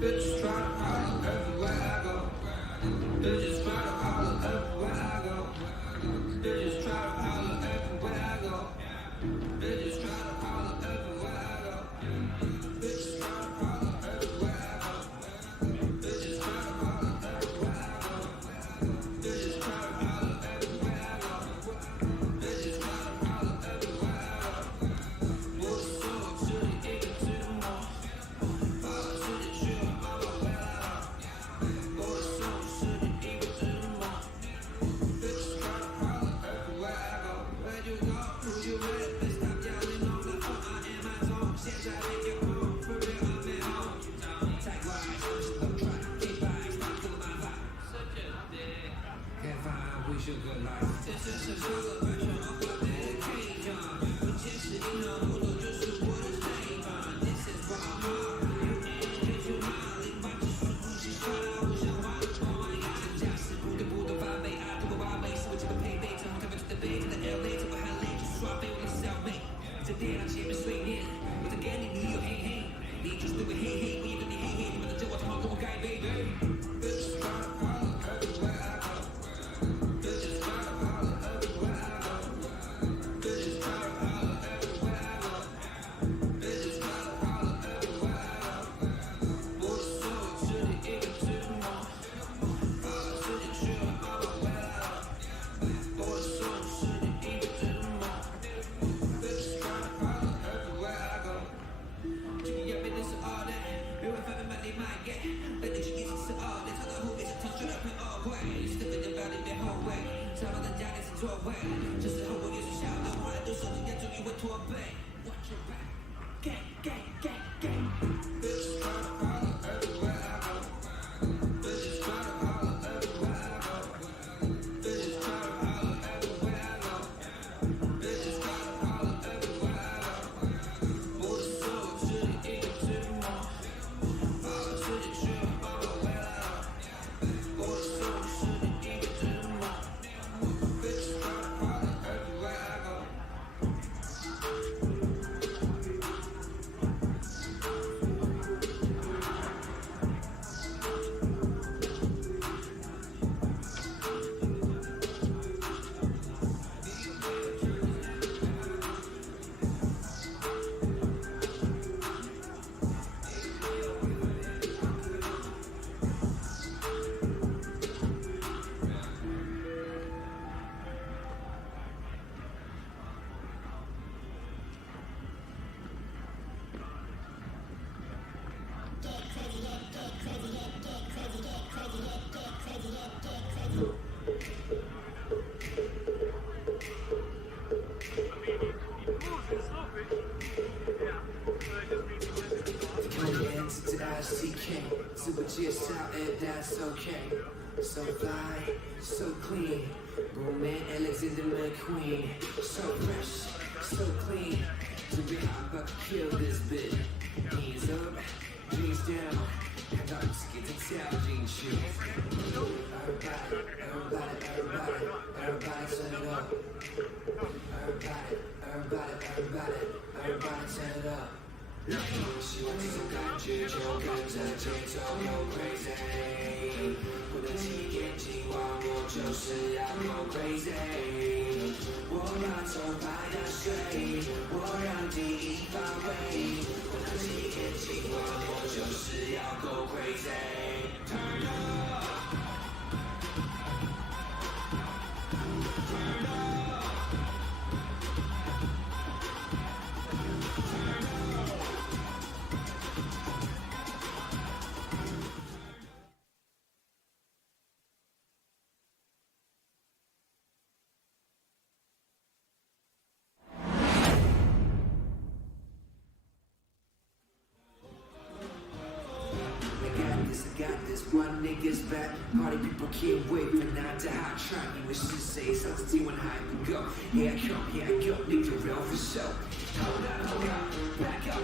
Bitches try to holler everywhere I go. Bitches try to holler everywhere I go. Bitches try to holler everywhere I go. Bitches try to holler everywhere I go. Bitches try to holler everywhere I go. Bitches try to holler everywhere I go. Bitches try to holler everywhere I go. Bitches try to holler everywhere I go. What's up to the end to the mall? Holler to the trip, I'm a well out. What's up to the end to the mall? Bitches try to holler everywhere I go. Where you go? Who you with? Bitch, stop yelling on the phone. I am my zone. Shit, try to make your phone. For real, I'm at home. Tight wise, I'm trying to get by. Stop killing my vibe. Such a dick. Can't find, we should good life. This is a sugar version of what dedication. Potentially, no, who just do what is name on. This is for my mom. You ain't get your mind. But just for who she's trying to hold your mind. Oh, I got to Jackson. Who the Buddha vibe, I do a vibe. So it's a pay day. So I'm coming to the bay, to the LA, to a high lane. Just swap it with yourself, mate. Today, I'm sharing straight in. But again, you need your hey, hey. They just do it, hey, hey. When you're gonna hey, hey. But the joke, I'm talking guy, baby. Bitches try to holler everywhere I go. Bitches try to holler everywhere I go. Bitches try to holler everywhere I go. Bitches try to holler everywhere I go. What's up to the end to the mall? Holler to the trip, I'm a well out. What's up to the end to the mall? Bitches try to holler everywhere I go. You can get business all day. Real if I'm they might get. But the chicken is all day. Tell the who is a touch it up in all way. Slipping the body the whole way. Some of the jackets into a way. Just a whole is a shout. Don't wanna do something that took you into a bay. Watch your back. Gang, gang, gang, gang. Bitches try to holler everywhere I go. Bitches try to holler everywhere I go. Bitches try to holler everywhere I go. Bitches try to holler everywhere I go. What's up to the end to the mall? Holler to the trip, I'm a well out. What's up to the end to the mall? Bitches try to holler everywhere I go. Super just out and that's okay. So fly, so clean. Roman Alexander McQueen. So fresh, so clean. To be hot, about to kill this bit. Hands up, jeans down. And I'm just getting tell jeans shoes. Everybody, everybody, everybody, everybody turn it up. Everybody, everybody, everybody, everybody turn it up. 希望这种感觉就跟着节奏 go crazy， 不能轻言轻话，我就是要 go crazy。我把头拍打碎，我让第一发挥，不能轻言轻话，我就是要 go crazy。Turn up， turn up。I got this, one nigga's back. Party people can't wait for night to hot track. You wish to say something when I go. Here I come, need the real for show. Hold up, back up.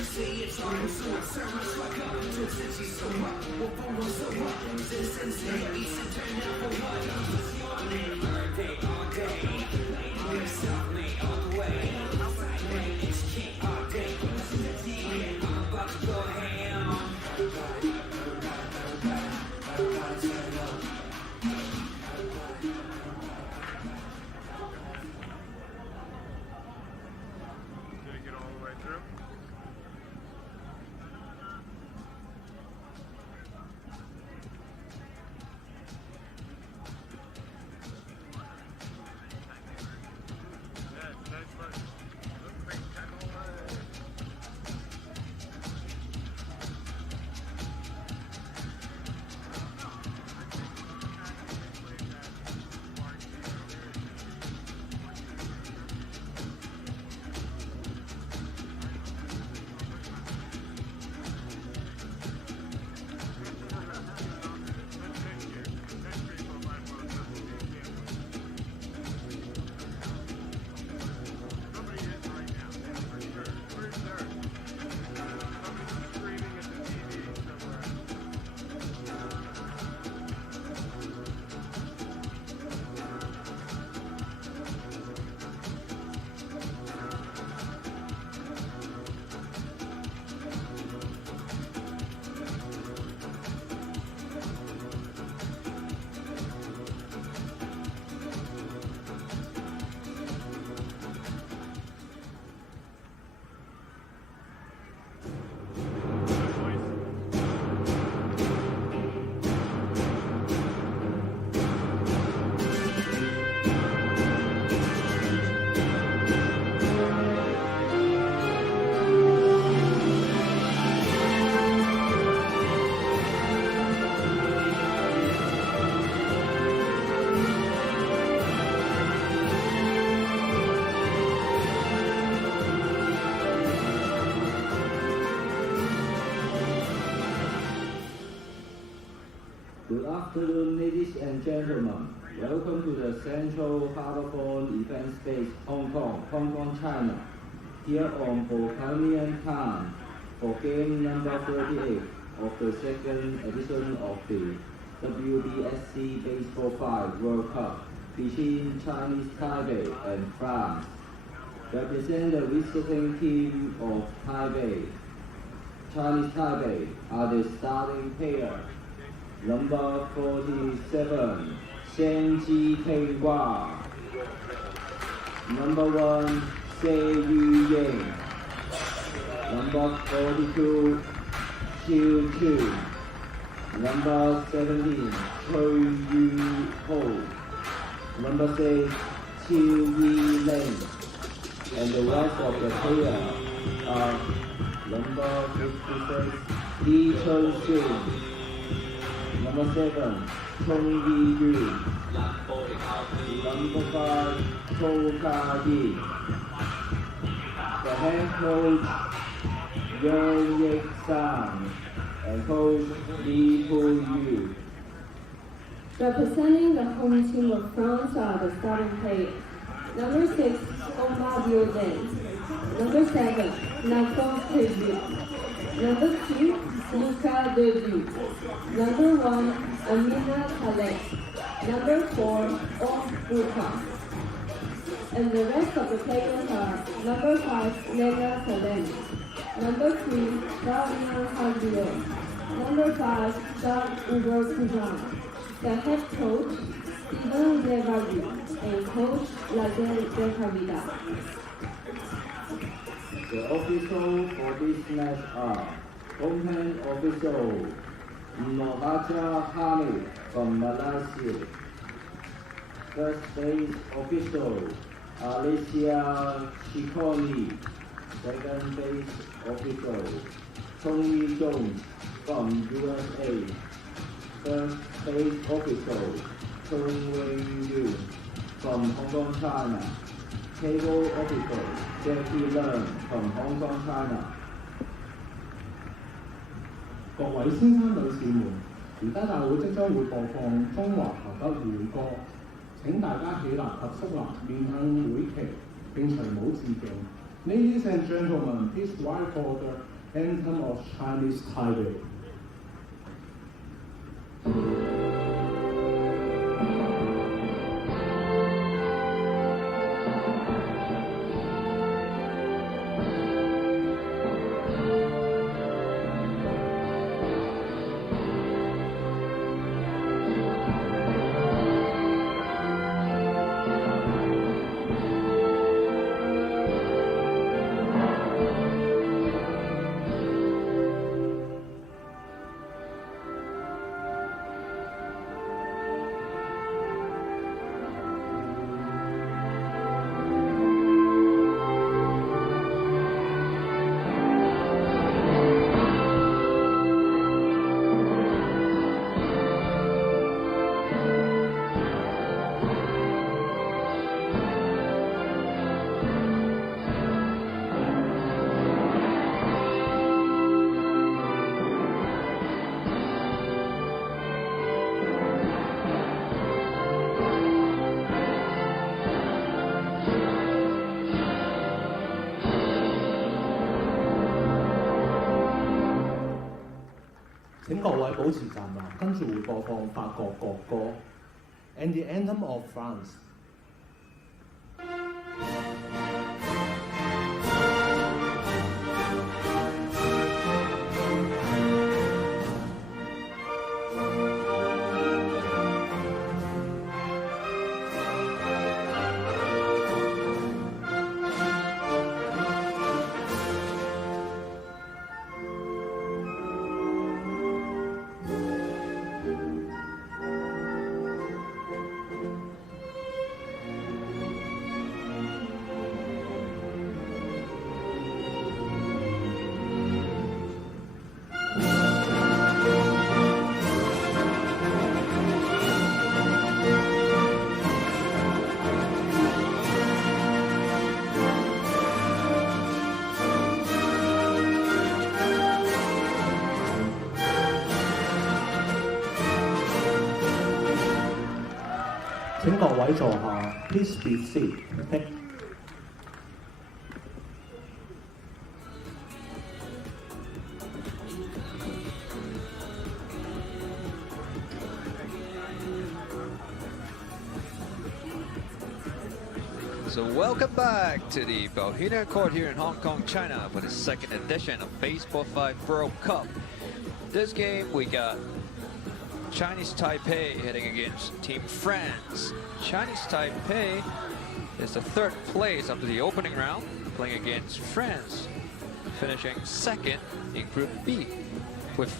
Say it's on, so I turn my swag up. To attention, so what? What for, so what? This is heavy, so turn up for what? What's your name? Birthday all day. Yourself, mate, all the way. Outside, man, it's king all day. I'm about to go ham. afternoon, ladies and gentlemen. Welcome to the Central Harbourfront Event Space, Hong Kong, China. Here on Bohemian time for game number 38 of the second edition of the WBSC Baseball5 World Cup between Chinese Taipei and France. Represent the visiting team of Taipei. Chinese Taipei are the starting pair. Number 47, Xian Ji-Pei-Hua. Number 1, Sei Yu-Ying. Number 42, Qiu Chu. Number 17, Choi Yu-Ho. Number 6, Qiu Yi-Ling. And the rest of the players are number 56, Li Chun-Shin. Number 7, Chong Yi-Yu. Number 5, Chou Ka-Yi. The head coach, Yang Yik-Sang, and coach Li Pu-Yu. Representing the home team of France are the starting players. Number 6, Omar Dioden. Number 7, Nafon Teju. Number 2, Luca Debu. Number 1, Amina Khaled. Number 4, Om Buka. And the rest of the players are number 5, Lena Salem. Number 3, Damian Hagio. Number 5, Jean Uber Kuzan. The head coach, Steven Levaru, and coach Lazel Dekavida. The officials for this match are open official Novaja Hamid from Malaysia. First base official Alicia Chiconi. Second base official Tony Jones from USA. Third base official Chong Wei-Yu from Hong Kong, China. Table official Jackie Leung from Hong Kong, China. 各位先生、女士們，而家大會即將會播放中華台北會歌，請大家起立及肅立，面向會旗並隨舞致敬。Ladies and gentlemen, please rise for the anthem of Chinese Taipei. 請各位保持站立，跟住會播放法國國歌《And the Anthem of France》。請各位坐下 ，Please be seated。So welcome back to the Bohemian Court here in Hong Kong, China for the second edition of Baseball5 World Cup. This game we got Chinese Taipei heading against Team France. Chinese Taipei is the third place after the opening round, playing against France, finishing second in Group B with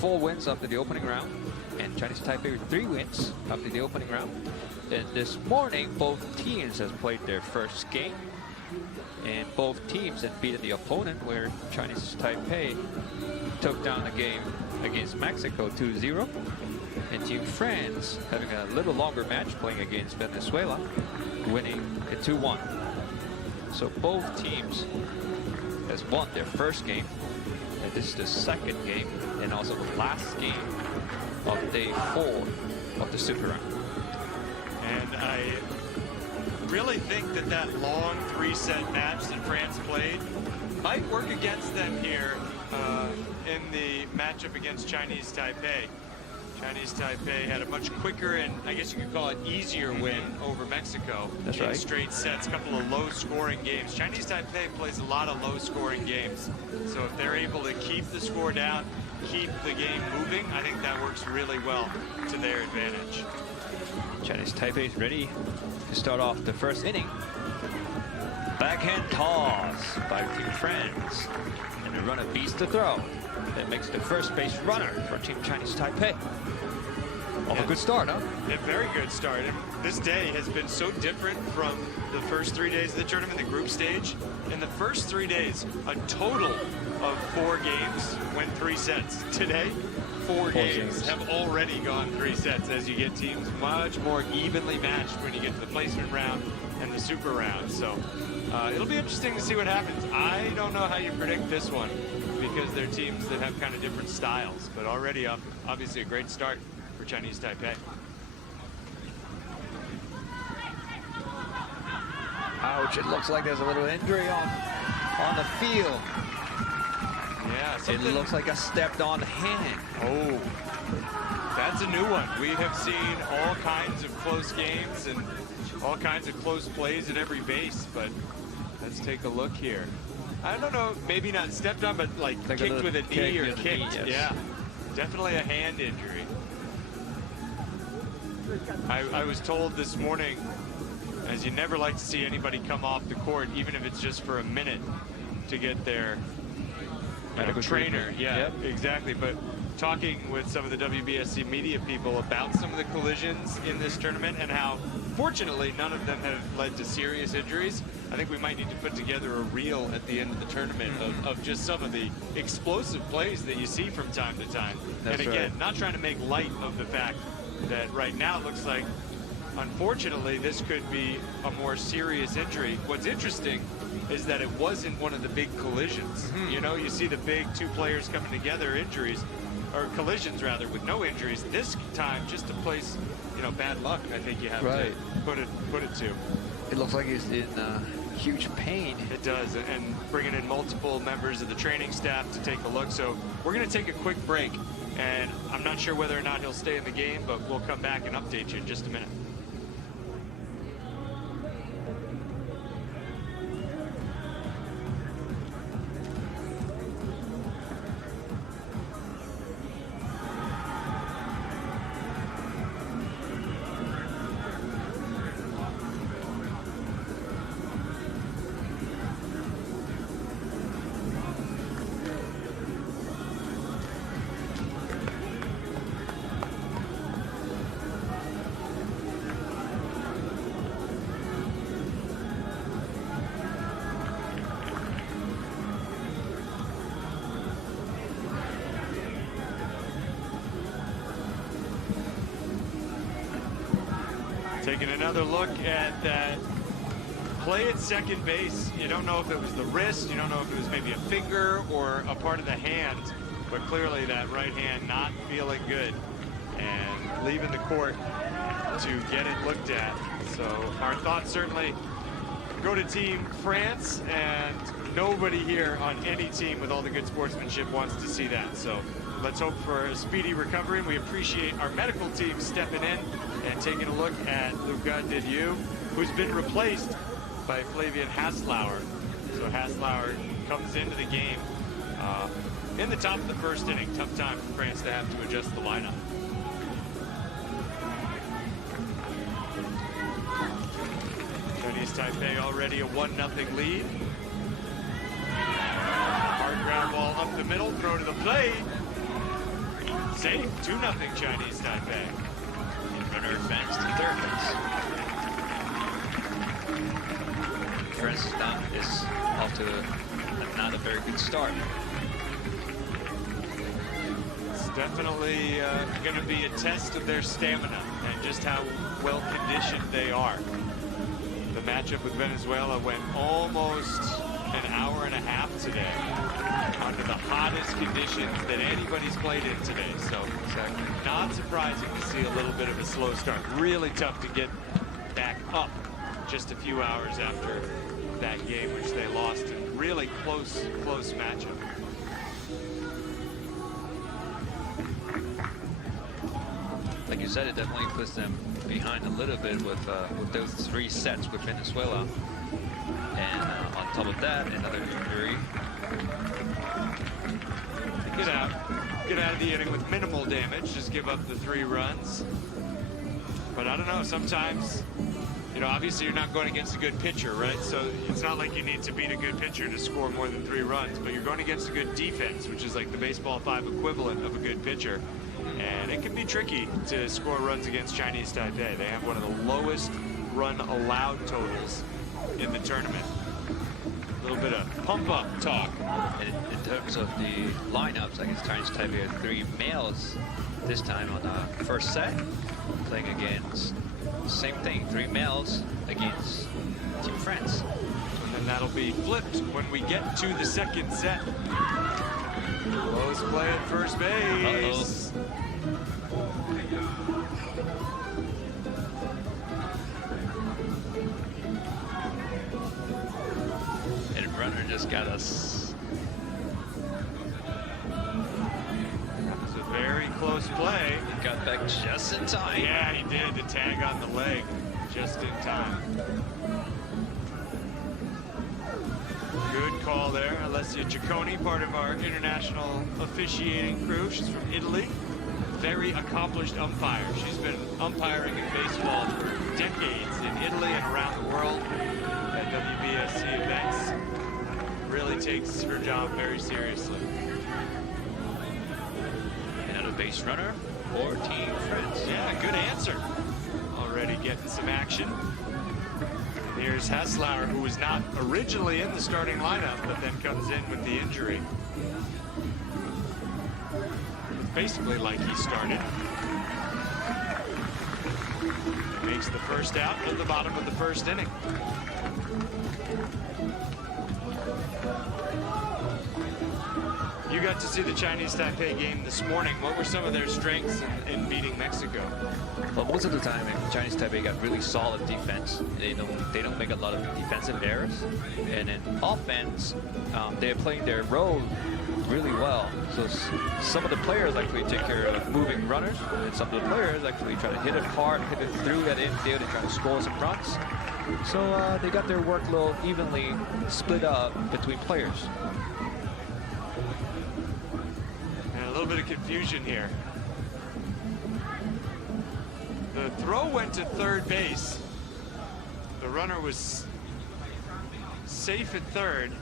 4 wins after the opening round, and Chinese Taipei with 3 wins after the opening round. And this morning, both teams has played their first game, and both teams had beaten the opponent, where Chinese Taipei took down the game against Mexico 2-0, and Team France having a little longer match playing against Venezuela, winning it 2-1. So both teams has won their first game, and this is the second game and also the last game of day 4 of the Super Round. And I really think that that long 3-set match that France played might work against them here in the matchup against Chinese Taipei. Chinese Taipei had a much quicker and I guess you could call it easier win over Mexico. That's in right. Straight sets, a couple of low-scoring games. Chinese Taipei plays a lot of low-scoring games. So if they're able to keep the score down, keep the game moving, I think that works really well to their advantage. Chinese Taipei is ready to start off the first inning. Backhand toss by Team France, and the runner beats the throw. That makes the first base runner for Team Chinese Taipei. Off a good start, huh? A very good start. And this day has been so different from the first 3 days of the tournament, the group stage. In the first 3 days, a total of 4 games went 3 sets. Today, 4 games have already gone 3 sets as you get teams much more evenly matched when you get to the placement round and the super round. So it'll be interesting to see what happens. I don't know how you predict this one because they're teams that have kind of different styles, but already obviously a great start for Chinese Taipei. Ouch, it looks like there's a little injury on the field. Yeah, it looks like I stepped on the hand. Oh, that's a new one. We have seen all kinds of close games and all kinds of close plays at every base, but let's take a look here. I don't know, maybe not stepped on, but like kicked with a knee or kicked. Yes. Yeah, definitely a hand injury. I was told this morning, as you never like to see anybody come off the court, even if it's just for a minute, to get their trainer. Yeah, yep. Exactly. But talking with some of the WBSC media people about some of the collisions in this tournament and how, fortunately, none of them have led to serious injuries, I think we might need to put together a reel at the end of the tournament of just some of the explosive plays that you see from time to time. That's and again, right. not trying to make light of the fact that right now it looks like, unfortunately, this could be a more serious injury. What's interesting is that it wasn't one of the big collisions. You know, you see the big 2 players coming together, injuries, or collisions rather, with no injuries. This time, just a place, you know, bad luck, I think you have to put it to. It looks like he's in huge pain. It does, and bringing in multiple members of the training staff to take a look. So we're going to take a quick break, and I'm not sure whether or not he'll stay in the game, but we'll come back and update you in just a minute. Taking another look at that play at second base. You don't know if it was the wrist, you don't know if it was maybe a finger or a part of the hand, but clearly that right hand not feeling good and leaving the court. to get it looked at. So our thoughts certainly go to Team France, and nobody here on any team with all the good sportsmanship wants to see that. So let's hope for a speedy recovery. We appreciate our medical team stepping in and taking a look at Luca Didieu, who's been replaced by Flavien Haslauer. So Haslauer comes into the game in the top of the first inning. Tough time for France to have to adjust the lineup. Chinese Taipei already a 1-0 lead. Hard ground ball up the middle, throw to the plate. Safe, 2-0 Chinese Taipei. Runner advanced to third base. France is off to not a very good start. It's definitely going to be a test of their stamina and just how well conditioned they are. The matchup with Venezuela went almost an hour and a half today, under the hottest conditions that anybody's played in today. So not surprising to see a little bit of a slow start. Really tough to get back up just a few hours after that game, which they lost in really close matchup. Like you said, it definitely puts them behind a little bit with those 3 sets with Venezuela. And on top of that, another injury. Get out of the inning with minimal damage, just give up the 3 runs. But I don't know, sometimes, you know, obviously you're not going against a good pitcher, right? So it's not like you need to beat a good pitcher to score more than 3 runs, but you're going against a good defense, which is like the Baseball 5 equivalent of a good pitcher. And it can be tricky to score runs against Chinese Taipei. They have one of the lowest run allowed totals in the tournament. A little bit of pump-up talk. And in terms of the lineups, I guess Chinese Taipei had 3 males this time on the first set, playing against same thing, 3 males against Team France. And that'll be flipped when we get to the second set. Close play at first base. And runner just got us. It's a very close play. He got back just in time. Yeah, he did. The tag on the leg just in time. Good call there. Alessia Ciccone, part of our international officiating crew. She's from Italy. Very accomplished umpire. She's been umpiring in baseball for decades in Italy and around the world at WBSC events. Really takes her job very seriously. Another base runner for Team France. Yeah, good answer. Already getting some action. Here's Haslauer, who was not originally in the starting lineup, but then comes in with the injury. It's basically like he started. Makes the first out at the bottom of the first inning. You got to see the Chinese Taipei game this morning. What were some of their strengths in beating Mexico? Well, most of the time, Chinese Taipei got really solid defense. They don't make a lot of defensive errors, and in offense, they're playing their role really well. So some of the players actually take care of moving runners, and some of the players actually try to hit it hard, hit it through that infield, and try to score some runs. So they got their workload evenly split up between players. And a little bit of confusion here. The throw went to third base. The runner was safe at third.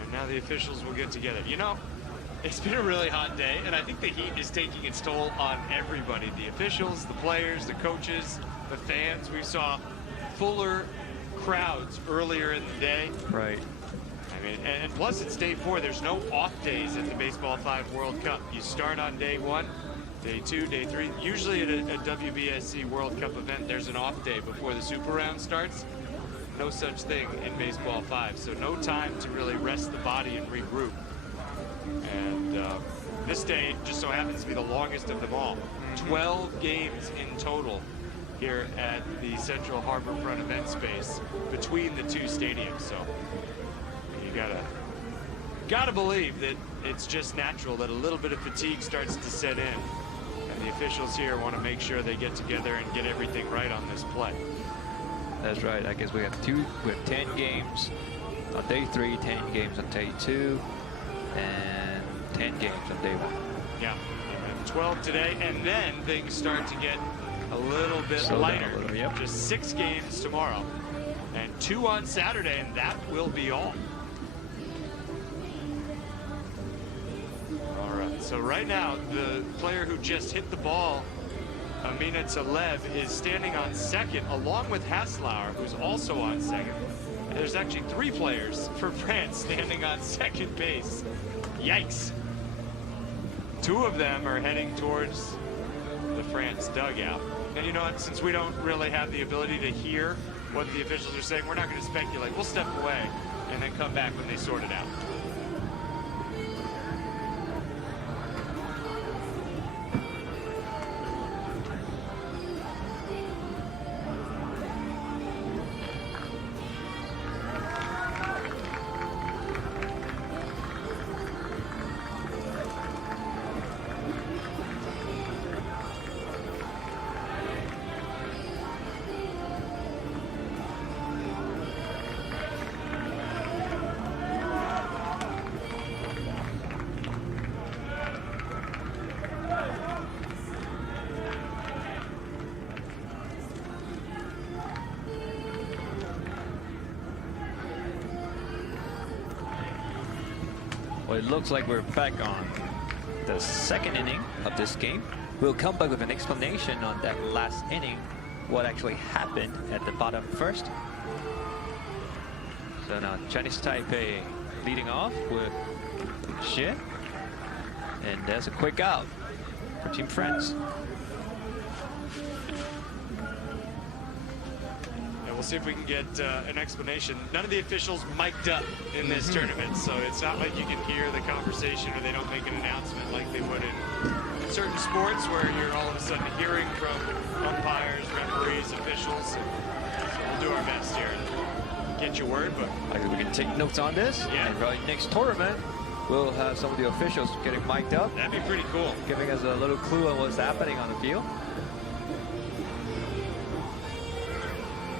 And now the officials will get together. You know, it's been a really hot day, and I think the heat is taking its toll on everybody. The officials, the players, the coaches, the fans. We saw fuller crowds earlier in the day. Right. I mean, and plus it's day 4. There's no off days at the Baseball5 World Cup. You start on day 1, day 2, day 3. Usually at a WBSC World Cup event, there's an off day before the Super Round starts. No such thing in Baseball 5. So no time to really rest the body and regroup. And this day just so happens to be the longest of them all. 12 games in total here at the Central Harbourfront event space between the two stadiums. So you gotta believe that it's just natural that a little bit of fatigue starts to set in, and the officials here want to make sure they get together and get everything right on this play. That's right. I guess we have 10 games on day 3, 10 games on day 2, and 10 games on day 1. Yeah, 12 today, and then things start to get a little bit lighter. Yep. Just 6 games tomorrow, and 2 on Saturday, and that will be all. All right, so right now, the player who just hit the ball, Amina Talev, is standing on second, along with Haslauer, who's also on second. And there's actually 3 players for France standing on second base. Yikes. 2 of them are heading towards the France dugout. And you know what, since we don't really have the ability to hear what the officials are saying, we're not going to speculate. We'll step away and then come back when they sort it out. Well, it looks like we're back on the second inning of this game. We'll come back with an explanation on that last inning, what actually happened at the bottom first. So now Chinese Taipei leading off with Xie. And there's a quick out for Team France. We'll see if we can get an explanation. None of the officials mic'd up in this tournament, so it's not like you can hear the conversation or they don't make an announcement like they would in certain sports where you're all of a sudden hearing from umpires, referees, officials. So we'll do our best here and get your word, but I guess we can take notes on this. Yeah. And probably next tournament, we'll have some of the officials getting mic'd up, that'd be pretty cool. giving us a little clue on what's happening on the field.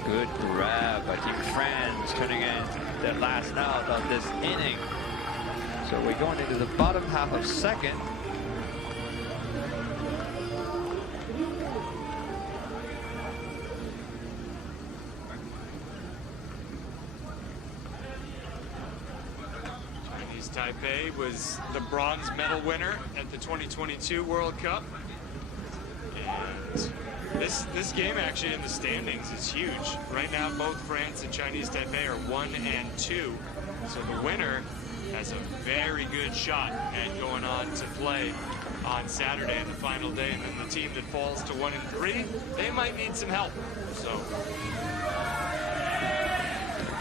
Good grab by Team France, turning in their last out of this inning. So we're going into the bottom half of second. Chinese Taipei was the bronze medal winner at the 2022 World Cup. And this game actually in the standings is huge. Right now, both France and Chinese Taipei are 1 and 2. So the winner has a very good shot at going on to play on Saturday in the final day. And then the team that falls to 1 and 3, they might need some help. So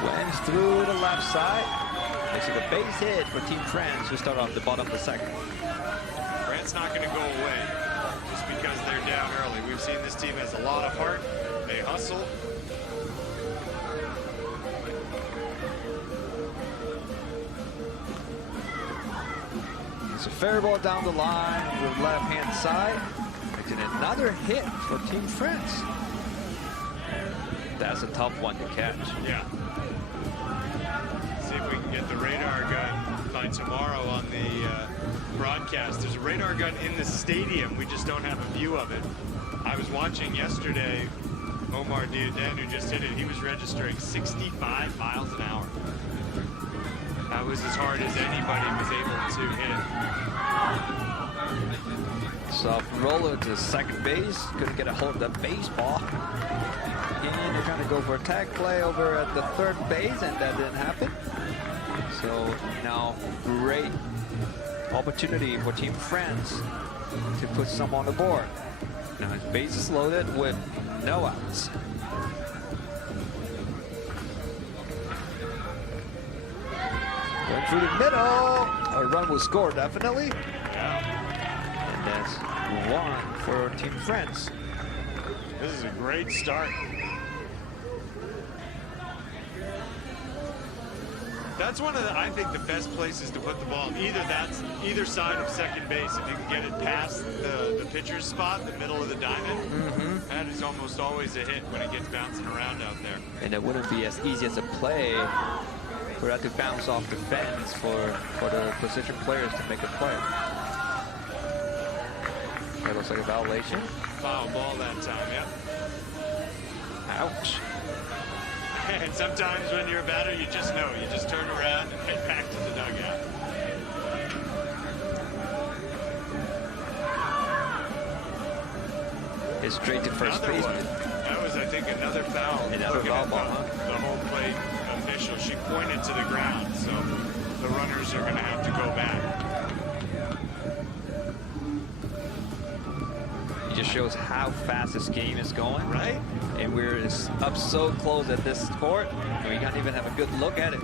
Went through the left side. This is a base hit for Team France to start off the bottom of the second. France not going to go away just because they're down early. We've seen this team has a lot of heart. They hustle. It's a fair ball down the line with left-hand side. Making another hit for Team France. That's a tough one to catch. Yeah. See if we can get the radar gun by tomorrow on the broadcast. There's a radar gun in the stadium. We just don't have a view of it. I was watching yesterday. Omar Diaden, who just hit it, he was registering 65 miles an hour. That was as hard as anybody was able to hit. Soft roller to second base. Couldn't get a hold of the baseball. And they're trying to go for a tag play over at the third base, and that didn't happen. So now great opportunity for Team France to put some on the board. Now his base is loaded with no outs. Going through the middle. A run will score, definitely. Yeah. And that's one for Team France. This is a great start. That's one of the, I think, the best places to put the ball. Either side of second base. If you can get it past the pitcher's spot, the middle of the diamond, that is almost always a hit when it gets bouncing around out there. And it wouldn't be as easy as a play for that to bounce off the fence for the position players to make a play. That looks like a violation. Foul ball that time, yep. Ouch. And sometimes when you're a batter, you just know. You just turn around and head back to the dugout. It's straight to first Another baseman. one. That was, I think, another foul. Another Looking foul at ball, huh? the home plate official. She pointed to the ground, so the runners are going to have to go back. It just shows how fast this game is going. Right? And we're up so close at this court, we can't even have a good look at it.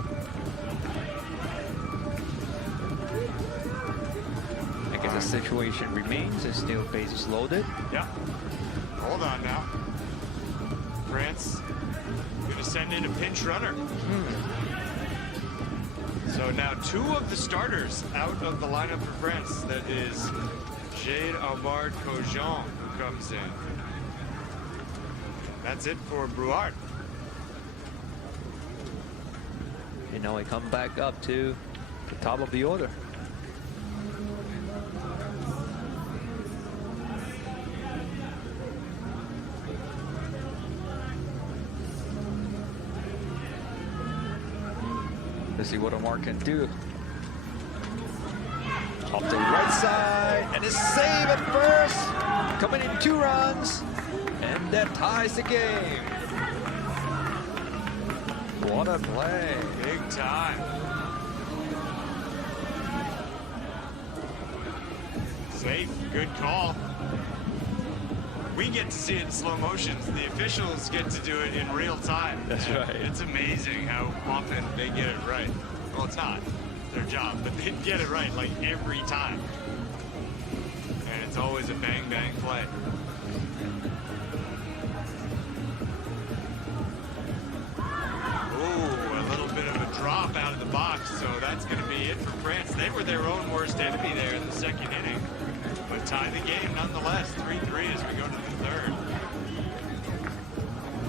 I guess the situation remains. It's still bases loaded. Yeah. Hold on now. France going to send in a pinch runner. So now two of the starters out of the lineup for France. That is Jade Albard-Cojon who comes in. That's it for Brouard. You know, we come back up to the top of the order. Let's see what Omar can do. Off the right side, and a save at first. Coming in 2 runs, and that ties the game. What a play. Big time. Safe, good call. We get to see it in slow motion. The officials get to do it in real time. That's And right. It's amazing how often they get it right. Well, it's not their job, but they get it right like every time. And it's always a bang, bang play. Ooh, a little bit of a drop out of the box, so that's going to be it for France. They were their own worst enemy there in the second inning, but tie the game nonetheless, 3-3 as we go to the third.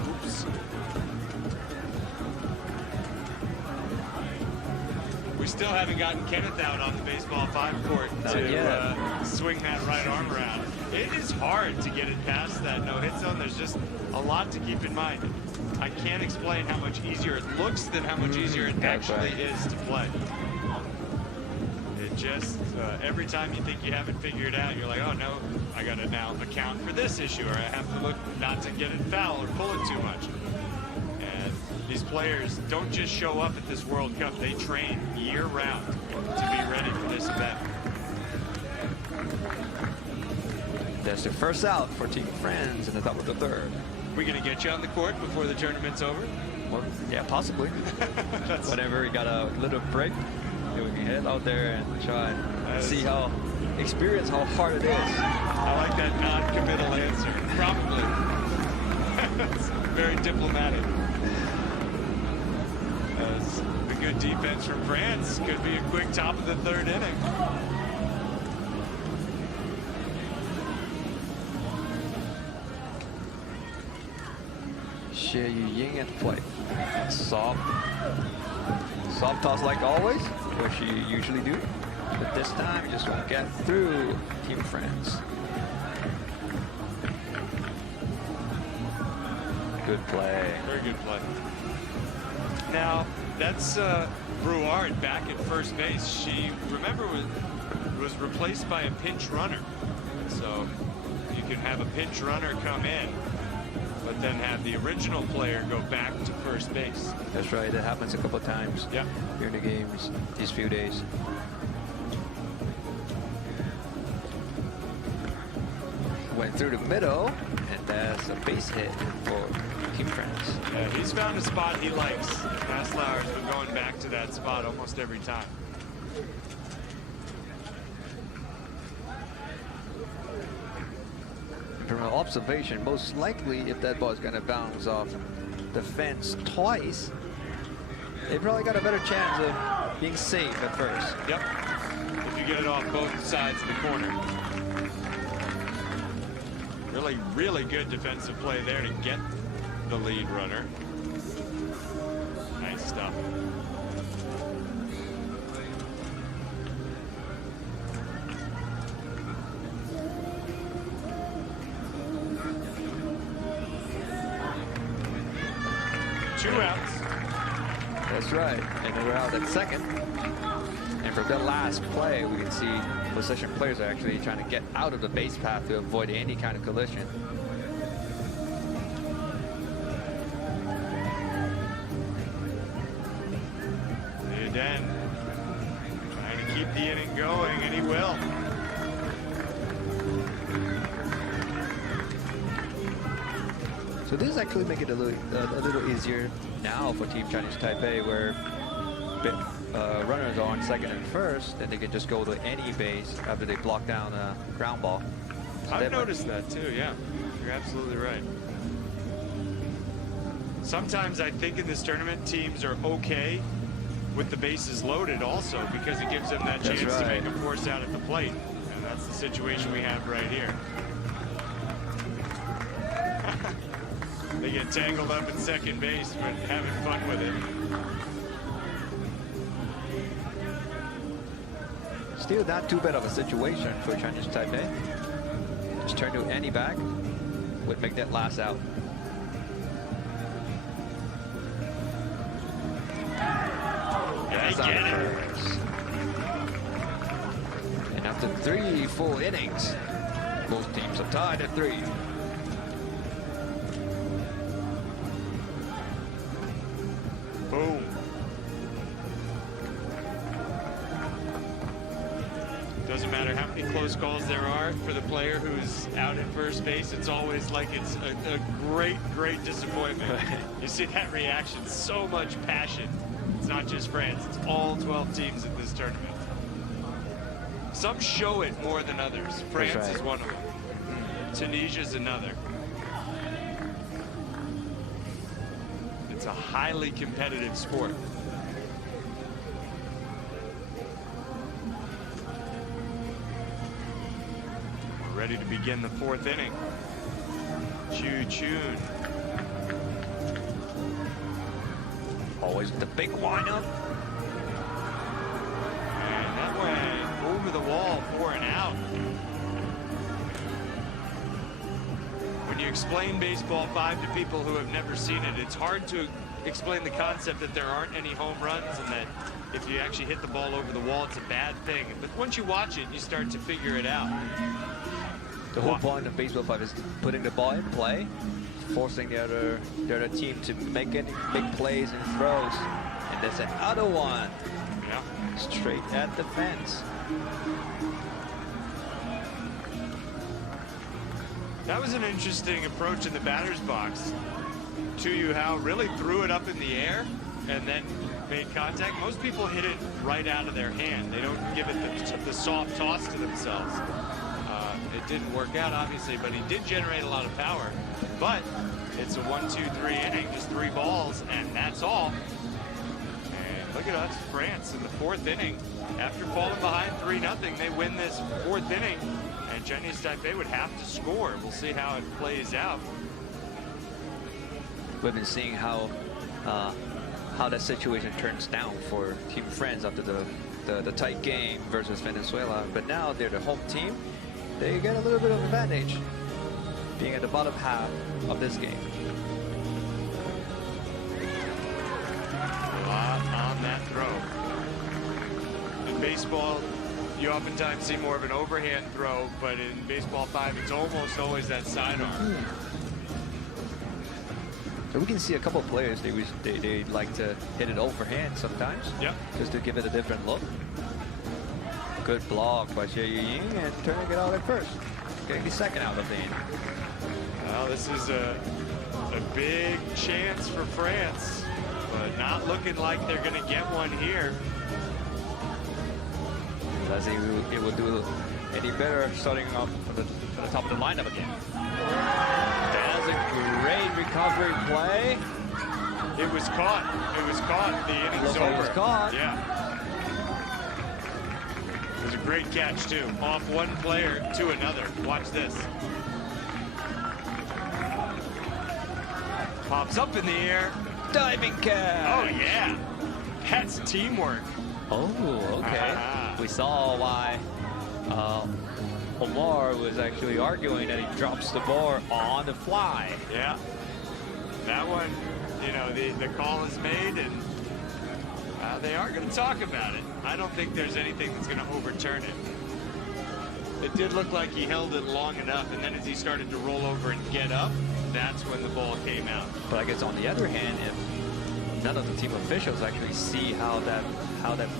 Oops. We still haven't gotten Kenneth out on the Baseball 5 court to swing that right arm around. It is hard to get it past that no-hit zone. There's just a lot to keep in mind. I can't explain how much easier it looks than how much easier it actually is to play. It just, every time you think you have it figured out, you're like, oh no, I gotta now account for this issue, or I have to look not to get it foul or pull it too much. And these players don't just show up at this World Cup, they train year-round to be ready for this event. That's the first out for Team France in the top of the third. We gonna get you on the court before the tournament's over? Well, yeah, possibly. Whenever we got a little break, we can head out there and try and see experience how hard it is. I like that non-committal answer. Probably. That's very diplomatic. As the good defense from France could be a quick top of the third inning. Xie Yuying at play. Soft toss like always, which you usually do. But this time, you just won't get through Team France. Good play. Very good play. Now, that's Brouard back at first base. She, remember, was replaced by a pinch runner. So you can have a pinch runner come in, but then have the original player go back to first base. That's right. That happens a couple times during the games these few days. Went through the middle, and that's a base hit for Team France. Yeah, he's found a spot he likes. Masslauer's been going back to that spot almost every time. observation, most likely if that ball is going to bounce off the fence twice, they probably got a better chance of being safe at first. Yep. If you get it off both sides of the corner. Really, really good defensive play there to get the lead runner. Nice stuff. Two outs. That's right, and we're out at second. And for the last play, we can see possession players are actually trying to get out of the base path to avoid any kind of collision. Den trying to keep the inning going, and he will. So this actually make it a little easier now for Team Chinese Taipei, where runners are on second and first, and they can just go to any base after they block down a ground ball. So I've noticed that too, yeah. You're absolutely right. Sometimes I think in this tournament, teams are okay with the bases loaded also, because it gives them that chance to make a force out at the plate. And that's the situation we have right here. They get tangled up at second base, but having fun with it. Still not too bad of a situation for Chinese Taipei. Just turn to any back would make that last out. Yeah, they get it. And after 3 full innings, both teams are tied at 3. Boom. Doesn't matter how many close calls there are for the player who's out at first base. It's always like it's a great, great disappointment. You see that reaction, so much passion. It's not just France, it's all 12 teams in this tournament. Some show it more than others. France is one of them. Tunisia's another. It's a highly competitive sport. We're ready to begin the 4th inning. Choo-choon. Always the big windup. And that went over the wall for an out. When you explain Baseball 5 to people who have never seen it, it's hard to explain the concept that there aren't any home runs and that if you actually hit the ball over the wall, it's a bad thing. But once you watch it, you start to figure it out. The whole point of Baseball 5 is putting the ball in play, forcing the other team to make any big plays and throws. And there's another one. Yeah. Straight at the fence. That was an interesting approach in the batter's box. Chu Hao really threw it up in the air and then made contact. Most people hit it right out of their hand. They don't give it the soft toss to themselves. It didn't work out, obviously, but he did generate a lot of power. But it's a 1-2-3 inning, just 3 balls, and that's all. And look at us, France, in the 4th inning. After falling behind 3-0, they win this 4th inning, and Chinese Taipei would have to score. We'll see how it plays out. We've been seeing how that situation turns down for Team France after the tight game versus Venezuela. But now they're the home team. They get a little bit of advantage being at the bottom half of this game. A lot on that throw. In baseball, you oftentimes see more of an overhand throw, but in Baseball 5, it's almost always that sidearm. So we can see a couple of players, they like to hit it overhand sometimes. Yep. Just to give it a different look. Good block by Xie Yuying and turning it out at first. Getting the 2nd out of the inning. Well, this is a big chance for France, but not looking like they're going to get one here. I think it will do any better starting off from the top of the lineup again. That's a great recovery play. It was caught. It was caught. The inning's Looks over. like it was caught. Yeah. It was a great catch, too. Off one player to another. Watch this. Pops up in the air. Diving catch. Oh, yeah. That's teamwork. Oh, okay. We saw why Omar was actually arguing that he drops the ball on the fly. Yeah. That one, you know, the call is made, and they are going to talk about it. I don't think there's anything that's going to overturn it. It did look like he held it long enough, and then as he started to roll over and get up, that's when the ball came out. But I guess on the other hand, if none of the team officials actually see how that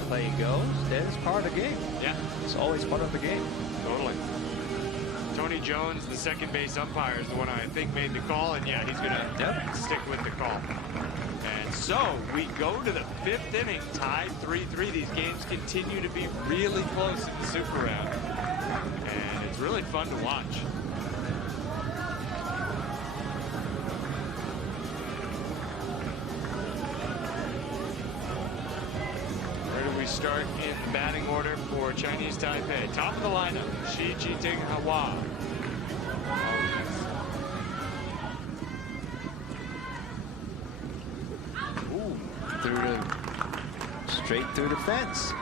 play goes, that is part of the game. Yeah. It's always part of the game. Totally. Tony Jones, the second base umpire, is the one I think made the call, and yeah, he's going to stick with the call. And so we go to the 5th inning, tied 3-3. These games continue to be really close in the Super Round, and it's really fun to watch. Where do we start in the batting order for Chinese Taipei? Top of the lineup, Shi Jiting Hawa. Straight through the fence.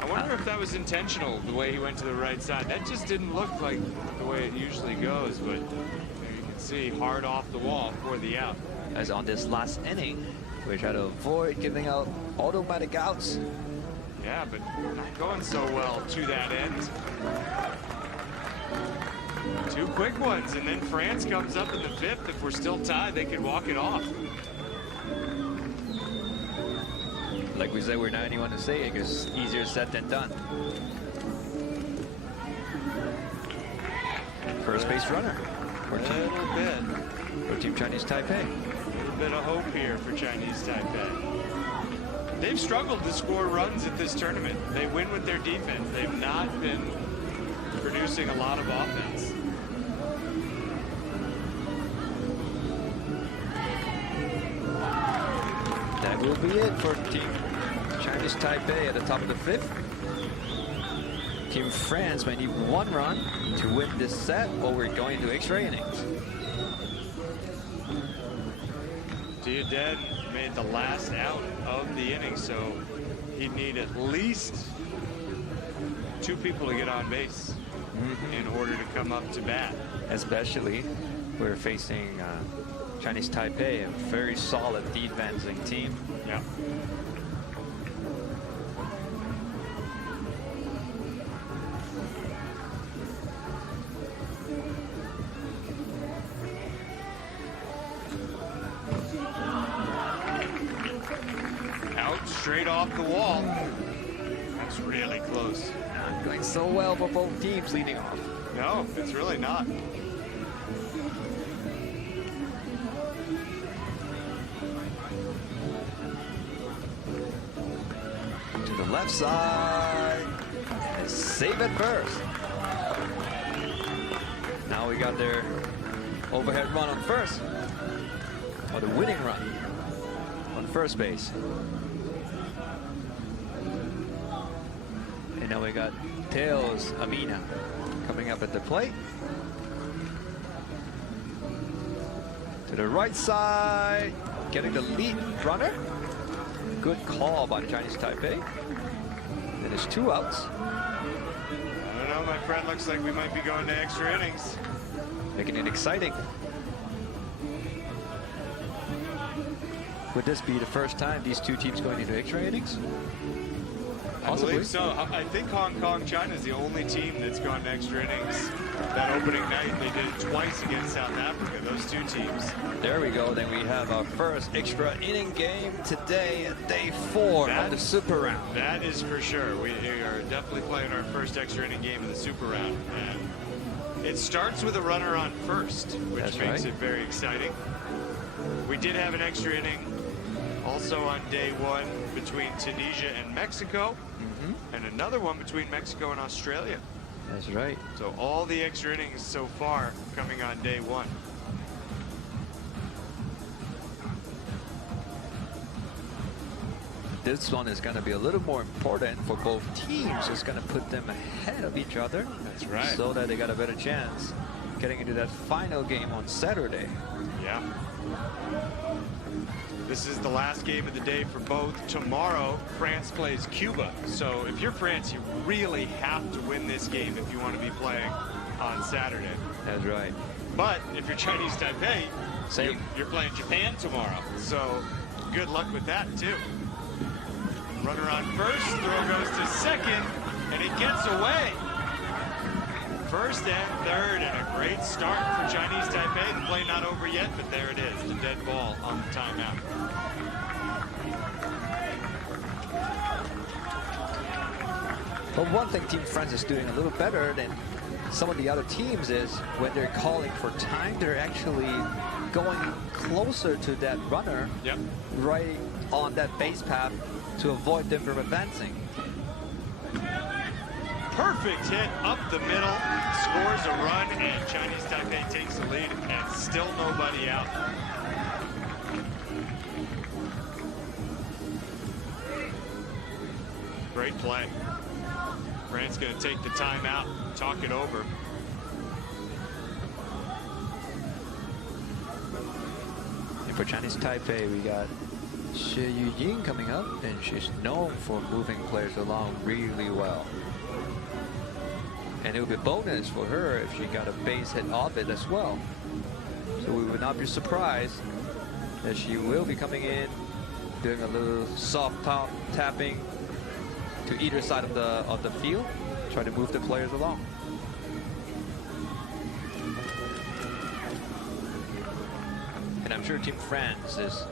I wonder if that was intentional, the way he went to the right side. That just didn't look like the way it usually goes, but there you can see hard off the wall for the out. As on this last inning, we try to avoid giving out automatic outs. Yeah, but not going so well to that end. 2 quick ones, and then France comes up in the 5th. If we're still tied, they could walk it off. Like we said, we're not anyone to say it, because easier said than done. First base runner A little bit. for Team Chinese Taipei. A little bit of hope here for Chinese Taipei. They've struggled to score runs at this tournament. They win with their defense. They've not been producing a lot of offense. That will be it for Team Chinese Taipei at the top of the 5th. Team France may need 1 run to win this set, or we're going to extra innings. Diaden made the last out of the inning, so he'd need at least 2 people to get on base in order to come up to bat. Especially, we're facing Chinese Taipei, a very solid defensive team. Yeah. Out straight off the wall. That's really close. Not going so well for both teams leading off. No, it's really not. To the left side. And save it first. Now we got their overhead run on first. Or the winning run on first base. And now we got Tails Amina coming up at the plate. To the right side, getting the lead runner. Good call by the Chinese Taipei. And there's 2 outs. I don't know, my friend. Looks like we might be going to extra innings. Making it exciting. Would this be the first time these 2 teams going into extra innings? I believe so. I think Hong Kong, China is the only team that's gone to extra innings. That opening night, they did it twice against South Africa, those 2 teams. There we go. Then we have our first extra inning game today at day 4 of the Super Round. That is for sure. We are definitely playing our first extra inning game in the Super Round. And it starts with a runner on first, which makes it very exciting. We did have an extra inning all also on day one between Tunisia and Mexico, and another one between Mexico and Australia. That's right. So all the extra innings so far coming on day one. This one is going to be a little more important for both teams. It's going to put them ahead of each other. That's right. So that they got a better chance getting into that final game on Saturday. Yeah. This is the last game of the day for both. Tomorrow, France plays Cuba. So if you're France, you really have to win this game if you want to be playing on Saturday. That's right. But if you're Chinese Taipei, Same. you're playing Japan tomorrow. So good luck with that, too. Runner on first, throw goes to second, and it gets away. First and third, and a great start for Chinese Taipei. The play not over yet, but there it is, the dead ball on the timeout. But one thing Team France is doing a little better than some of the other teams is when they're calling for time, they're actually going closer to that runner right on that base path to avoid them from advancing. Perfect hit up the middle, scores a run, and Chinese Taipei takes the lead, and still nobody out. Great play. France going to take the timeout, talk it over. And for Chinese Taipei, we got Xie Yuying coming up, and she's known for moving players along really well. And it would be a bonus for her if she got a base hit off it as well. So we would not be surprised that she will be coming in, doing a little soft tapping to either side of the field, try to move the players along. And I'm sure Team France is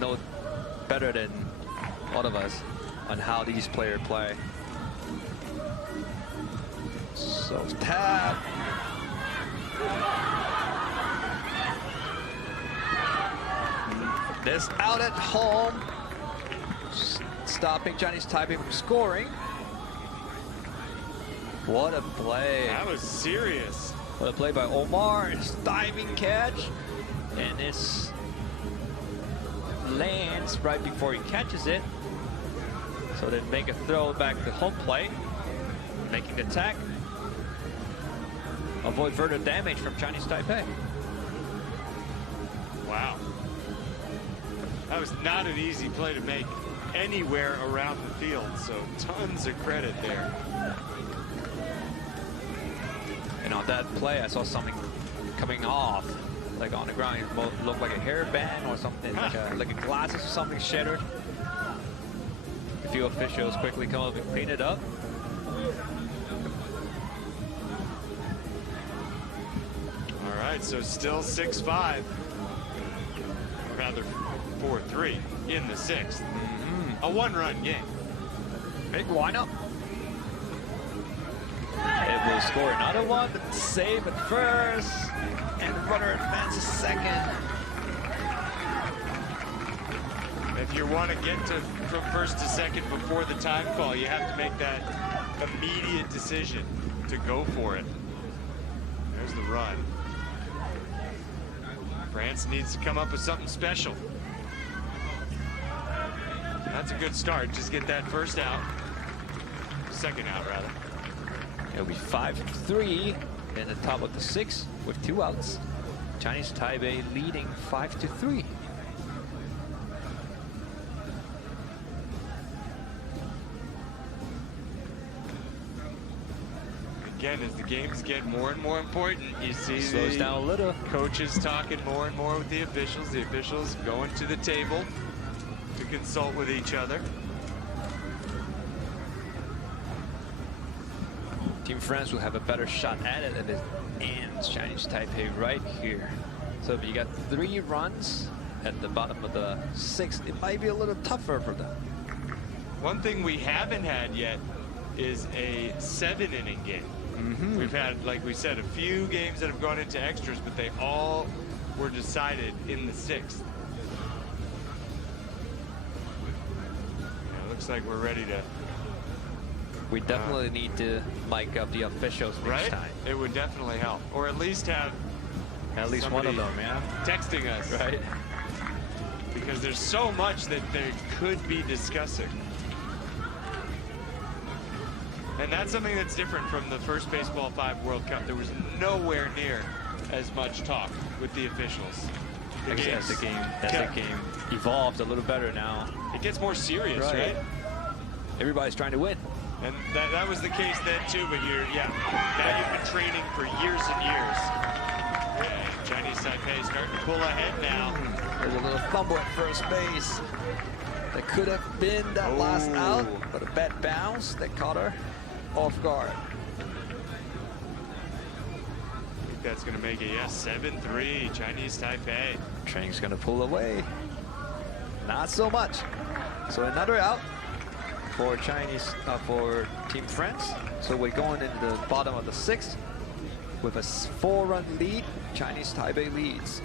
know better than all of us on how these players play. So tap. This out at home, stopping Chinese Taipei from scoring. What a play. That was serious. What a play by Omar. It's diving catch, and it's lands right before he catches it. So they make a throw back to home plate, making the tag. Avoid further damage from Chinese Taipei. Wow. That was not an easy play to make anywhere around the field, so tons of credit there. And on that play, I saw something coming off, like on the ground. It looked like a hairband or something, like a glasses or something shattered. A few officials quickly come up and clean it up. All right, so still 6-5, or rather 4-3 in the sixth. A one-run game. Big windup. It will score another one, but save at first, and the runner advances second. If you want to get from first to second before the time call, you have to make that immediate decision to go for it. There's the run. France needs to come up with something special. That's a good start. Just get that first out. Second out, rather. It'll be 5-3 in the top of the sixth with 2 outs. Chinese Taipei leading 5-3. Again, as the games get more and more important, you see Slows the down a little. coaches talking more and more with the officials going to the table to consult with each other. Team France will have a better shot at it if it ends Chinese Taipei right here. So if you got 3 runs at the bottom of the sixth, it might be a little tougher for them. One thing we haven't had yet is a 7-inning game. We've had, like we said, a few games that have gone into extras, but they all were decided in the sixth. looks like we're ready to. We definitely need to mic up the officials next Right? time. It would definitely help, or at least have At least one of them, yeah. texting us, Right? because there's so much that they could be discussing. And that's something that's different from the first Baseball 5 World Cup. There was nowhere near as much talk with the officials. As the game evolved a little better now. It gets more serious, right? Everybody's trying to win. And that was the case then too, but now you've been training for years and years. And Chinese Taipei starting to pull ahead now. There's a little fumble at first base. That could have been that last out, but a bad bounce that caught her off guard. I think that's going to make it, 7-3, Chinese Taipei. Train's going to pull away. Not so much. So another out for for Team France. So we're going into the bottom of the 6th with a 4-run lead. Chinese Taipei leads.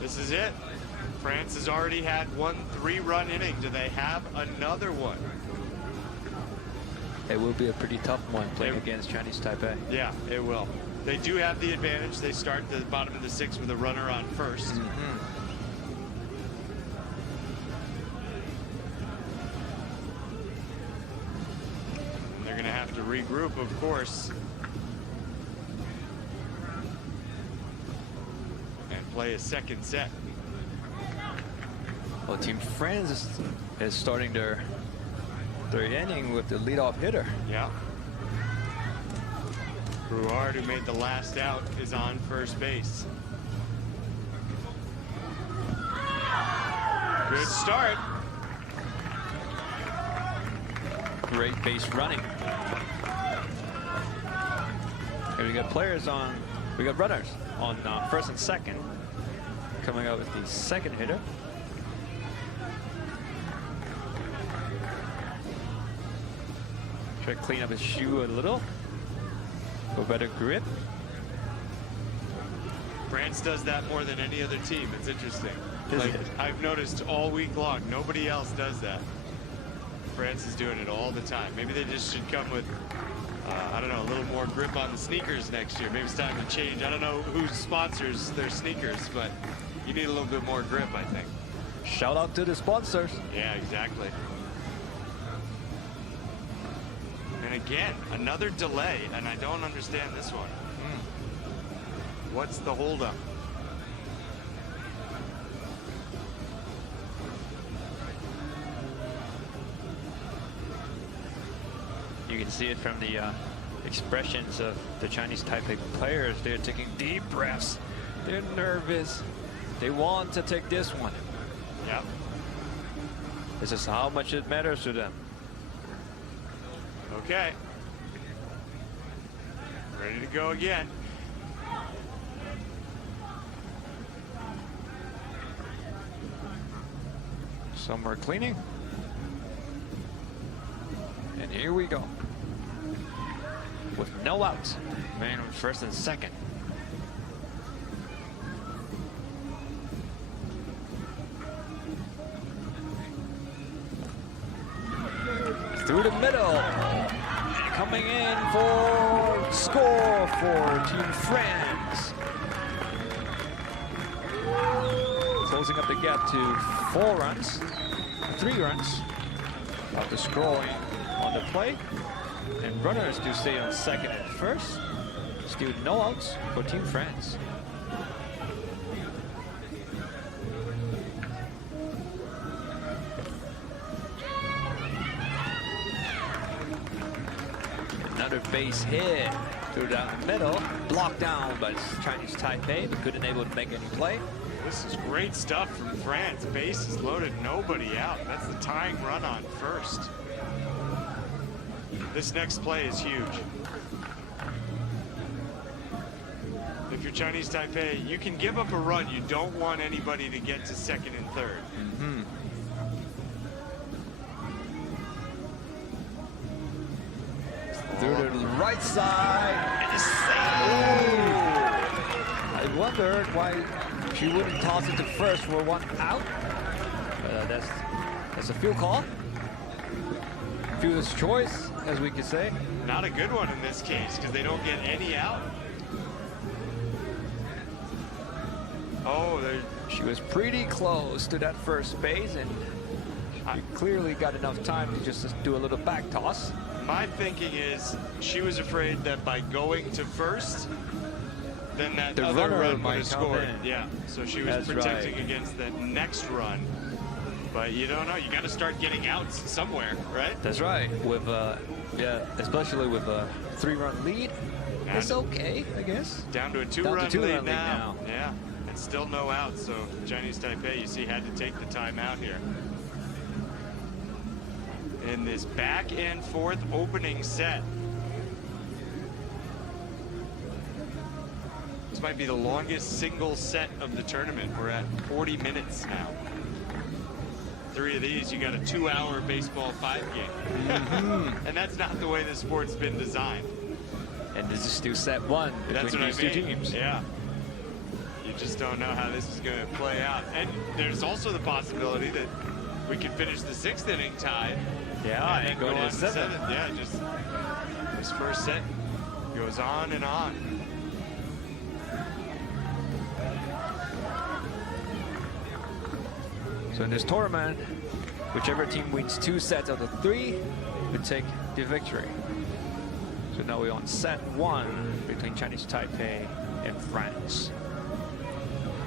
This is it. France has already had one 3-run inning. Do they have another one? It will be a pretty tough one playing against Chinese Taipei. Yeah, it will. They do have the advantage. They start the bottom of the 6th with a runner on first. And they're going to have to regroup, of course, and play a second set. Well, Team France is starting their inning with the leadoff hitter. Yeah. Brouard, who made the last out, is on first base. Good start. Great base running. Here we got we got runners on first and second. Coming out with the second hitter. Try to clean up his shoe a little for better grip. France does that more than any other team. It's interesting. Is Like, it? I've noticed all week long, nobody else does that. France is doing it all the time. Maybe they just should come with, I don't know, a little more grip on the sneakers next year. Maybe it's time to change. I don't know who sponsors their sneakers, but you need a little bit more grip, I think. Shout out to the sponsors. Yeah, exactly. And again, another delay, and I don't understand this one. What's the holdup? You can see it from the expressions of the Chinese Taipei players. They're taking deep breaths. They're nervous. They want to take this one. Yep. This is how much it matters to them. Okay. Ready to go again. Somewhere cleaning. And here we go. With no outs. Man on first and second. Through the middle. And coming in for score for Team France. Closing up the gap to 4 runs. 3 runs. After scoring on the plate. And runners do stay on second and first. Still no outs for Team France. Another base hit through down the middle. Blocked down by Chinese Taipei, but couldn't able to make any play. This is great stuff from France. Base is loaded, nobody out. That's the tying run on first. This next play is huge. If you're Chinese Taipei, you can give up a run. You don't want anybody to get to second and third. Through the right side, and a save. I wondered why she wouldn't toss it to first for 1 out. That's a field call. Fielder's choice, as we could say. Not a good one in this case because they don't get any out. Oh, she was pretty close to that first base, and she clearly got enough time to just do a little back toss. My thinking is she was afraid that by going to first, then that the other runner run might would have come scored. in. Yeah, so she was That's protecting right. against that next run. But you don't know. You got to start getting outs somewhere, right? That's right. With yeah, especially with a 3-run lead, it's okay, I guess. Down to a 2-run lead now. Yeah, and still no outs. So Chinese Taipei, you see, had to take the time out here. In this back and forth opening set. This might be the longest single set of the tournament. We're at 40 minutes now. 3 of these, you got a 2-hour baseball 5 game. And that's not the way the sport's been designed. And this is still set 1 between these two teams. Yeah. You just don't know how this is going to play out. And there's also the possibility that we could finish the 6th inning tied. Yeah, and go on to to the 7th. 7th. Yeah, just this first set goes on and on. So in this tournament, whichever team wins 2 sets out of 3 would take the victory. So now we're on set 1 between Chinese Taipei and France.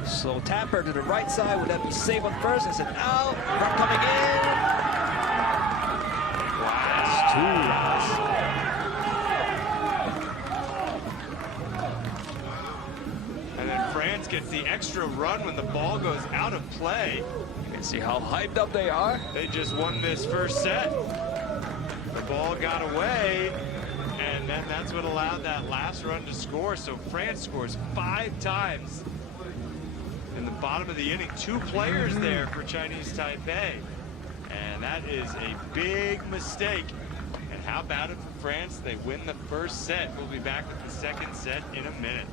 So tapper to the right side, would that be safe on first? It's an out, run coming in. Wow. That's 2 runs. And then France gets the extra run when the ball goes out of play. You can see how hyped up they are. They just won this first set. The ball got away, and then that's what allowed that last run to score. So France scores 5 times in the bottom of the inning. 2 players there for Chinese Taipei. And that is a big mistake. And how about it for France? They win the first set. We'll be back with the second set in a minute.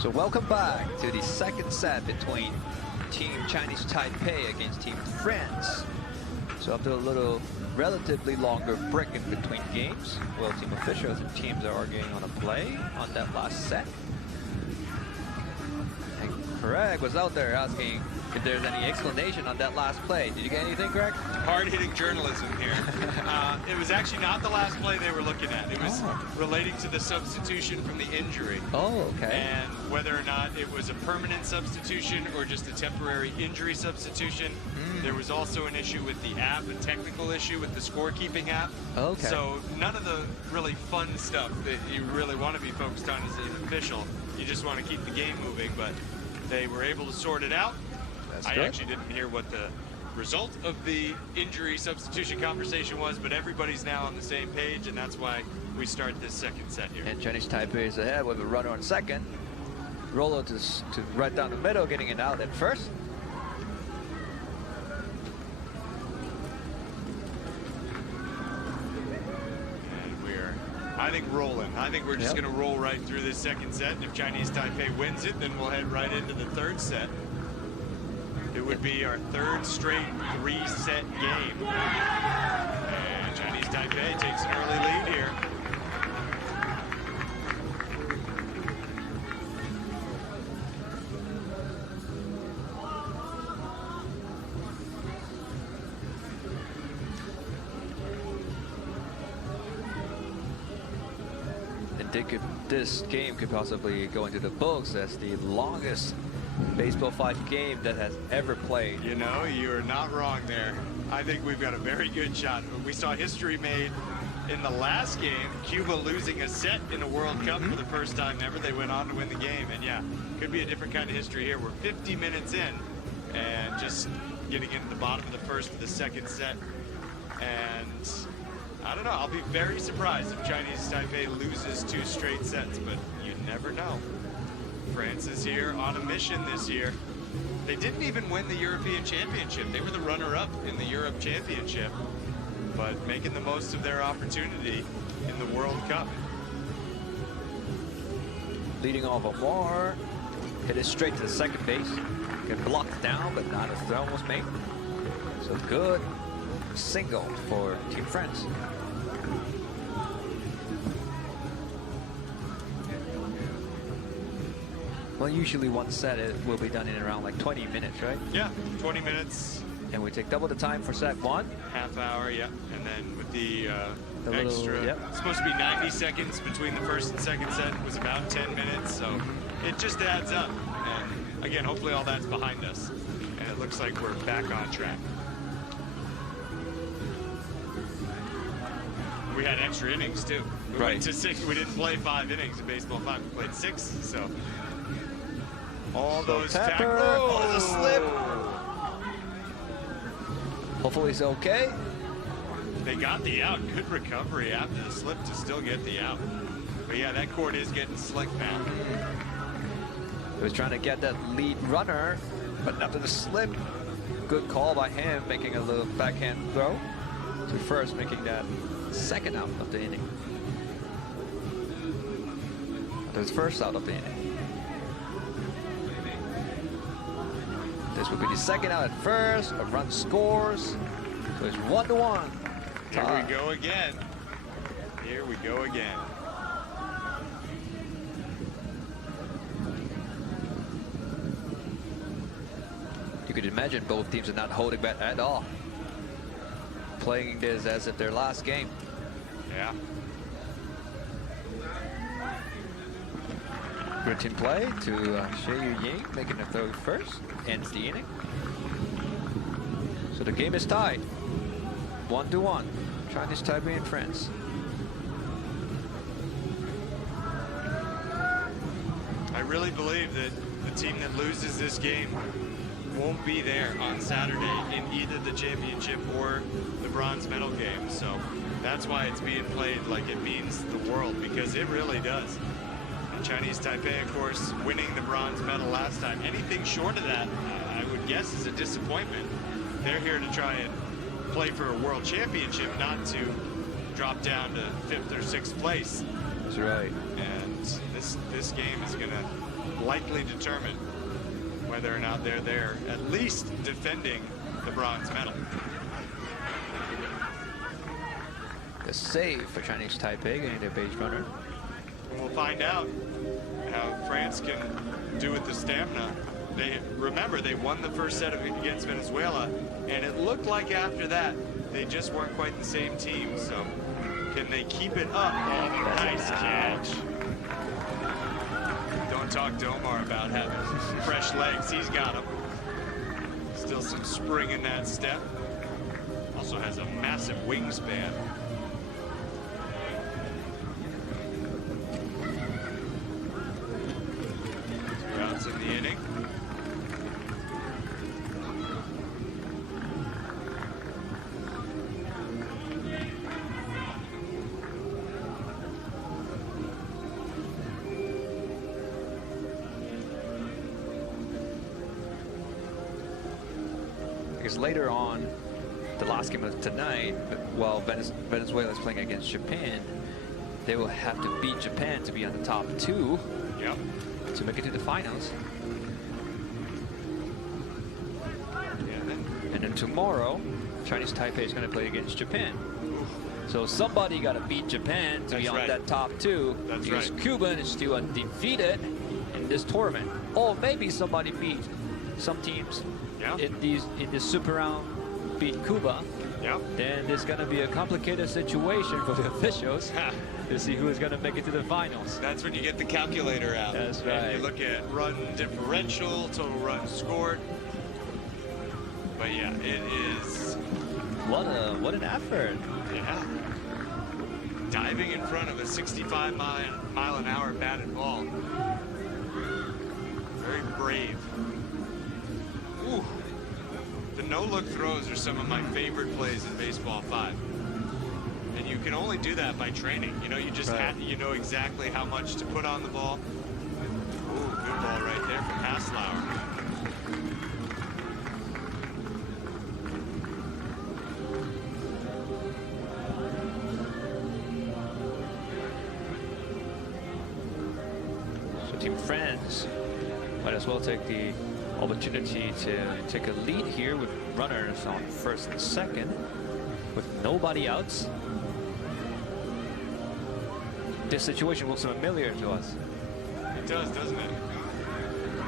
So welcome back to the second set between Team Chinese Taipei against Team France. So after a little relatively longer break in between games, well, team officials and teams are arguing on a play on that last set. And Craig was out there asking if there's any explanation on that last play. Did you get anything, Greg? Hard-hitting journalism here. It was actually not the last play they were looking at. It was relating to the substitution from the injury. Oh, okay. And whether or not it was a permanent substitution or just a temporary injury substitution. There was also an issue with the app, a technical issue with the scorekeeping app. Okay. So none of the really fun stuff that you really want to be focused on as an official. You just want to keep the game moving, but they were able to sort it out. I actually didn't hear what the result of the injury substitution conversation was, but everybody's now on the same page, and that's why we start this second set here. And Chinese Taipei is ahead with a runner on second. Rolo to right down the middle, getting it out at first. And we're, I think, rolling. I think we're just going to roll right through this second set, and if Chinese Taipei wins it, then we'll head right into the third set. It would be our third straight three-set game. And Chinese Taipei takes an early lead here. This game could possibly go into the books as the longest Baseball 5 game that has ever played. You know, you're not wrong there. I think we've got a very good shot. We saw history made in the last game, Cuba losing a set in a World Cup for the first time ever. They went on to win the game, and yeah, could be a different kind of history here. We're 50 minutes in and just getting into the bottom of the first of the second set. And I don't know, I'll be very surprised if Chinese Taipei loses 2 straight sets, but you never know. France is here on a mission this year. They didn't even win the European Championship. They were the runner-up in the Europe Championship, but making the most of their opportunity in the World Cup. Leading off Omar, hit it straight to the second base. Get blocked down, but not a throw was made. So good single for Team France. Well, usually one set will be done in around like 20 minutes, right? Yeah, 20 minutes. And we take double the time for set 1. Half hour, yeah. And then with the little, extra, it's supposed to be 90 seconds between the first and second set. It was about 10 minutes, so it just adds up. And again, hopefully all that's behind us. And it looks like we're back on track. We had extra innings, too. We went to 6. We didn't play 5 innings in Baseball 5. We played 6, so... all those tackles. Oh, the slip. Hopefully it's okay. They got the out. Good recovery after the slip to still get the out. But yeah, that court is getting slick now. He was trying to get that lead runner, but after the slip, good call by him, making a little backhand throw to first, making that second out of the inning. That was first out of the inning. This would be the second out at first. A run scores. So it's 1-1. Here we go again. Here we go again. You could imagine both teams are not holding back at all. Playing this as if their last game. Yeah. Good team play to Xie Yu-Ying, making a throw first. Ends the inning. So the game is tied. 1-1. Chinese Taipei and France. I really believe that the team that loses this game won't be there on Saturday in either the championship or the bronze medal game. So that's why it's being played like it means the world, because it really does. And Chinese Taipei, of course, winning the bronze medal last time. Anything short of that, I would guess, is a disappointment. They're here to try and play for a world championship, not to drop down to 5th or 6th place. That's right. And this game is going to likely determine whether or not they're there, at least defending the bronze medal. The save for Chinese Taipei getting their base runner. We'll find out how France can do with the stamina. Remember, they won the first set against Venezuela, and it looked like after that they just weren't quite the same team. So can they keep it up? Oh, nice catch. Don't talk to Omar about having fresh legs. He's got them. Still some spring in that step. Also has a massive wingspan. Routes in the inning. Because later on, the last game of tonight, while Venezuela is playing against Japan, they will have to beat Japan to be on the top 2 to make it to the finals. And then tomorrow, Chinese Taipei is going to play against Japan. So somebody got to beat Japan to be on that top 2. Because Cuba is still undefeated in this tournament. Or maybe somebody beat some teams in the super round, beat Cuba. Then there's going to be a complicated situation for the officials to see who is going to make it to the finals. That's when you get the calculator out. That's right. And you look at run differential, total runs scored. But yeah, it is. What an effort. Yeah. Diving in front of a 65 mile an hour batted ball. Very brave. Ooh. The no-look throws are some of my favorite plays in Baseball 5. And you can only do that by training. You know, you just you know exactly how much to put on the ball. Ooh, good ball right there from Haslauer. So Team France might as well take the opportunity to take a lead here with runners on first and second with nobody outs. This situation looks familiar to us. It does, doesn't it?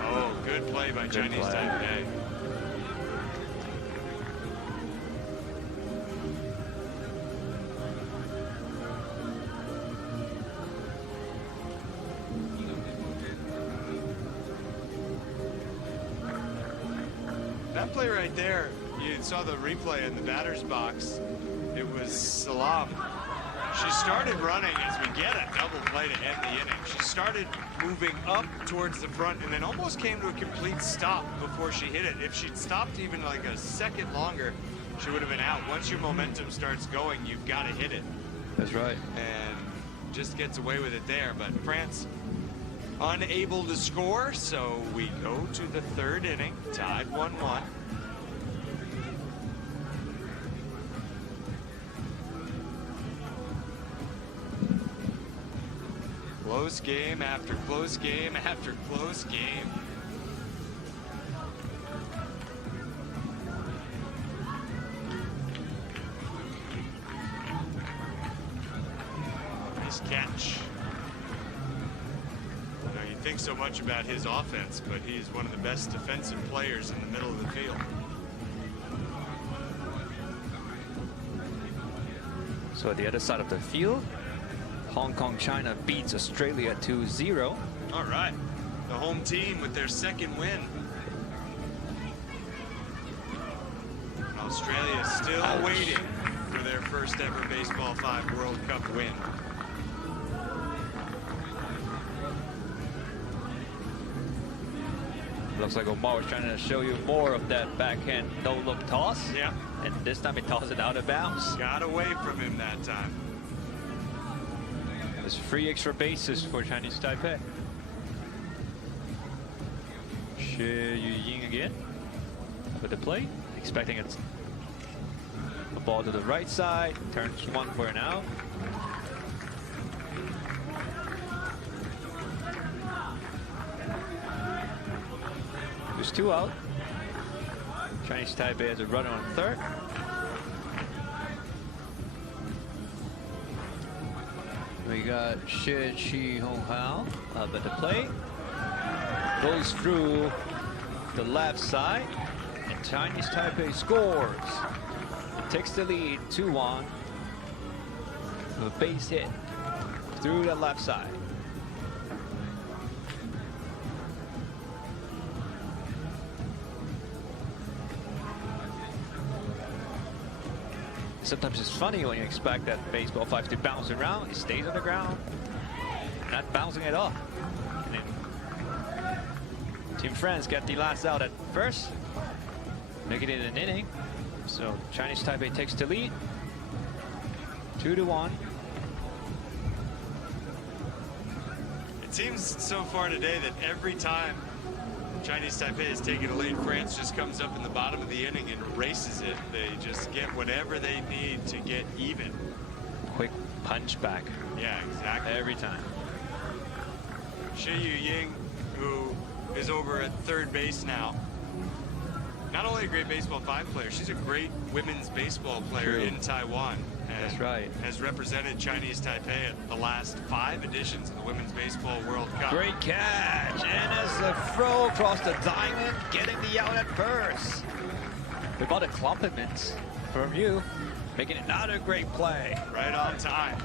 Oh, good play by Chinese Taipei. That play right there, you saw the replay in the batter's box. It was Salam. She started running as we get a double play to end the inning. She started moving up towards the front and then almost came to a complete stop before she hit it. If she'd stopped even like a second longer, she would have been out. Once your momentum starts going, you've got to hit it. That's right. And just gets away with it there. But France unable to score, so we go to the third inning, tied 1-1. Close game after close game after close game. Nice catch. You know, you think so much about his offense, but he's one of the best defensive players in the middle of the field. So at the other side of the field, Hong Kong, China beats Australia 2-0. All right, the home team with their second win. Australia still waiting for their first ever Baseball 5 World Cup win. Looks like Omar was trying to show you more of that backhand no-look toss. Yeah. And this time he tossed it out of bounds. Got away from him that time. There's 3 extra bases for Chinese Taipei. Xie Yuying again with the play, expecting a ball to the right side, turns one for an out. There's 2 out. Chinese Taipei has a runner on third. We got Shi Chi Hong Hao up at the plate. Goes through the left side, and Chinese Taipei scores. Takes the lead 2-1. A base hit through the left side. Sometimes it's funny when you expect that Baseball 5 to bounce around. It stays on the ground, not bouncing at all. And then Team France get the last out at first, making it an inning. So Chinese Taipei takes the lead, 2-1. It seems so far today that every time Chinese Taipei is taking a lead, France just comes up in the bottom of the inning and races it. They just get whatever they need to get even. Quick punch back. Yeah, exactly. Every time. Shi Ying, who is over at third base now. Not only a great Baseball 5 player, she's a great women's baseball player in Taiwan. And that's right. has represented Chinese Taipei at the last 5 editions of the Women's Baseball World Cup. Great catch, and as the throw across the diamond, getting the out at first. With all the compliments from you, making another great play. Right on time.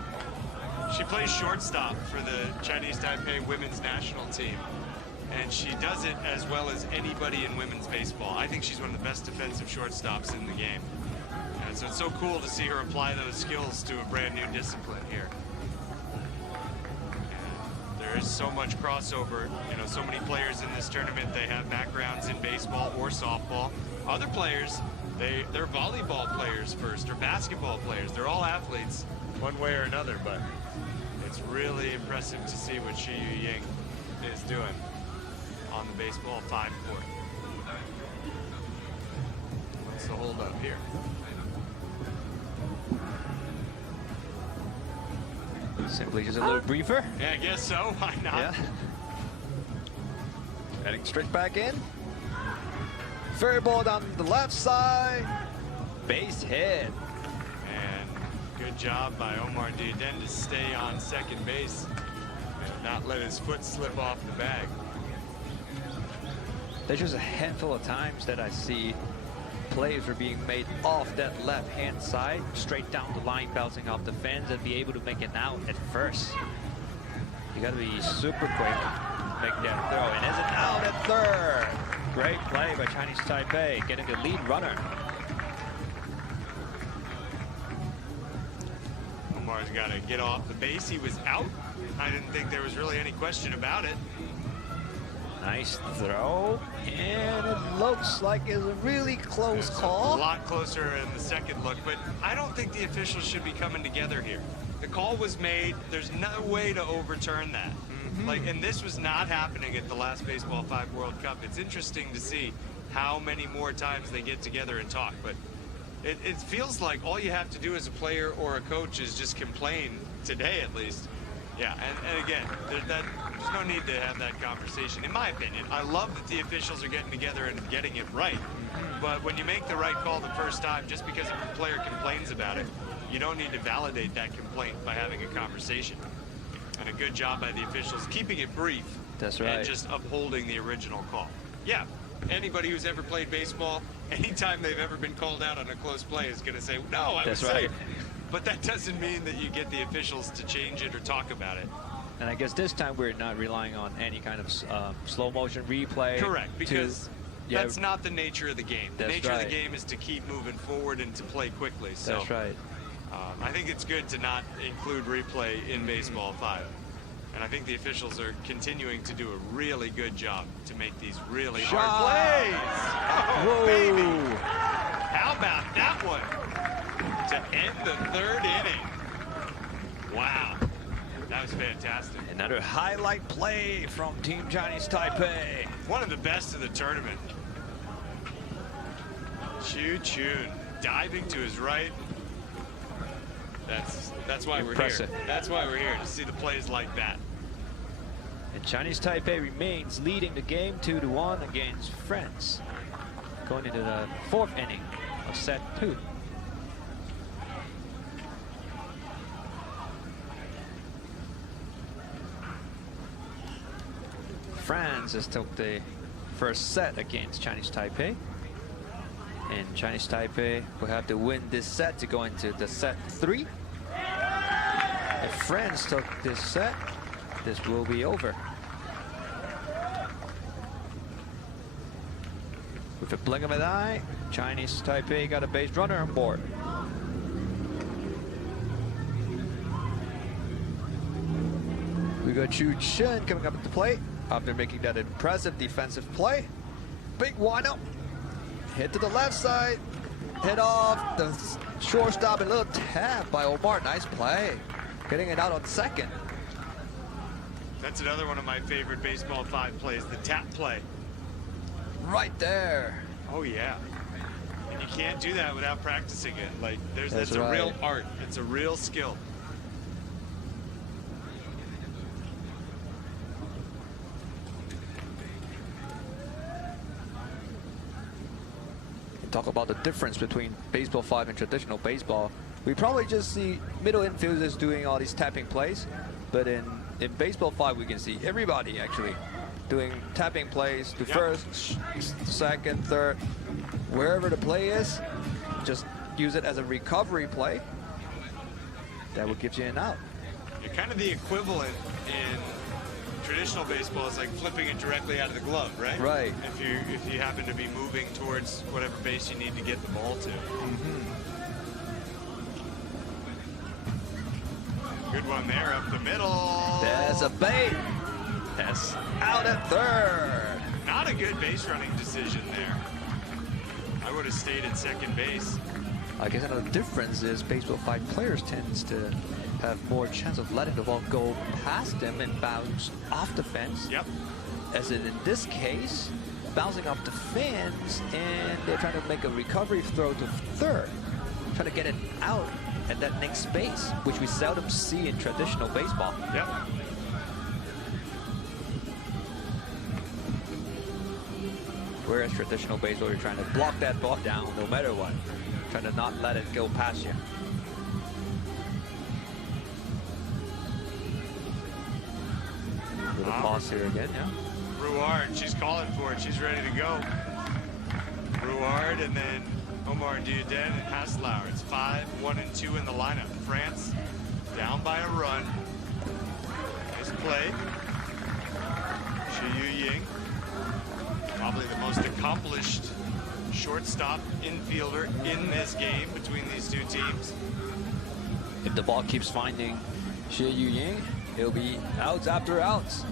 She plays shortstop for the Chinese Taipei women's national team, and she does it as well as anybody in women's baseball. I think she's one of the best defensive shortstops in the game. And so it's so cool to see her apply those skills to a brand new discipline here. And there is so much crossover. You know, so many players in this tournament, they have backgrounds in baseball or softball. Other players, they're volleyball players first, or basketball players. They're all athletes one way or another, but it's really impressive to see what Shi Ying is doing on the Baseball 5 court. What's the hold up here? Simply just a little briefer. Yeah, I guess so. Why not? Yeah. Heading straight back in. Fair ball down the left side. Base hit. And good job by Omar Diaden to stay on second base and not let his foot slip off the bag. There's just a handful of times that I see plays are being made off that left-hand side, straight down the line, bouncing off the fence, and be able to make an out at first. You got to be super quick to make that throw, and there's an out at third. Great play by Chinese Taipei, getting the lead runner. Omar's got to get off the base. He was out. I didn't think there was really any question about it. Nice throw, and it looks like it's a really close call. A lot closer in the second look, but I don't think the officials should be coming together here. The call was made. There's no way to overturn that. And this was not happening at the last Baseball 5 World Cup. It's interesting to see how many more times they get together and talk, but it feels like all you have to do as a player or a coach is just complain, today at least. Yeah, and again, there's no need to have that conversation, in my opinion. I love that the officials are getting together and getting it right. But when you make the right call the first time, just because a player complains about it, you don't need to validate that complaint by having a conversation. And a good job by the officials keeping it brief. That's right. And just upholding the original call. Yeah, anybody who's ever played baseball, anytime they've ever been called out on a close play is going to say, no, I was safe. But that doesn't mean that you get the officials to change it or talk about it. And I guess this time we're not relying on any kind of slow motion replay. Correct, because that's not the nature of the game. The nature of the game is to keep moving forward and to play quickly. So that's right. I think it's good to not include replay in Baseball 5. And I think the officials are continuing to do a really good job to make these really hard plays. Oh, baby! How about that one? To end the third inning. Wow. That was fantastic. Another highlight play from Team Chinese Taipei. One of the best of the tournament. Chu Chun diving to his right. That's why we're here. That's why we're here, to see the plays like that. And Chinese Taipei remains leading the game 2-1 against France, going into the 4th inning of set 2. France has took the first set against Chinese Taipei. And Chinese Taipei will have to win this set to go into the set 3. If France took this set, this will be over. With a blink of an eye, Chinese Taipei got a base runner on board. We got Chu Chen coming up at the plate after making that impressive defensive play. Big windup. Hit to the left side. Hit off the shortstop. A little tap by Omar. Nice play. Getting it out on second. That's another one of my favorite Baseball 5 plays, the tap play. Right there. Oh, yeah. And you can't do that without practicing it. Like, That's it's a right. real art. It's a real skill. Talk about the difference between Baseball 5 and traditional baseball. We probably just see middle infielders doing all these tapping plays, but in Baseball 5 we can see everybody actually doing tapping plays to first, second, third, wherever the play is. Just use it as a recovery play. That will give you an out. You're kind of the equivalent in traditional baseball is like flipping it directly out of the glove, right? Right. If you happen to be moving towards whatever base you need to get the ball to. Good one there up the middle. There's a bait. That's out at third. Not a good base running decision there. I would have stayed at second base. I guess another difference is Baseball 5 players tends to have more chance of letting the ball go past them and bounce off the fence. Yep. As in this case, bouncing off the fence, and they're trying to make a recovery throw to third, trying to get it out at that next base, which we seldom see in traditional baseball. Yep. Whereas traditional baseball, you're trying to block that ball down no matter what, trying to not let it go past you. Little pause here again, yeah. Ruard, she's calling for it. She's ready to go. Ruard and then Omar Diaden and Haslauer. It's 5-1-2 in the lineup. France down by a run. Nice play. Shi Ying, probably the most accomplished shortstop infielder in this game between these two teams. If the ball keeps finding Xie Yuying, he'll be outs after outs.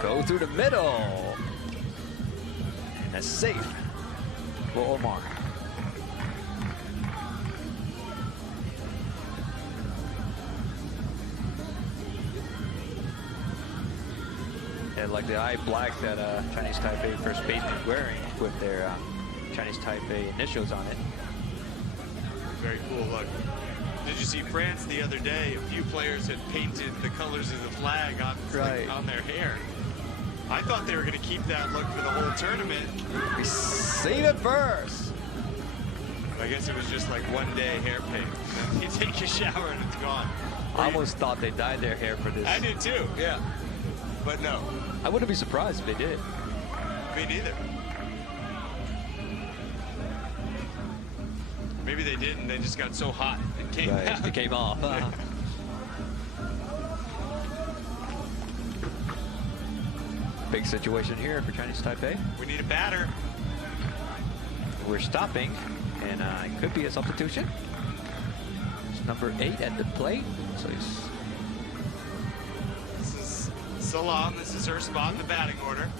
Go through the middle. And that's safe for Omar. And like the eye black that Chinese Taipei first baseman is wearing with their Chinese Taipei initials on it. Very cool look. Did you see France the other day? A few players had painted the colors of the flag on, on their hair. I thought they were going to keep that look for the whole tournament. We seen it first. I guess it was just like one day hair paint. You take your shower and it's gone. I almost thought they dyed their hair for this. I did too, yeah. But no. I wouldn't be surprised if they did. Me neither. Maybe they didn't. They just got so hot it came out. It came off. Big situation here for Chinese Taipei. We need a batter. We're stopping, and it could be a substitution. It's number 8 at the plate. So he's... This is Salam. This is her spot in the batting order.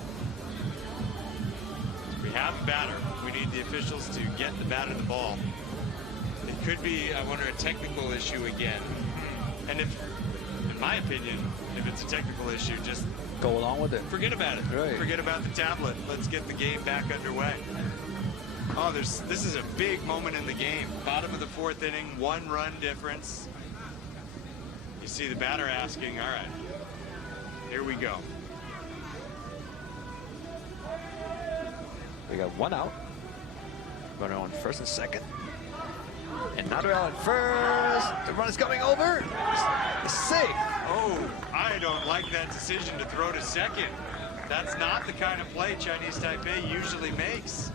We have a batter. We need the officials to get the bat of the ball. It could be, I wonder, a technical issue again. And if, in my opinion, if it's a technical issue, just go along with it. Forget about it. Right. Forget about the tablet. Let's get the game back underway. Oh, this is a big moment in the game. Bottom of the 4th inning, 1-run difference. You You see the batter asking, all right, here we go. We got one out. Runner on first and second. Another out at first. The run is coming over. It's safe. Oh, I don't like that decision to throw to second. That's not the kind of play Chinese Taipei usually makes.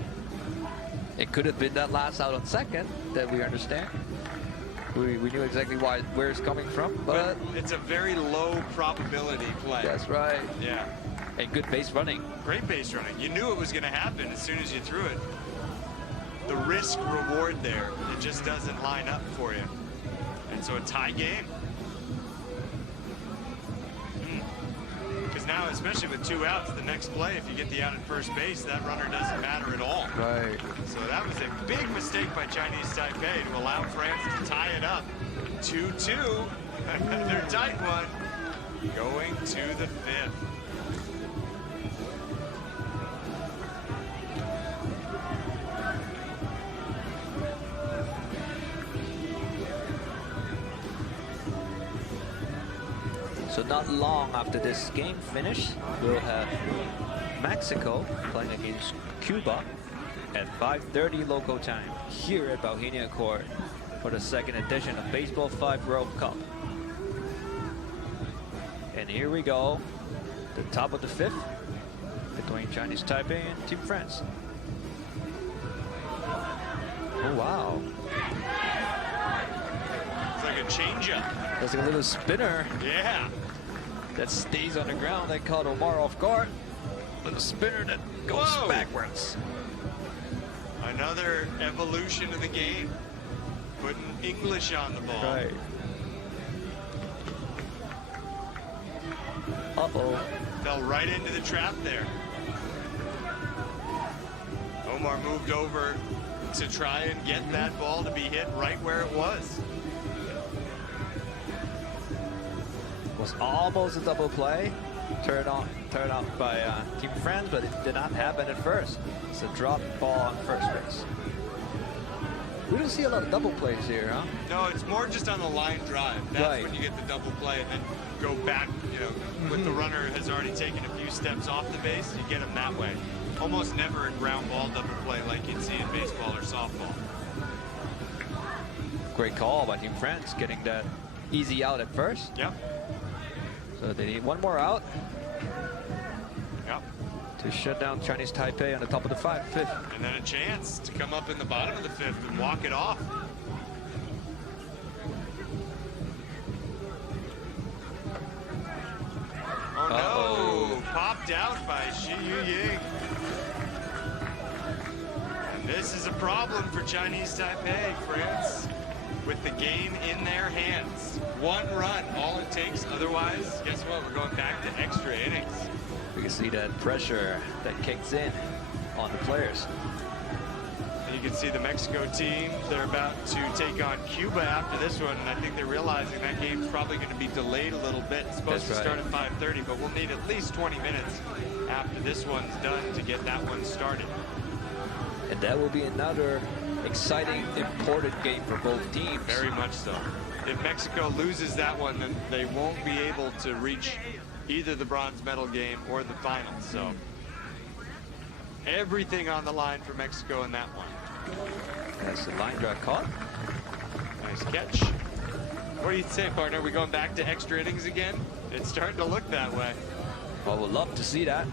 It could have been that last out on second that we understand. We knew exactly where it's coming from, but it's a very low probability play. That's right. Yeah. And good base running. Great base running. You knew it was going to happen as soon as you threw it. The risk reward there, it just doesn't line up for you. And so a tie game. Because now, especially with 2 outs, the next play, if you get the out at first base, that runner doesn't matter at all. Right. So that was a big mistake by Chinese Taipei to allow France to tie it up. 2-2, another tight one, going to the 5th. So not long after this game finish, we'll have Mexico playing against Cuba at 5:30 local time here at Bohemian Court for the second edition of Baseball 5 World Cup. And here we go, the top of the 5th between Chinese Taipei and Team France. Oh wow. It's like a changeup. There's a little spinner. Yeah. That stays on the ground. That caught Omar off guard. Little spinner that goes Whoa. backwards. Another evolution of the game. Putting English on the ball. Right. Uh-oh. Fell right into the trap there. Omar moved over to try and get that ball to be hit right where it was. Was almost a double play. Turned off by Team France, but it did not happen at first. It's a drop ball on first base. We don't see a lot of double plays here, huh? No, it's more just on the line drive. That's Right. when you get the double play and then go back, you know, when the runner has already taken a few steps off the base, you get them that way. Almost never a ground ball double play like you'd see in baseball or softball. Great call by Team France, getting that easy out at first. Yep. So they need one more out Yep. to shut down Chinese Taipei on the top of the 5th. And then a chance to come up in the bottom of the 5th and walk it off. Oh no! Uh-oh. Popped out by Xi Yuying. And this is a problem for Chinese Taipei, France, with the game in their hands. One run, all it takes. Otherwise, guess what? We're going back to extra innings. We can see that pressure that kicks in on the players. And you can see the Mexico team, they're about to take on Cuba after this one, and I think they're realizing that game's probably going to be delayed a little bit. It's supposed That's to right. start at 5:30, but we'll need at least 20 minutes after this one's done to get that one started. And that will be another exciting, important game for both teams. Very much so. If Mexico loses that one, then they won't be able to reach either the bronze medal game or the final. So everything on the line for Mexico in that one. That's the line drive caught. Nice catch. What do you say, partner? Are we going back to extra innings again? It's starting to look that way. I would love to see that.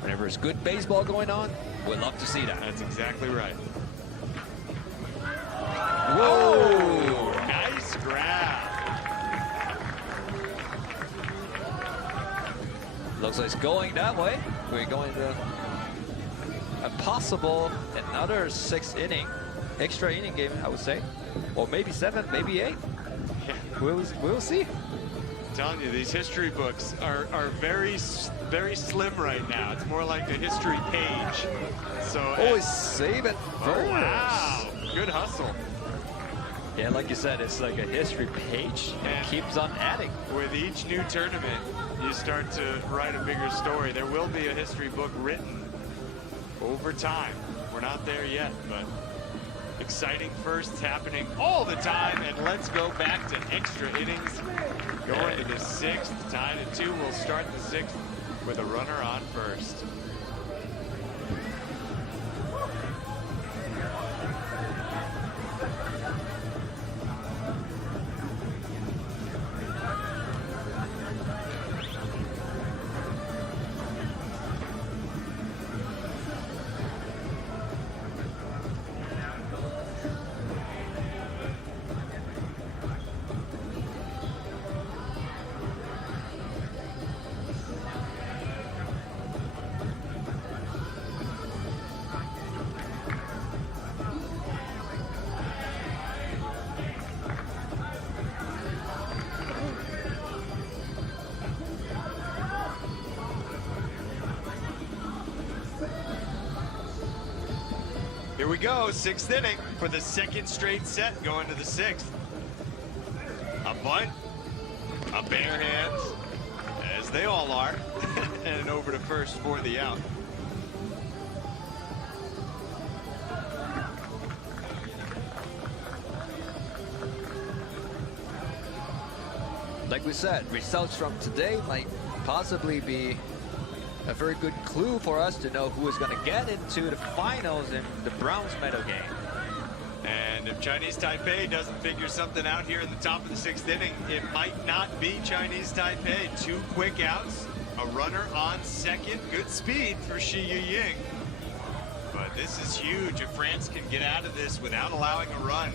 Whenever there's good baseball going on, we'd love to see that. That's exactly right. Whoa! Nice grab. Looks like it's going that way. We're going to a possible another 6th inning, extra inning game, I would say. Or maybe 7, maybe 8. Yeah. We'll see. I'm telling you, these history books are very slim right now. It's more like a history page. So Always save it first. oh, wow, good hustle. Yeah, like you said, it's like a history page. And it keeps on adding. With each new tournament, you start to write a bigger story. There will be a history book written over time. We're not there yet, but Exciting firsts happening all the time, and let's go back to extra innings. Going to the 6th, tied at 2. We'll start the 6th with a runner on first. Here we go, 6th inning for the 2nd straight set going to the 6th. A bunt, a bare hand, as they all are, and over to first for the out. Like we said, results from today might possibly be a very good clue for us to know who is going to get into the finals in the bronze medal game. And if Chinese Taipei doesn't figure something out here in the top of the 6th inning, it might not be Chinese Taipei. 2 quick outs, a runner on second. Good speed for Shi Yuying. But this is huge if France can get out of this without allowing a run.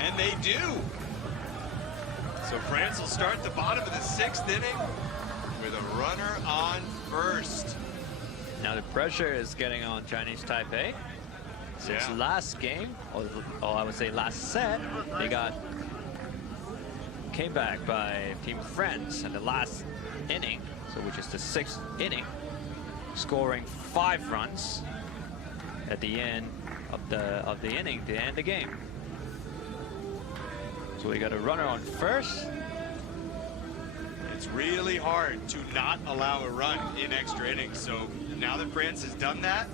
And they do. So France will start the bottom of the 6th inning with a runner on first. Now the pressure is getting on Chinese Taipei. Since last game, or I would say last set, they came back by Team France in the last inning, so which is the 6th inning, scoring 5 runs at the end of the inning to end the game. So we got a runner on first. It's really hard to not allow a run in extra innings. So now that France has done that,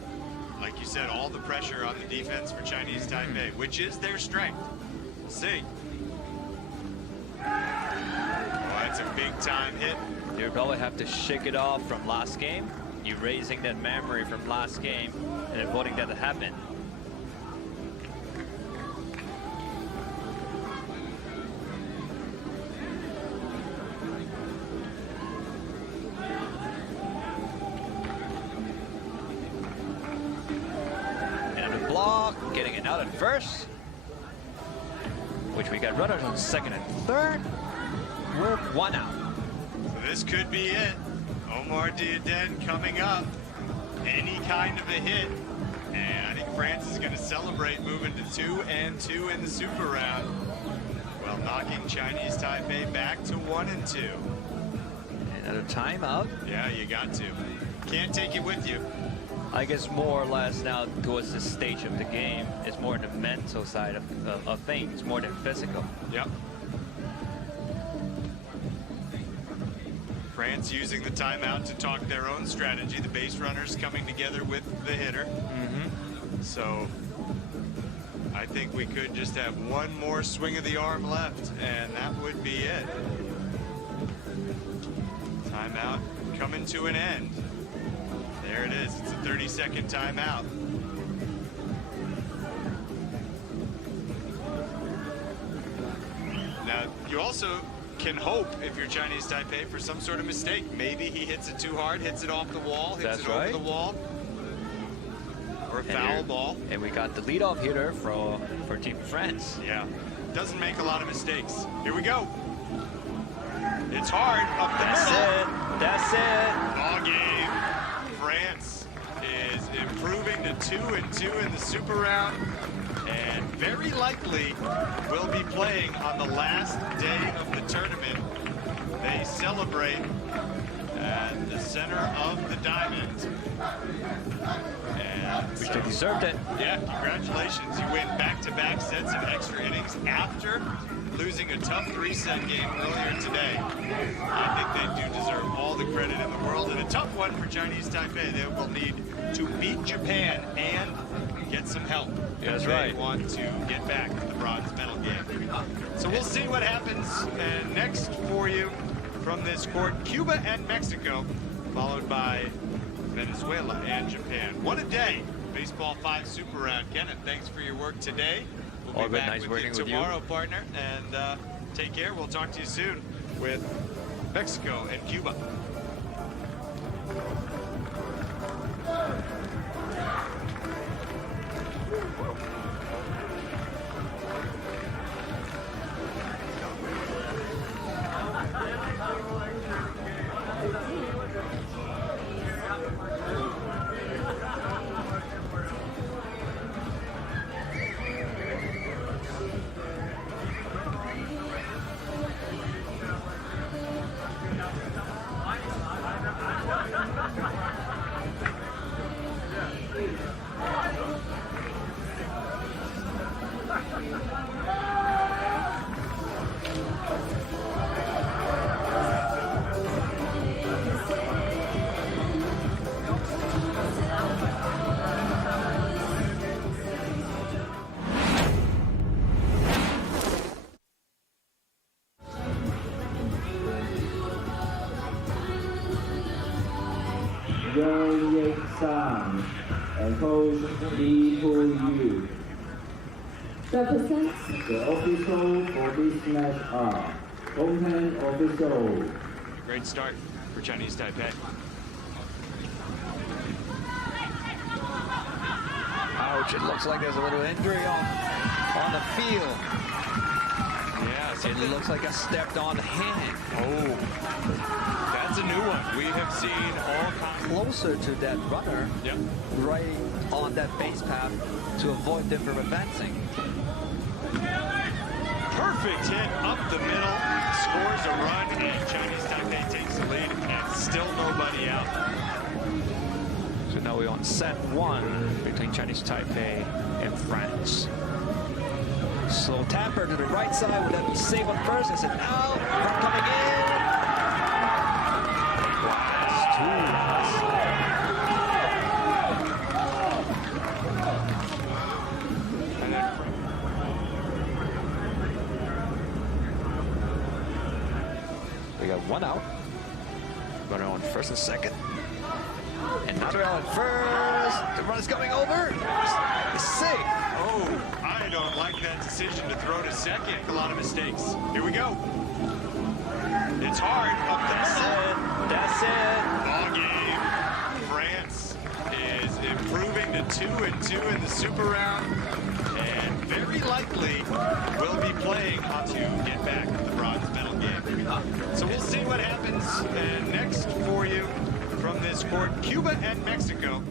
like you said, all the pressure on the defense for Chinese Taipei, which is their strength. We'll see. Oh, that's a big time hit. You probably have to shake it off from last game, erasing that memory from last game and avoiding that to happen. Getting it out at first, which we got runners on second and third. We're 1 out. So this could be it. Omar Diaden coming up. Any kind of a hit. And I think France is going to celebrate moving to 2-2 in the super round, while knocking Chinese Taipei back to 1-2. Another timeout. Yeah, you got to. Can't take it with you. I guess more or less now towards this stage of the game, it's more the mental side of things, more than physical. Yep. France using the timeout to talk their own strategy. The base runners coming together with the hitter. So I think we could just have one more swing of the arm left, and that would be it. Timeout coming to an end. There it is. It's a 30-second timeout. Now, you also can hope, if you're Chinese Taipei, for some sort of mistake. Maybe he hits it too hard, hits it off the wall, hits it over the wall. Or a foul ball. And we got the leadoff hitter for Team France. Yeah. Doesn't make a lot of mistakes. Here we go. It's hard up the middle. That's it. Ball game. France is improving to 2-2 in the super round, and very likely will be playing on the last day of the tournament. They celebrate at the center of the diamond. And Which they deserved it. yeah, congratulations. You win back-to-back sets of extra innings after losing a tough 3-set game earlier today. I think they do deserve all the credit in the world, and a tough one for Chinese Taipei. They will need to beat Japan and get some help. That's if they right. want to get back at the bronze medal game. So we'll see what happens. And next for you from this court, Cuba and Mexico, followed by Venezuela and Japan. What a day. Baseball 5 Super Round. Kenneth, thanks for your work today. We'll be back nice with working you with you. tomorrow, partner. And take care. We'll talk to you soon with Mexico and Cuba. Sang and Coach Lee Hu-Yu. Represents The officials for this match are Open official. Great start for Chinese Taipei. Ouch, it looks like there's a little injury on the field. Yeah, It looks like I stepped on the hand. Oh, that's a new one. We have seen all kinds. Closer to that runner, Yep. right on that base path to avoid them from advancing. Perfect hit up the middle, scores a run, and Chinese Taipei takes the lead, and still nobody out. So now we're on set one between Chinese Taipei and France. Slow tapper to the right side. Would that be safe on first? Is it out? Run coming in. Wow. 2 runs. And then We got 1 out. Runner on first and second. Another out at first. The run is coming over. It's safe. oh, I don't like that decision to throw to second. A lot of mistakes. Here we go. It's hard up the middle. That's it. Ball game. France is improving to 2-2 in the Super Round, and very likely will be playing to get back to the bronze medal game. So we'll see what happens. And next for you from this court, Cuba and Mexico.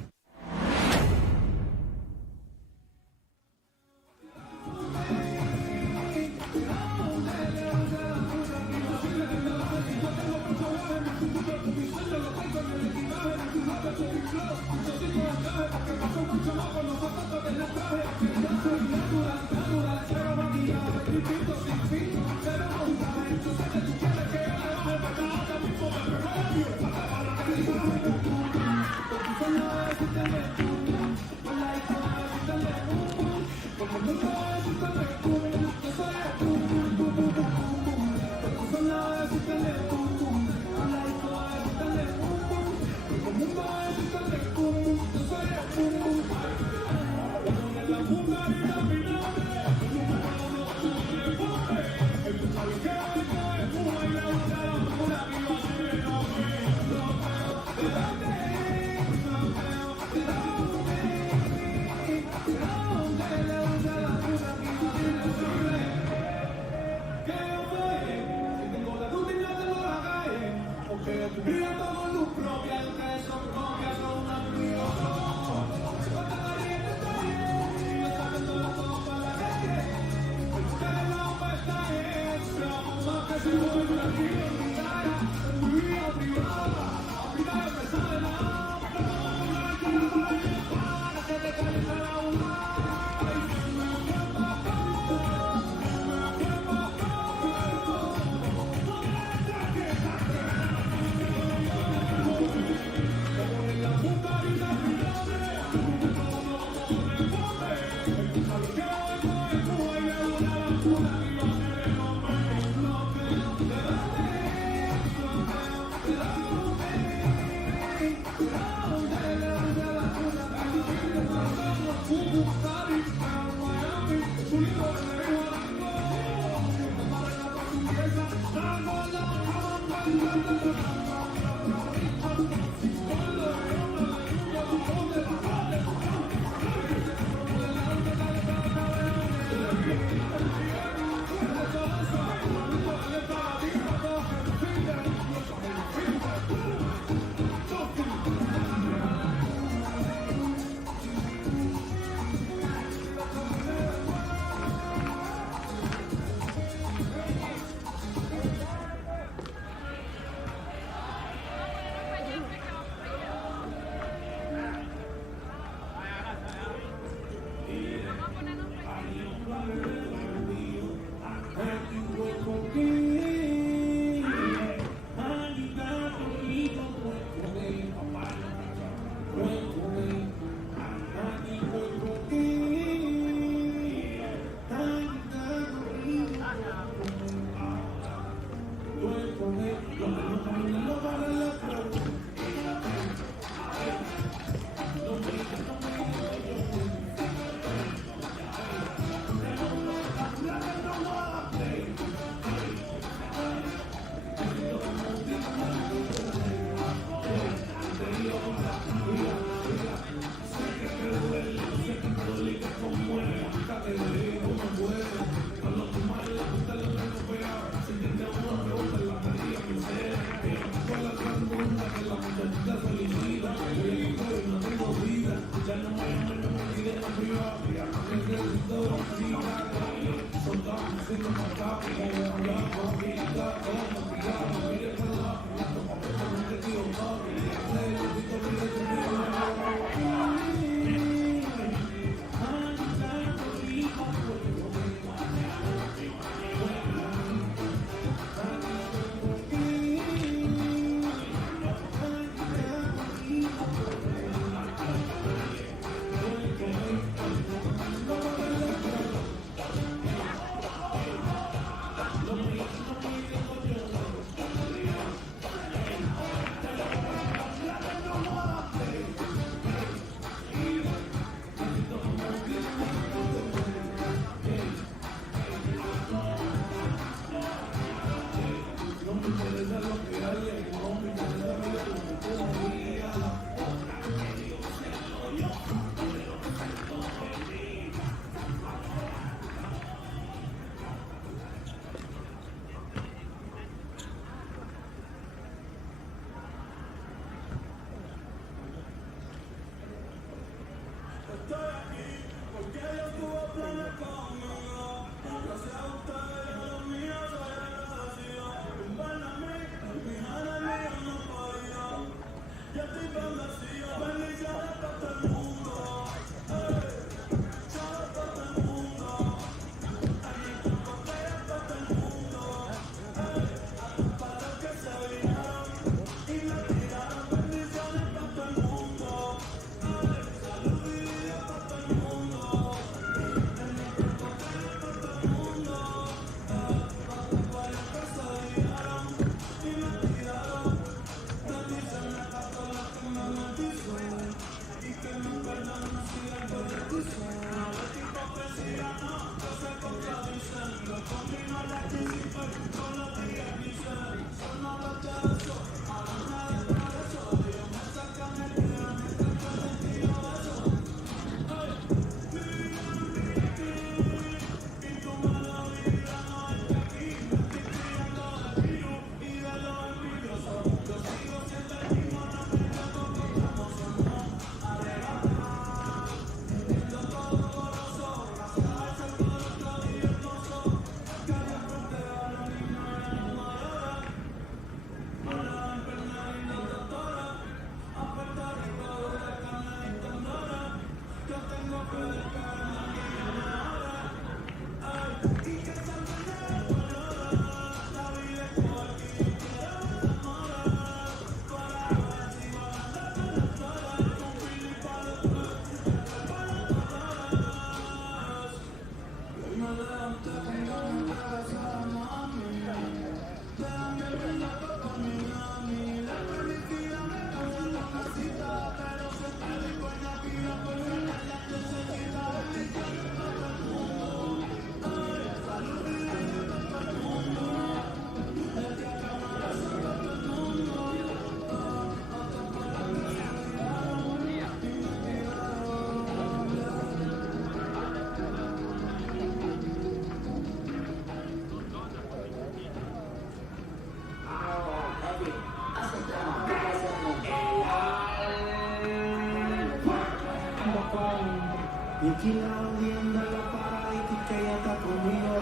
Tranquila viendo la paradita que ella está conmigo.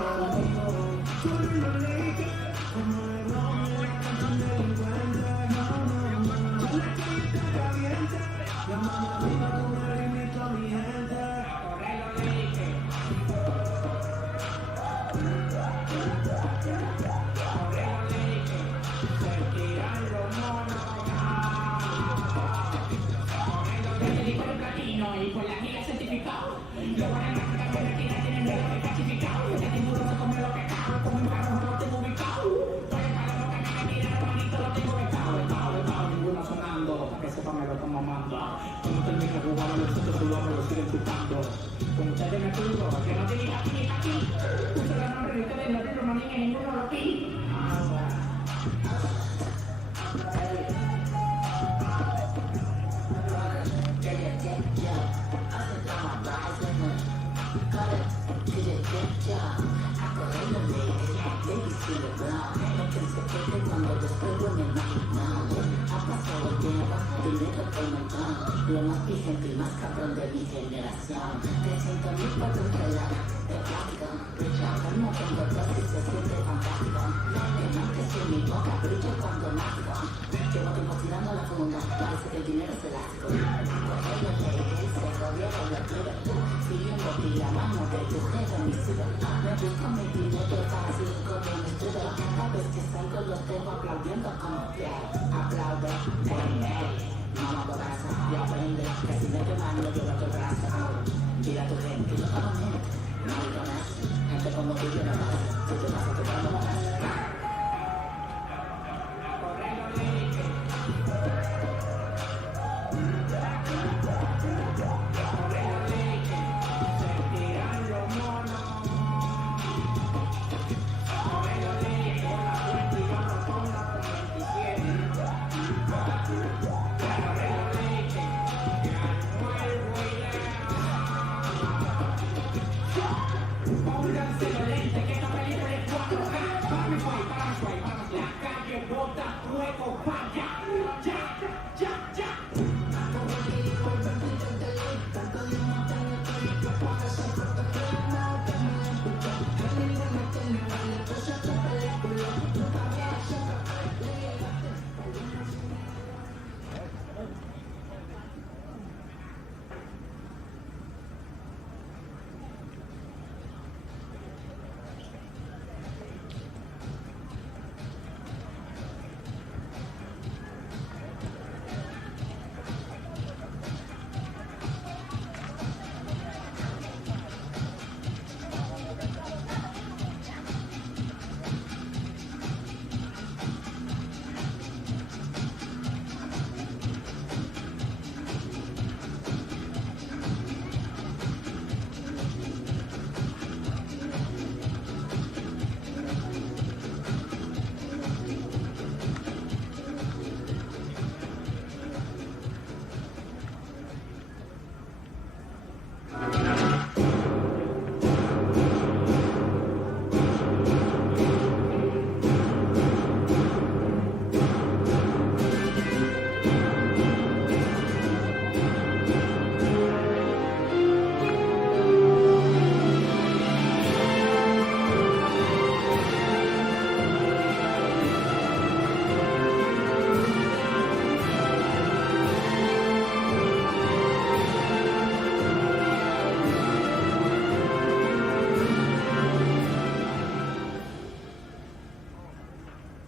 Corriendo ley, como de broma, la canción delincuente. No, la calle está caliente. La mamá dijo tú me rimito a mi gente. Corriendo ley. Y por la gira certificado. Yo voy a la carrera que ya tienen miedo de clasificado. Este tiburón se come lo que cago, como un carro no lo tengo ubicado. Estoy para lo que me mira, hermanito, lo tengo becado. Ninguno sonando, para que sepa me lo están mamando. Cuando termino jugando, los otros jugadores lo siguen chupando. Con ustedes me cruzo, que no tiene aquí. Puse la nombre de ustedes, no tengo maní en ninguno lo aquí. Lo más vigente y más cabrón de mi generación. 300.000 patrullas de plástico. Richard, no tengo dosis, se siente fantástico. Que si mi boca brillo cuando mágico. Llevo tiempo tirando la funda, parece que el dinero es elástico. Corriendo leyes, se gobierna la tuya. Siguiendo ti la mano de tu jefe, mi ciudad. Me busco mi dinero fácil, como un estudio. Cada vez que salgo los dejo aplaudiendo como fiel. Aplaude, hey. Mamá coraza, y aprende que si me mano yo no te brazo. Mira tu gente, yo no mente, no me conoce. Gente como tú yo no pasa, si te pasa te pago más.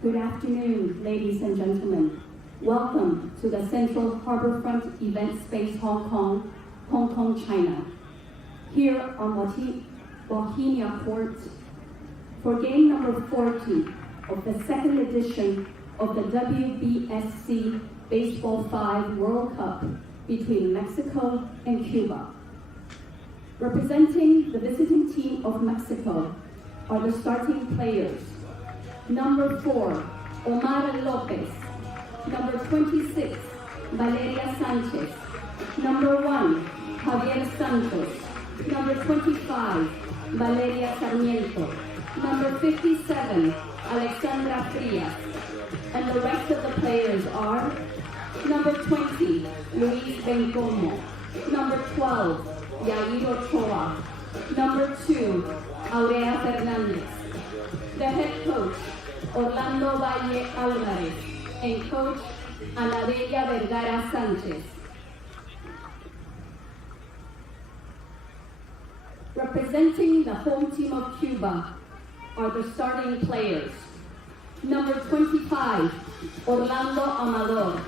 Good afternoon, ladies and gentlemen. Welcome to the Central Harbourfront Event Space, Hong Kong, China. Here on Bohemia Court for game number 40 of the second edition of the WBSC Baseball5 World Cup between Mexico and Cuba. Representing the visiting team of Mexico are the starting players. Number 4, Omar Lopez. Number 26, Valeria Sanchez. Number 1, Javier Santos. Number 25, Valeria Sarmiento. Number 57, Alexandra Frias. And the rest of the players are number 20, Luis Bencomo. Number 12, Yair Ochoa. Number 2, Aurea Fernandez. The head coach, Orlando Valle Álvarez, and coach, Anabella Vergara Sanchez. Representing the home team of Cuba are the starting players. Number 25, Orlando Amador.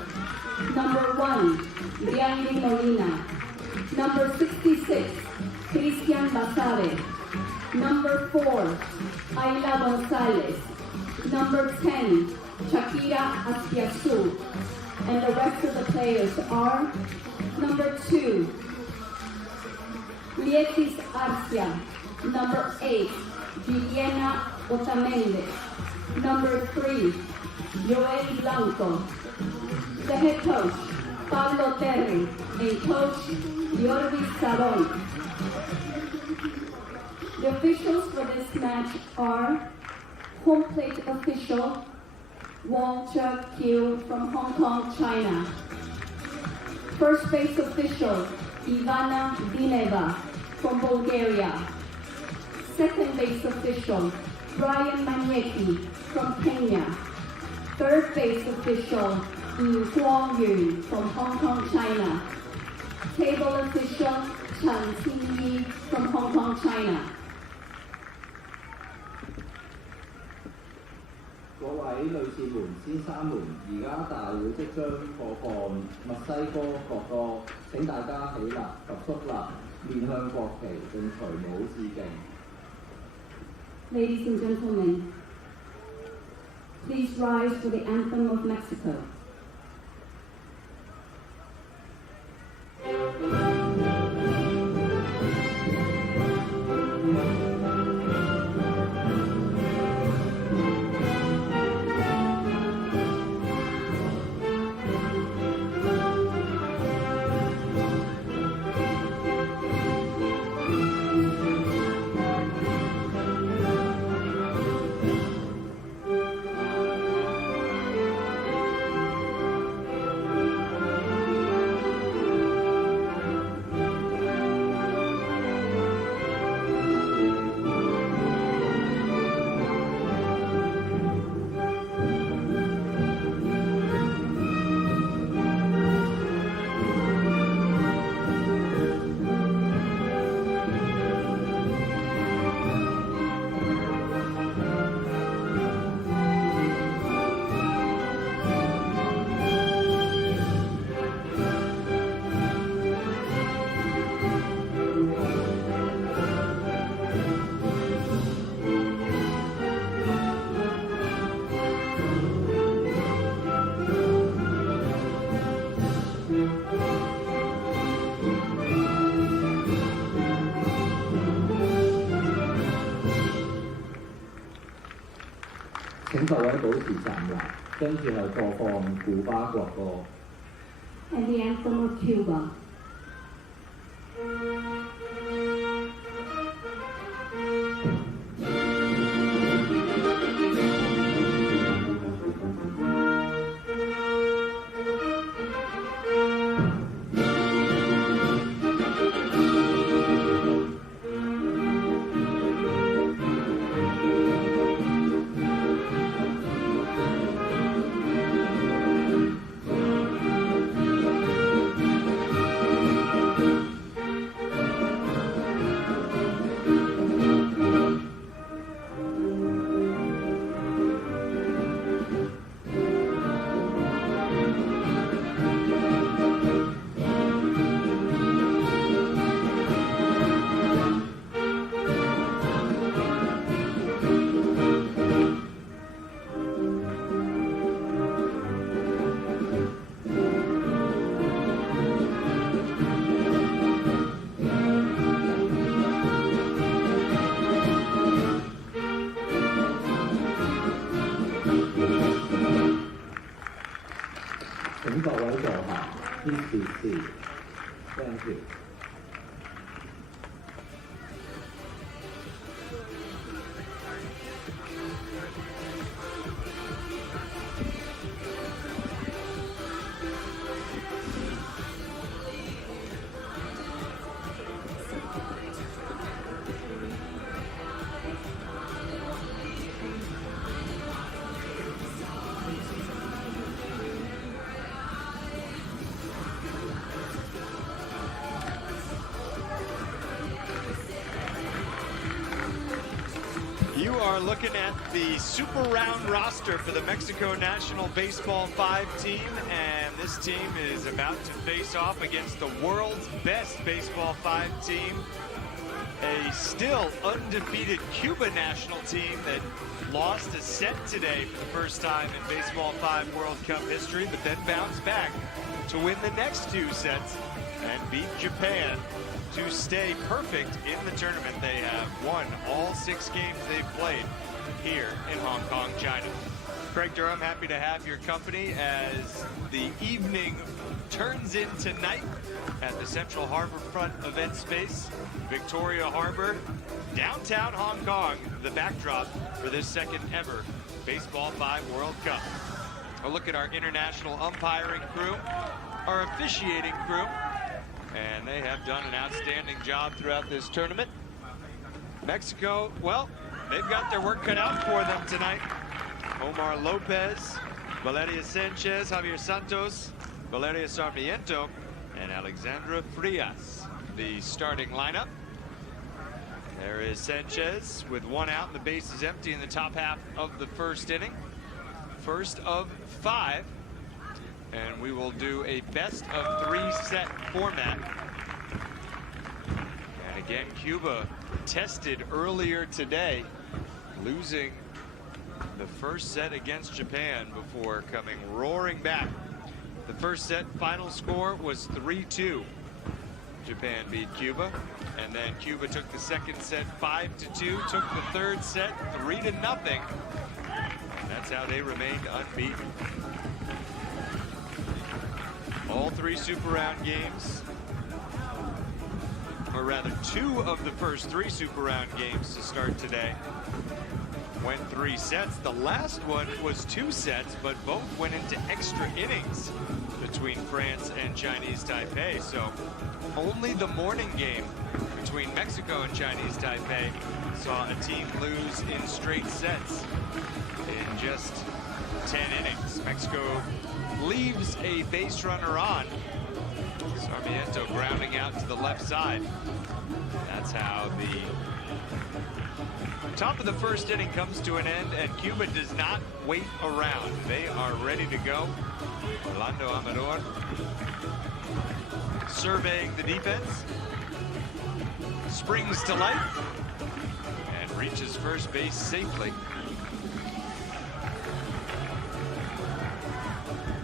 Number 1, Dianri Molina. Number 66, Cristian Basabe. Number 4, Ayla Gonzalez. Number 10, Shakira Aspiazu. And the rest of the players are number 2, Lietis Arcia. Number 8, Juliana Otamendi. Number 3, Joel Blanco. The head coach, Pablo Terry, and coach, Jordi Sabon. The officials for this match are home plate official, Wang Qiu from Hong Kong, China. First base official, Ivana Dineva from Bulgaria. Second base official, Brian Maniecki from Kenya. Third base official, Yu Guangyu from Hong Kong, China. Table official, Chen Xinyi from Hong Kong, China. 各位女士們、先生們，而家大會即將播放墨西哥國歌，請大家起立及肅立，面向國旗並隨舞致敬。Ladies and gentlemen, please rise for the anthem of Mexico.請各位保持站立，跟住係播放古巴國歌。And the anthem of Cuba. 請各位坐下 ，Please be seated. Thank you. 4 looking at the Super Round roster for the Mexico National Baseball 5 team, and this team is about to face off against the world's best Baseball 5 team, a still undefeated Cuba national team that lost a set today for the first time in Baseball 5 World Cup history, but then bounced back to win the next 2 sets and beat Japan to stay perfect in the tournament. They have won all 6 games they've played here in Hong Kong, China. Craig Durham, happy to have your company as the evening turns in tonight at the Central Harbourfront event space, Victoria Harbor, downtown Hong Kong, the backdrop for this second ever Baseball 5 World Cup. A look at our international umpiring crew, our officiating crew, and they have done an outstanding job throughout this tournament. Mexico, well, they've got their work cut out for them tonight. Omar Lopez, Valeria Sanchez, Javier Santos, Valeria Sarmiento, and Alexandra Frias, the starting lineup. There is Sanchez with 1 out, and the base is empty in the top half of the first inning. First of 5. And we will do a best of 3 set format. And again, Cuba tested earlier today, losing the first set against Japan before coming roaring back. The first set final score was 3-2. Japan beat Cuba, and then Cuba took the second set 5-2, took the third set 3-0. And that's how they remained unbeaten. All 3 Super Round games, or rather 2 of the first 3 Super Round games to start today, went 3 sets. The last one was 2 sets, but both went into extra innings between France and Chinese Taipei. So only the morning game between Mexico and Chinese Taipei saw a team lose in straight sets in just 10 innings. Mexico leaves a base runner on. Sarmiento grounding out to the left side. That's how the top of the first inning comes to an end, and Cuba does not wait around. They are ready to go. Orlando Amador surveying the defense, springs to life, and reaches first base safely.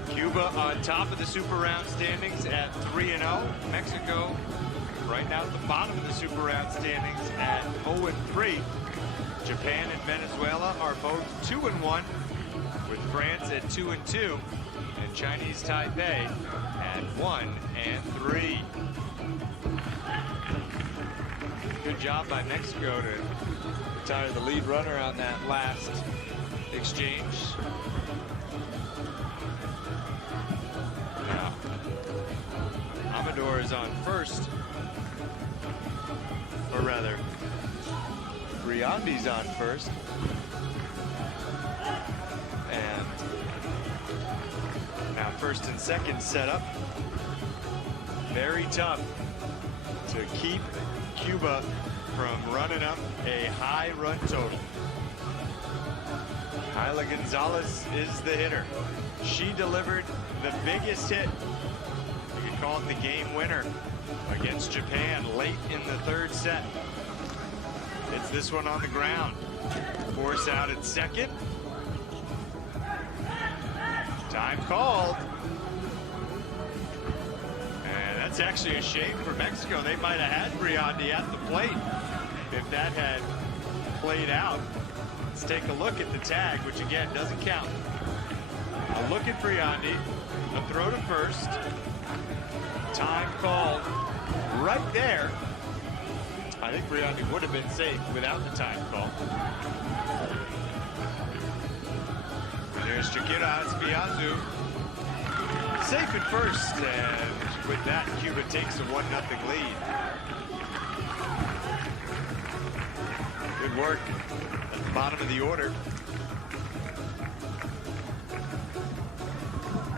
Cuba on top of the Super Round standings at 3-0. Mexico right now at the bottom of the Super Round standings at 0-3. Japan and Venezuela are both 2-1, with France at 2-2, and Chinese Taipei at 1-3. Good job by Mexico to retire the lead runner on that last exchange. Now, Amador is on first, or rather, Riondi's on first. And now first and second set up. Very tough to keep Cuba from running up a high run total. Kyla Gonzalez is the hitter. She delivered the biggest hit. You could call it the game winner against Japan late in the third set. It's this one on the ground. Force out at second. Time called. And that's actually a shame for Mexico. They might have had Riondi at the plate if that had played out. Let's take a look at the tag, which again doesn't count. A look at Riondi, a throw to first. Time called right there. I think Riondi would have been safe without the time call. There's Shakira Espiazu. Safe at first, and with that, Cuba takes a 1-0 lead. Good work at the bottom of the order.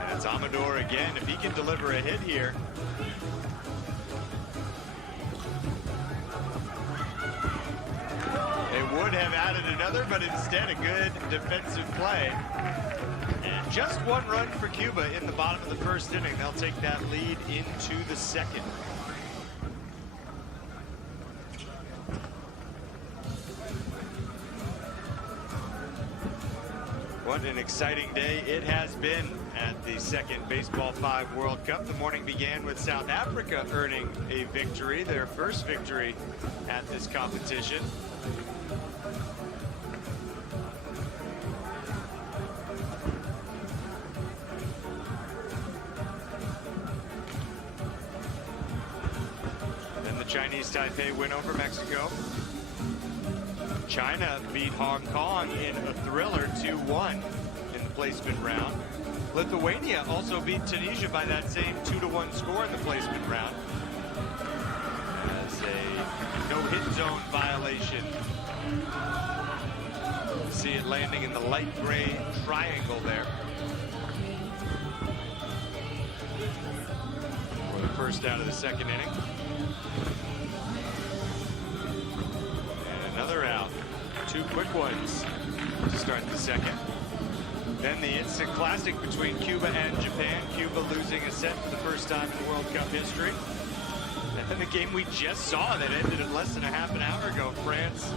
And it's Amador again. If he can deliver a hit here, a would have added another, but instead a good defensive play. And just one run for Cuba in the bottom of the first inning. They'll take that lead into the second. What an exciting day it has been at the second Baseball5 World Cup. The morning began with South Africa earning a victory, their first victory at this competition. Then the Chinese Taipei win over Mexico. China beat Hong Kong in a thriller 2-1 in the placement round. Lithuania also beat Tunisia by that same 2-1 score in the placement round. As a no-hit zone violation. See it landing in the light gray triangle there. For the first out of the second inning. And another out. Two quick ones to start the second. Then the instant classic between Cuba and Japan. Cuba losing a set for the first time in World Cup history. And then the game we just saw that ended in less than a half an hour ago. France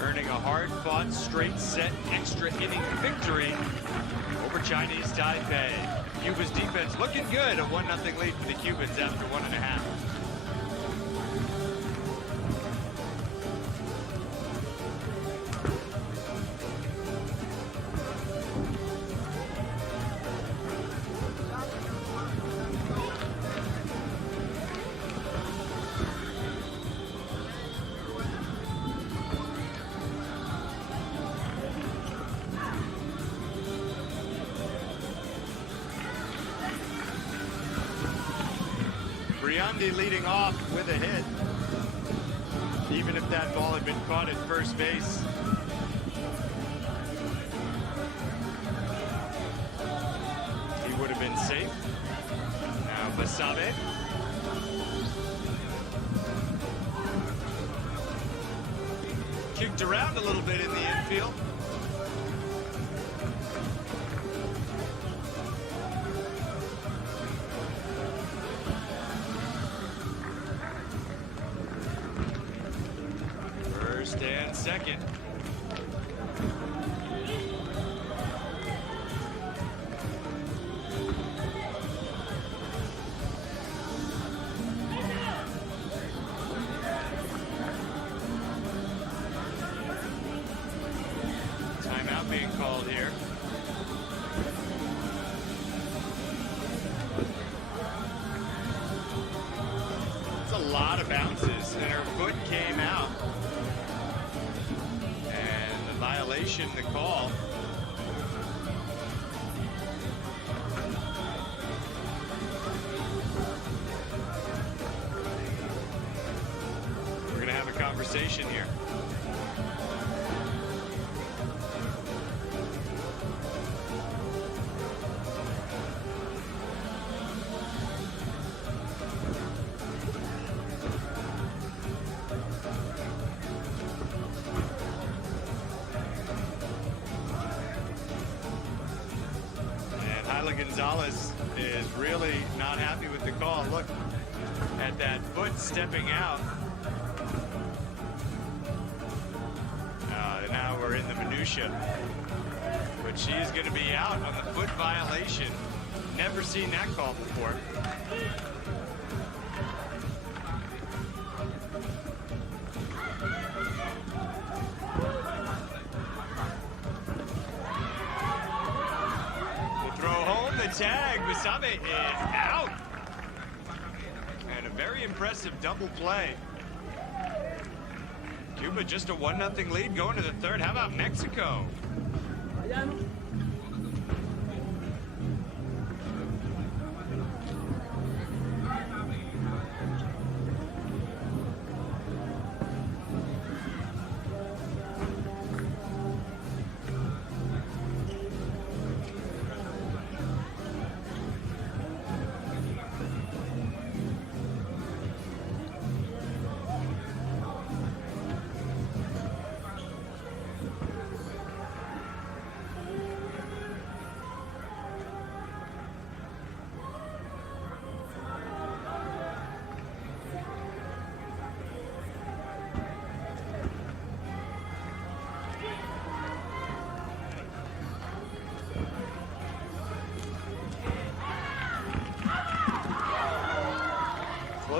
earning a hard-fought straight set extra inning victory over Chinese Taipei. Cuba's defense looking good. A 1-0 lead for the Cubans after 1.5. Briandi leading off with a hit. Even if that ball had been caught at first base. He would have been safe. Now Basabe. Kicked around a little bit in the infield. First and second. Timeout being called here. It's a lot of bounces, and her foot came out. Violation, the call. We're going to have a conversation here. Gonzalez is really not happy with the call. Look at that foot stepping out. Now we're in the minutia. But she's going to be out on the foot violation. Never seen that call before. Tag, Basabe is out. And a very impressive double play. Cuba just a 1-0 lead going to the third. How about Mexico?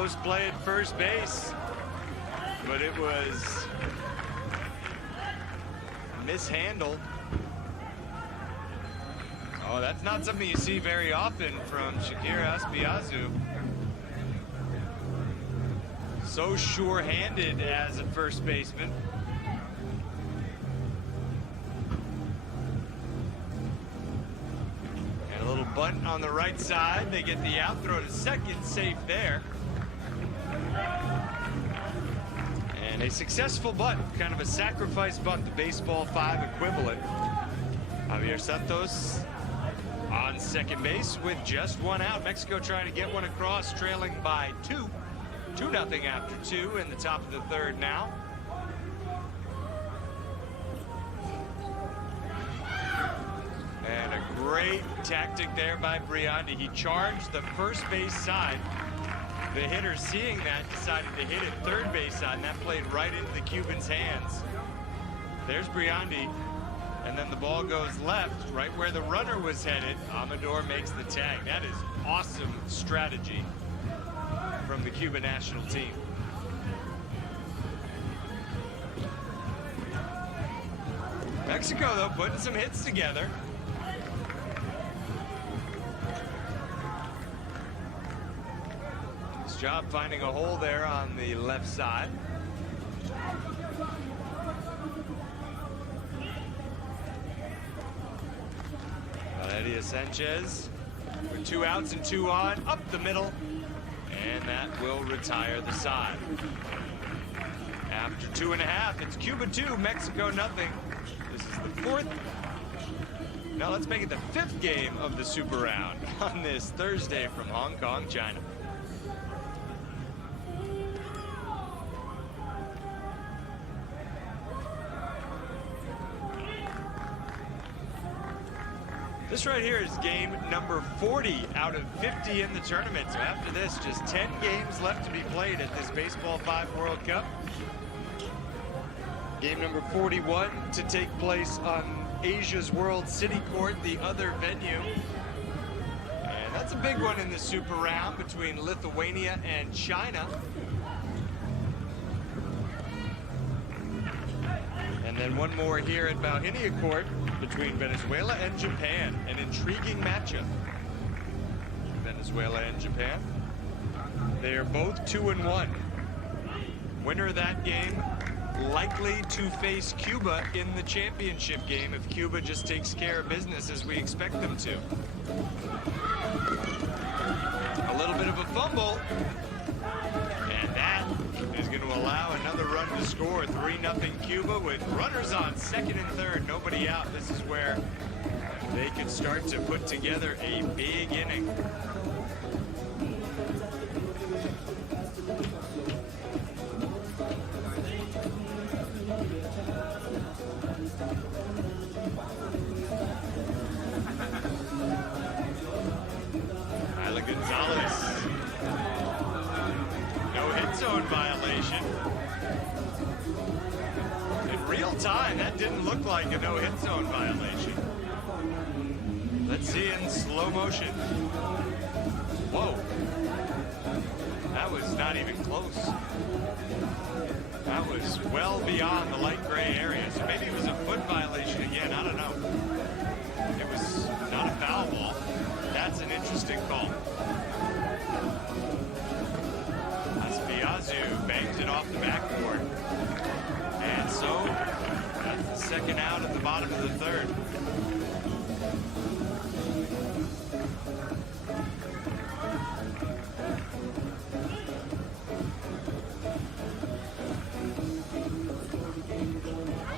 post play at first base, but it was mishandled. Oh, that's not something you see very often from Shakir Aspiazu. So sure-handed as a first baseman. And a little bunt on the right side. They get the out, throw to second, safe there. And a successful bunt, kind of a sacrifice bunt, the Baseball 5 equivalent. Javier Santos on second base with just one out. Mexico trying to get one across, trailing by 2. 2-0 after 2 in the top of the third now. And a great tactic there by Briandi. He charged the first base side. The hitter, seeing that, decided to hit it third base side, and that played right into the Cuban's hands. There's Briandi, and then the ball goes left, right where the runner was headed. Amador makes the tag. That is awesome strategy from the Cuban national team. Mexico, though, putting some hits together. Nice job finding a hole there on the left side. Valeria Sanchez with 2 outs and 2 on, up the middle. And that will retire the side. After 2.5, it's Cuba 2, Mexico nothing. This is the 4th. Now let's make it the 5th game of the Super Round on this Thursday from Hong Kong, China. This right here is game number 40 out of 50 in the tournament. So after this, just 10 games left to be played at this Baseball 5 World Cup. Game number 41 to take place on Asia's World City Court, the other venue. And that's a big one in the Super Round between Lithuania and China. And then one more here at Bauhinia Court between Venezuela and Japan. An intriguing matchup. Venezuela and Japan. They are both 2-1. Winner of that game likely to face Cuba in the championship game if Cuba just takes care of business as we expect them to. A little bit of a fumble. And that is going to allow another run to score. 3-0 Cuba with runners on second and third, nobody out. This is where they could start to put together a big inning. Isla Gonzalez. No-hit zone violation. In real time, that didn't look like a no-hit zone violation. Let's see in slow motion. Whoa. That was not even close. That was well beyond the light gray area. So maybe it was a foot violation again. I don't know. It was not a foul ball. That's an interesting call. Aspiazu bangs it off the backboard. And so, that's the second out at the bottom of the third.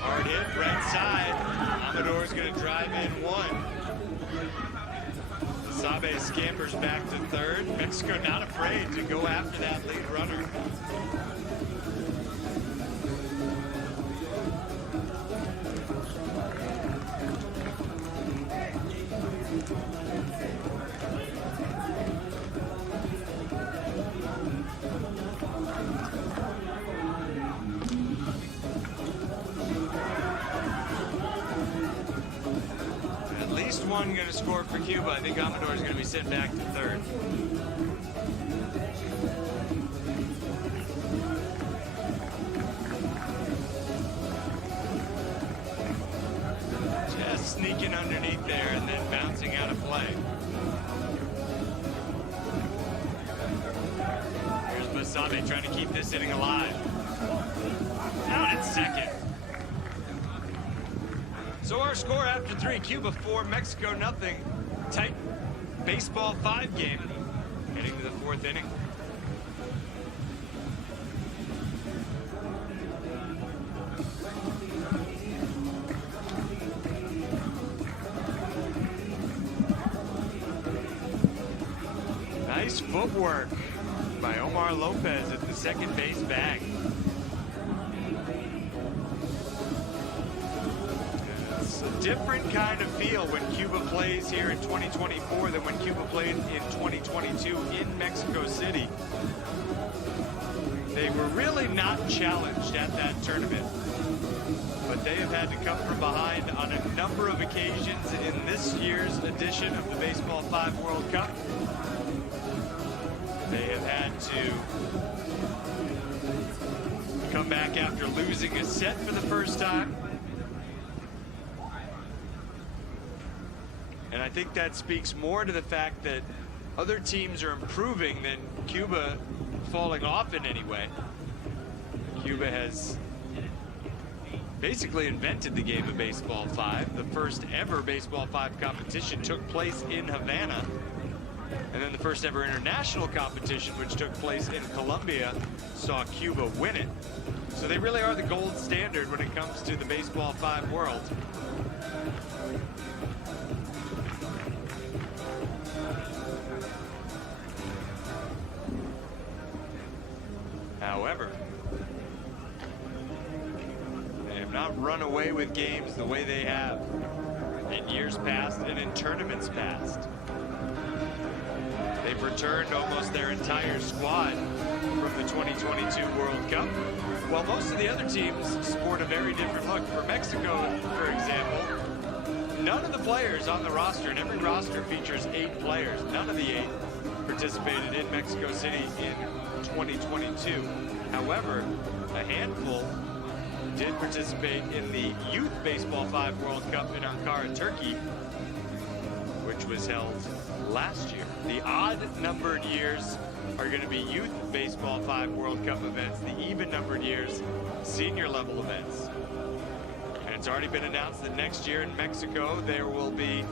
Hard hit, right side. Amador's going to drive in one. Sabe scampers back to third. Mexico not afraid to go after that lead runner. One going to score for Cuba. I think Amador is going to be sent back to third. sneaking underneath there and then bouncing out of play. Here's Basabe trying to keep this inning alive. Out at second. So our score after 3, Cuba 4, Mexico nothing. Tight baseball 5 game. Heading to the 4th inning. Nice footwork by Omar Lopez at the second base bag. It's a different kind of feel when Cuba plays here in 2024 than when Cuba played in 2022 in Mexico City. They were really not challenged at that tournament, but they have had to come from behind on a number of occasions in this year's edition of the Baseball 5 World Cup. They have had to come back after losing a set for the first time. And I think that speaks more to the fact that other teams are improving than Cuba falling off in any way. Cuba has basically invented the game of Baseball 5. The first ever Baseball 5 competition took place in Havana. And then the first ever international competition, which took place in Colombia, saw Cuba win it. So they really are the gold standard when it comes to the Baseball 5 world. However, they have not run away with games the way they have in years past and in tournaments past. They've returned almost their entire squad from the 2022 World Cup, while most of the other teams sport a very different look. For Mexico, for example, none of the players on the roster, and every roster features 8 players, none of the 8 participated in Mexico City in 2022. However, a handful did participate in the Youth Baseball 5 World Cup in Ankara, Turkey, which was held last year. The odd-numbered years are going to be Youth Baseball 5 World Cup events. The even-numbered years, senior-level events. And it's already been announced that next year in Mexico, there will be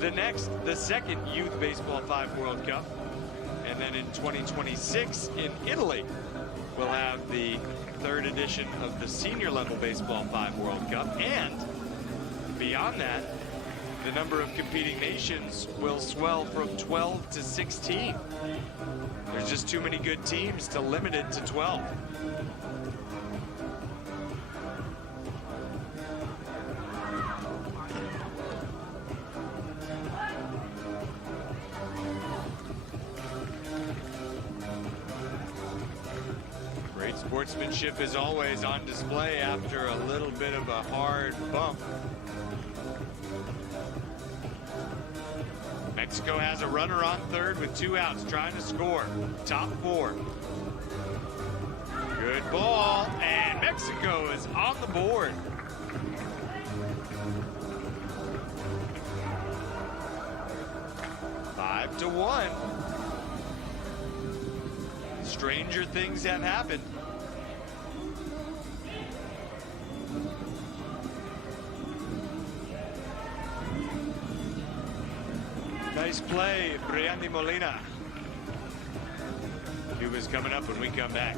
the second Youth Baseball 5 World Cup. And then in 2026 in Italy, we'll have the 3rd edition of the senior-level Baseball 5 World Cup. And beyond that, the number of competing nations will swell from 12 to 16. There's just too many good teams to limit it to 12. Great sportsmanship is always on display after a little bit of a hard bump. Mexico has a runner on 3rd with 2 outs, trying to score. Top 4. Good ball, and Mexico is on the board. Five to 1. Stranger things have happened. Nice play, Briandy Molina. Cuba's coming up when we come back.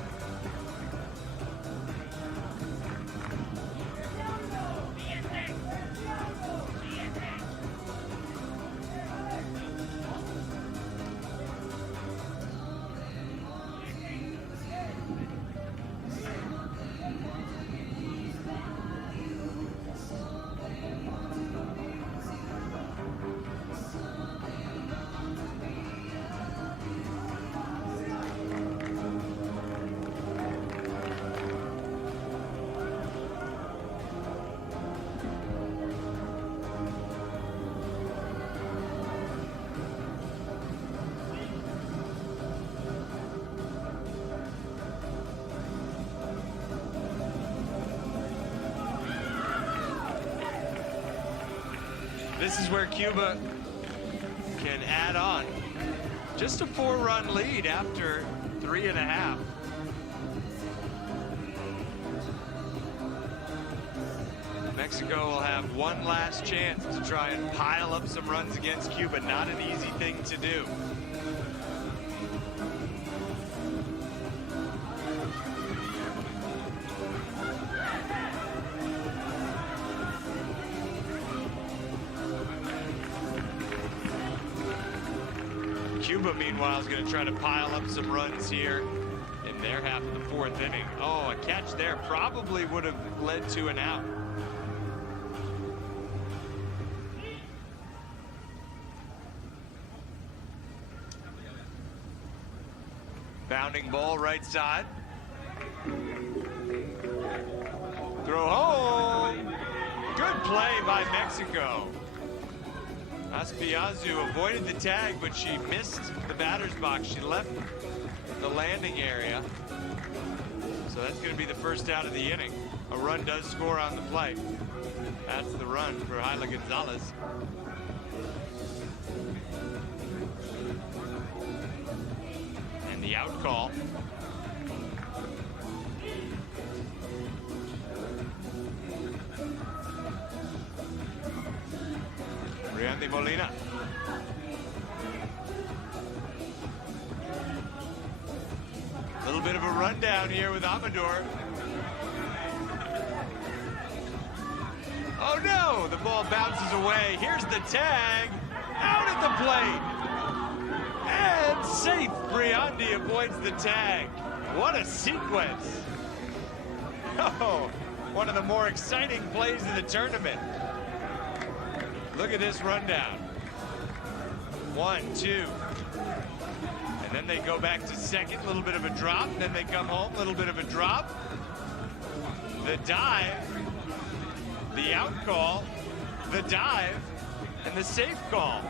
This is where Cuba can add on. Just a 4-run lead after 3.5. Mexico will have one last chance to try and pile up some runs against Cuba. Not an easy thing to do. Cuba, meanwhile, is going to try to pile up some runs here in their half of the 4th inning. Oh, a catch there probably would have led to an out. Bounding ball right side. Throw home. Good play by Mexico. Aspiazu avoided the tag, but she missed the batter's box. She left the landing area. So that's going to be the first out of the inning. A run does score on the play. That's the run for Hyla Gonzalez. And the out call. Riandy Molina. A little bit of a rundown here with Amador. Oh no, the ball bounces away. Here's the tag, out at the plate. And safe, Riandy avoids the tag. What a sequence. Oh, one of the more exciting plays of the tournament. Look at this rundown. 1, 2. And then they go back to second, a little bit of a drop. Then they come home, a little bit of a drop. The dive, the out call, the dive, and the safe call.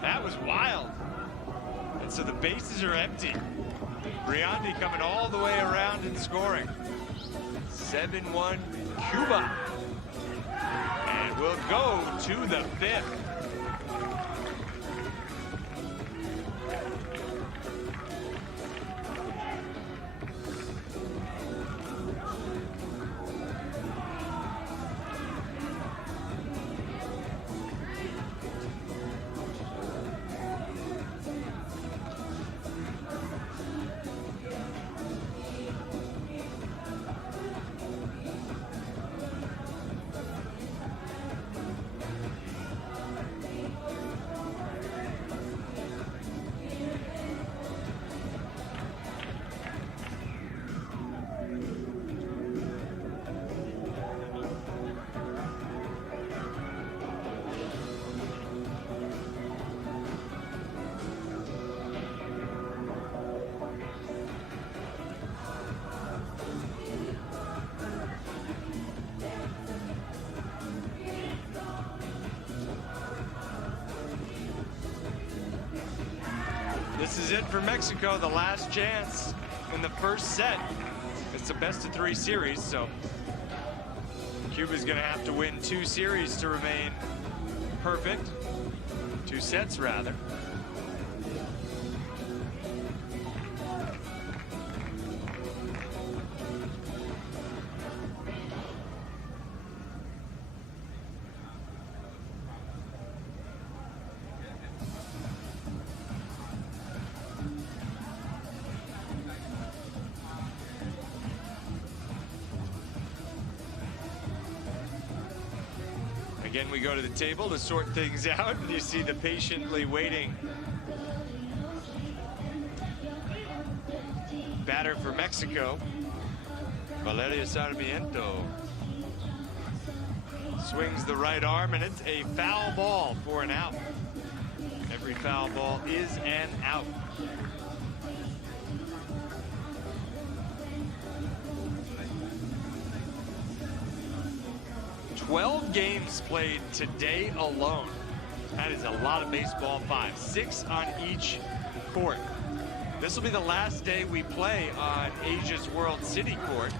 That was wild. And so the bases are empty. Riandy coming all the way around and scoring. 7-1 Cuba. And we'll go to the 5th. This is it for Mexico, the last chance in the first set. It's a best-of-3 series, so Cuba's going to have to win 2 series to remain perfect. 2 sets, rather. Again, we go to the table to sort things out, and you see the patiently waiting batter for Mexico, Valeria Sarmiento. Swings the right arm, and it's a foul ball for an out. Every foul ball is an out. "12 games played today alone." That is a lot of baseball 5. 6 on each court. This will be the last day we play on Asia's World City Court.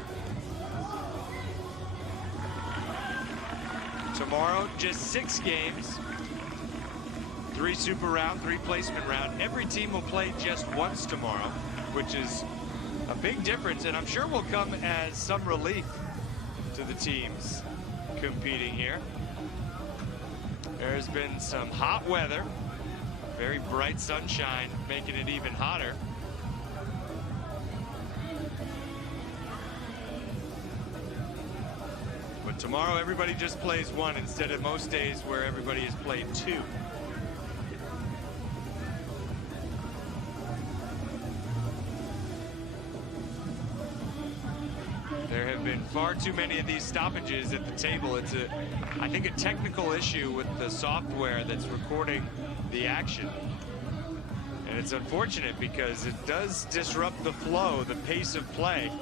Tomorrow, just 6 games. 3 super round, 3 placement round. Every team will play just once tomorrow, which is a big difference, and I'm sure will come as some relief to the teams competing here. There's been some hot weather, very bright sunshine, making it even hotter. But tomorrow, everybody just plays 1 instead of most days where everybody has played 2. There have been far too many of these stoppages at the table. It's I think, a technical issue with the software that's recording the action. And it's unfortunate because it does disrupt the flow, the pace of play,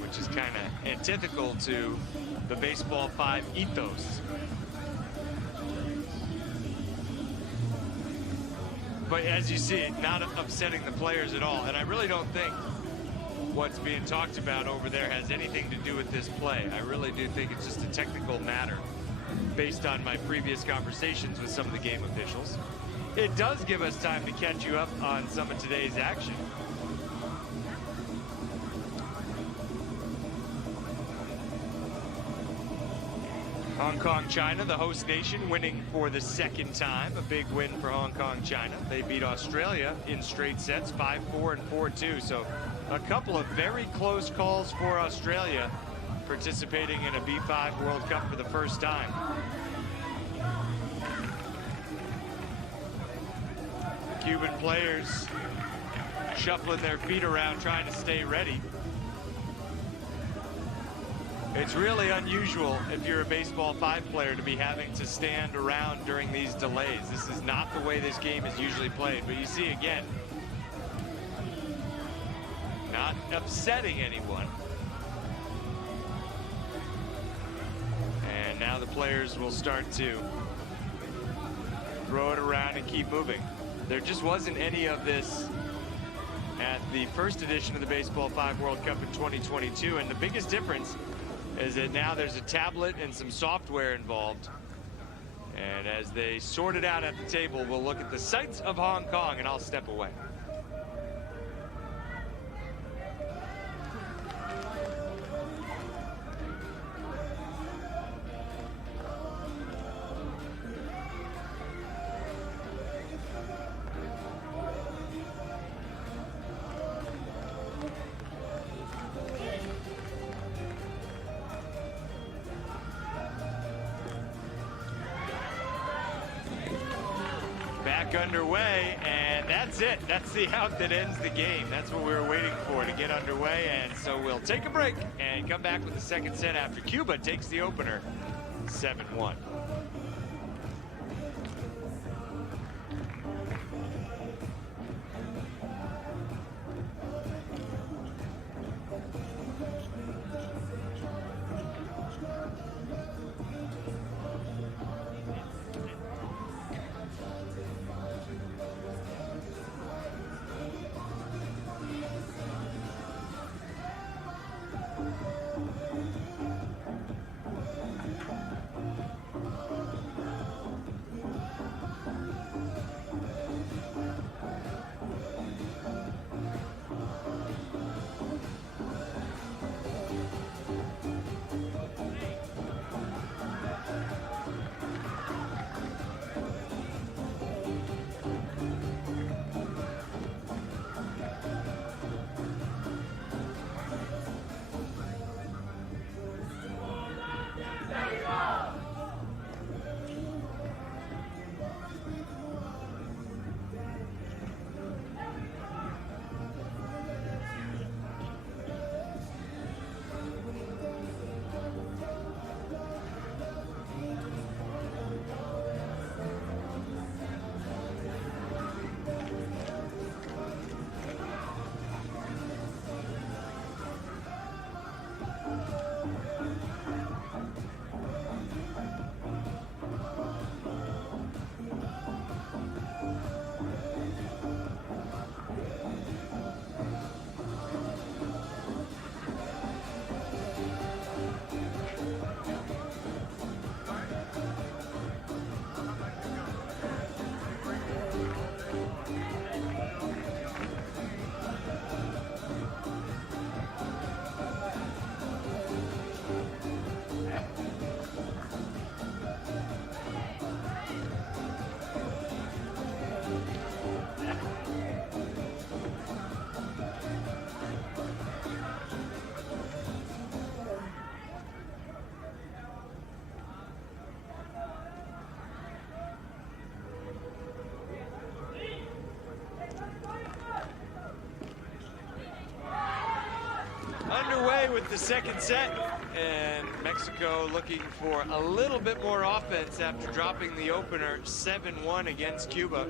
which is kind of antithetical to the Baseball 5 ethos. But as you see, not upsetting the players at all. And I really don't think what's being talked about over there has anything to do with this play. I really do think it's just a technical matter based on my previous conversations with some of the game officials. It does give us time to catch you up on some of today's action. Hong Kong, China, the host nation, winning for the 2nd time. A big win for Hong Kong, China. They beat Australia in straight sets, 5-4 and 4-2. So a couple of very close calls for Australia, participating in a B5 World Cup for the first time. Cuban players shuffling their feet around, trying to stay ready. It's really unusual if you're a Baseball 5 player to be having to stand around during these delays. This is not the way this game is usually played. But you see again, not upsetting anyone. And now the players will start to throw it around and keep moving. There just wasn't any of this at the first edition of the Baseball 5 World Cup in 2022. And the biggest difference is that now there's a tablet and some software involved. And as they sort it out at the table, we'll look at the sights of Hong Kong, and I'll step away. Back underway, and that's it. That's the out that ends the game. That's what we were waiting for, to get underway. And so we'll take a break and come back with the 2nd set after Cuba takes the opener 7-1. with the second set, and Mexico looking for a little bit more offense after dropping the opener 7-1 against Cuba.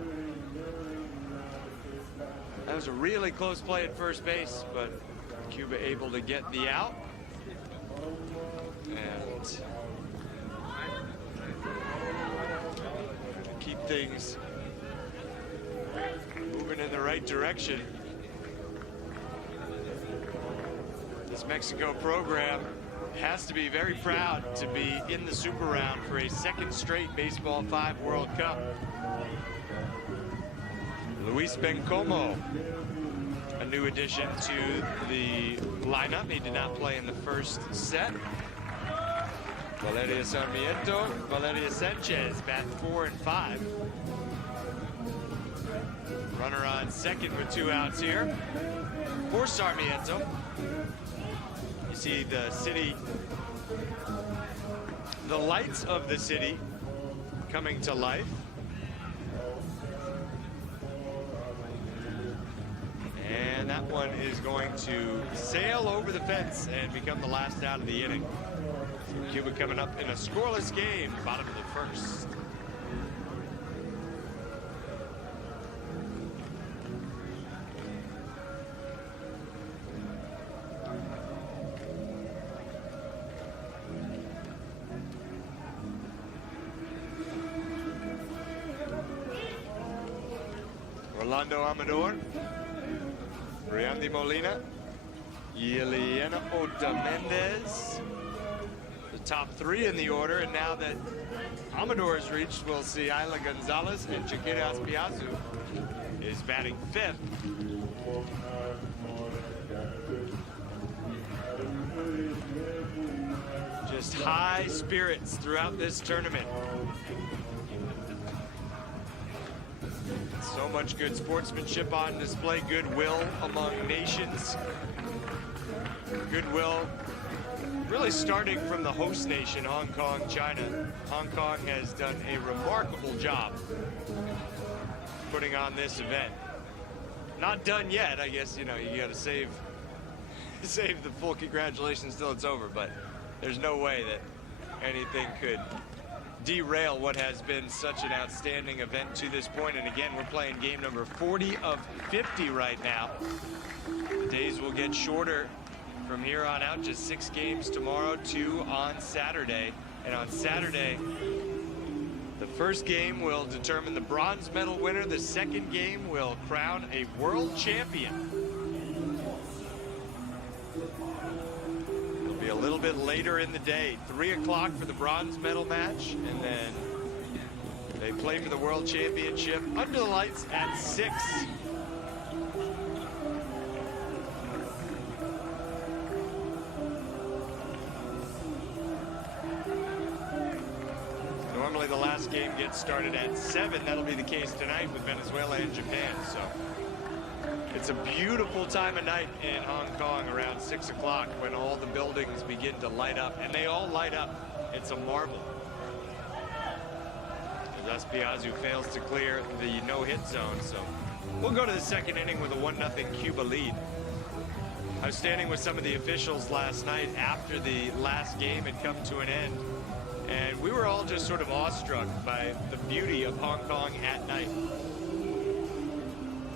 That was a really close play at first base, but Cuba able to get the out. And keep things moving in the right direction. This Mexico program has to be very proud to be in the Super Round for a second straight Baseball 5 World Cup. Luis Bencomo, a new addition to the lineup. He did not play in the first set. Valeria Sarmiento, Valeria Sanchez, bat 4 and 5. Runner on second with 2 outs here for Sarmiento. You see the city, the lights of the city coming to life. And that one is going to sail over the fence and become the last out of the inning. Cuba coming up in a scoreless game, bottom of the first. Orlando Amador, Briandy Molina, Yeliana Otamendes, the top 3 in the order. And now that Amador is reached, we'll see Ayla Gonzalez, and Chiquera Aspiazu is batting 5th. Just high spirits throughout this tournament. So much good sportsmanship on display, goodwill among nations. Goodwill really starting from the host nation, Hong Kong, China. Hong Kong has done a remarkable job putting on this event. Not done yet, I guess, you know, you gotta save the full congratulations till it's over, but there's no way that anything could derail what has been such an outstanding event to this point. And again, we're playing game number 40 of 50 right now. The days will get shorter from here on out, just 6 games tomorrow, 2 on Saturday. And on Saturday, the first game will determine the bronze medal winner. The second game will crown a world champion. A little bit later in the day, 3 o'clock for the bronze medal match, and then they play for the world championship under the lights at 6. Normally the last game gets started at 7. That'll be the case tonight with Venezuela and Japan. So it's a beautiful time of night in Hong Kong around 6 o'clock when all the buildings begin to light up, and they all light up. It's a marvel. As Aspiazu fails to clear the no-hit zone, so we'll go to the second inning with a 1-0 Cuba lead. I was standing with some of the officials last night after the last game had come to an end, and we were all just sort of awestruck by the beauty of Hong Kong at night.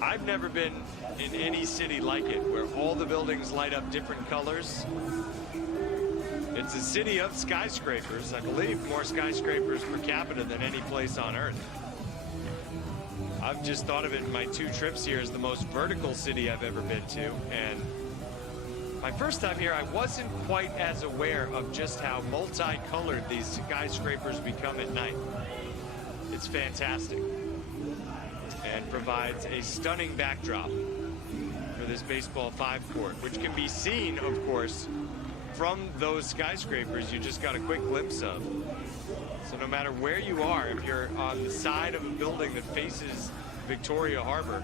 I've never been in any city like it, where all the buildings light up different colors. It's a city of skyscrapers. I believe more skyscrapers per capita than any place on earth. I've just thought of it in my 2 trips here as the most vertical city I've ever been to. And my first time here, I wasn't quite as aware of just how multicolored these skyscrapers become at night. It's fantastic, and provides a stunning backdrop for this Baseball 5 court, which can be seen, of course, from those skyscrapers you just got a quick glimpse of. So no matter where you are, if you're on the side of a building that faces Victoria Harbor,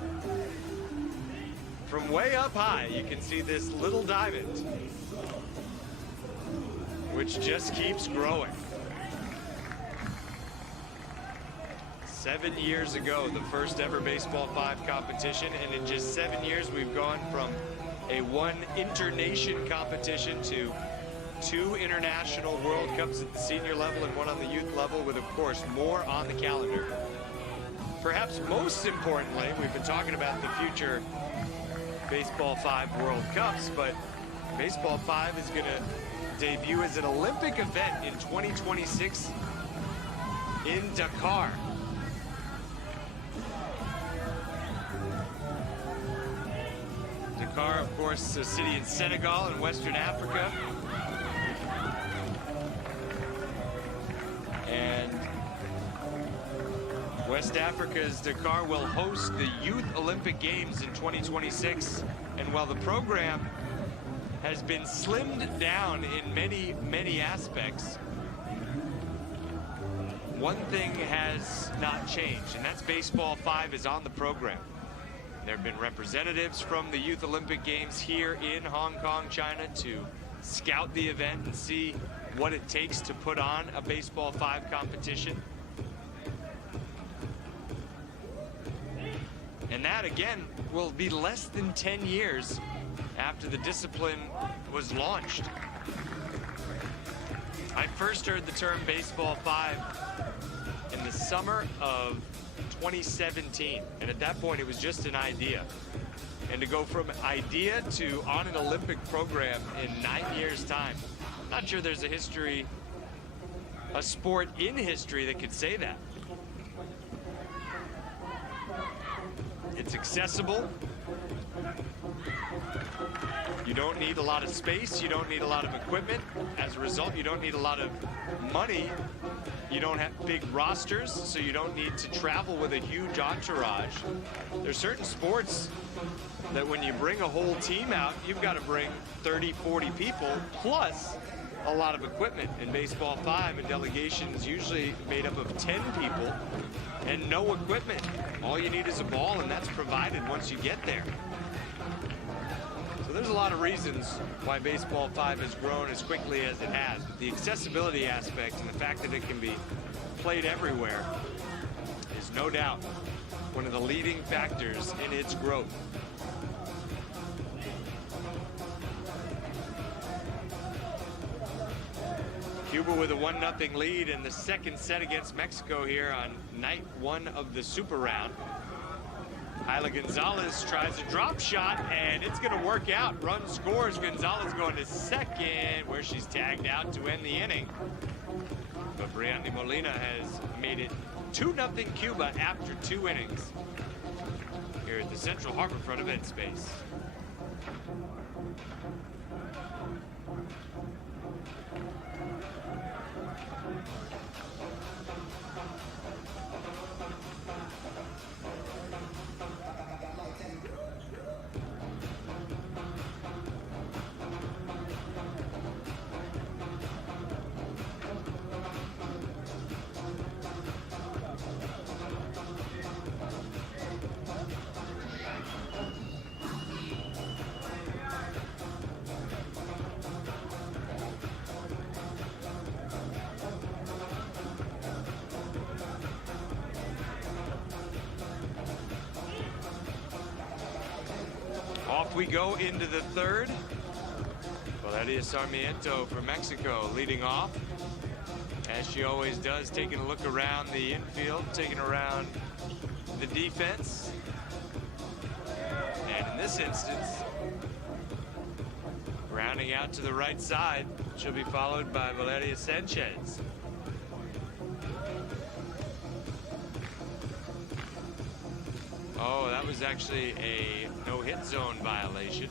from way up high, you can see this little diamond, which just keeps growing. 7 years ago, the first ever Baseball 5 competition, and in just 7 years, we've gone from a one inter-nation competition to 2 international World Cups at the senior level and 1 on the youth level, with, of course, more on the calendar. Perhaps most importantly, we've been talking about the future Baseball 5 World Cups, but Baseball 5 is going to debut as an Olympic event in 2026 in Dakar. Dakar, of course, a city in Senegal in Western Africa. And West Africa's Dakar will host the Youth Olympic Games in 2026. And while the program has been slimmed down in many aspects, one thing has not changed, and that's Baseball 5 is on the program. There have been representatives from the Youth Olympic Games here in Hong Kong, China, to scout the event and see what it takes to put on a Baseball 5 competition. And that, again, will be less than 10 years after the discipline was launched. I first heard the term Baseball 5 in the summer of 2017, and at that point it was just an idea. And to go from idea to on an Olympic program in 9 years' time, not sure there's a sport in history that could say that. It's accessible. You don't need a lot of space. You don't need a lot of equipment. As a result, you don't need a lot of money. You don't have big rosters, so you don't need to travel with a huge entourage. There's certain sports that when you bring a whole team out, you've got to bring 30, 40 people, plus a lot of equipment. In Baseball 5, a delegation is usually made up of 10 people and no equipment. All you need is a ball, and that's provided once you get there. So there's a lot of reasons why Baseball 5 has grown as quickly as it has. But the accessibility aspect and the fact that it can be played everywhere is no doubt one of the leading factors in its growth. Cuba with a 1-0 lead in the second set against Mexico here on night 1 of the Super Round. Isla Gonzalez tries a drop shot, and it's going to work out. Run scores. Gonzalez going to second, where she's tagged out to end the inning. But Brianna Molina has made it 2-0 Cuba after 2 innings here at the Central Harbourfront event space. Off we go into the third. Valeria Sarmiento for Mexico leading off, as she always does, taking a look around the infield, taking around the defense. And in this instance, rounding out to the right side, she'll be followed by Valeria Sanchez. Oh, that was actually a no-hit zone violation.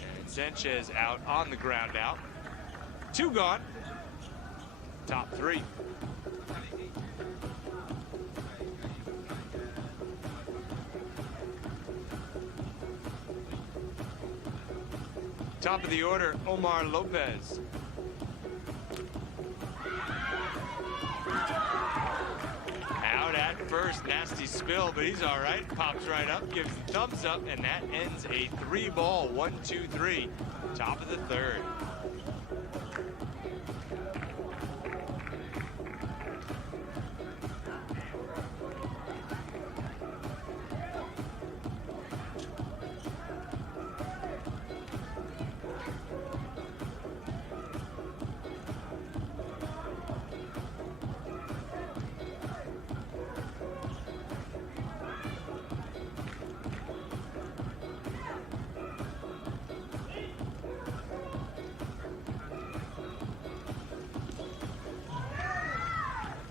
And Sanchez out on the ground out. 2 gone. Top 3. Top of the order, Omar Lopez. Out at first, nasty spill, but he's all right. Pops right up, gives the thumbs up, and that ends a 3-ball, 1-2-3, top of the third.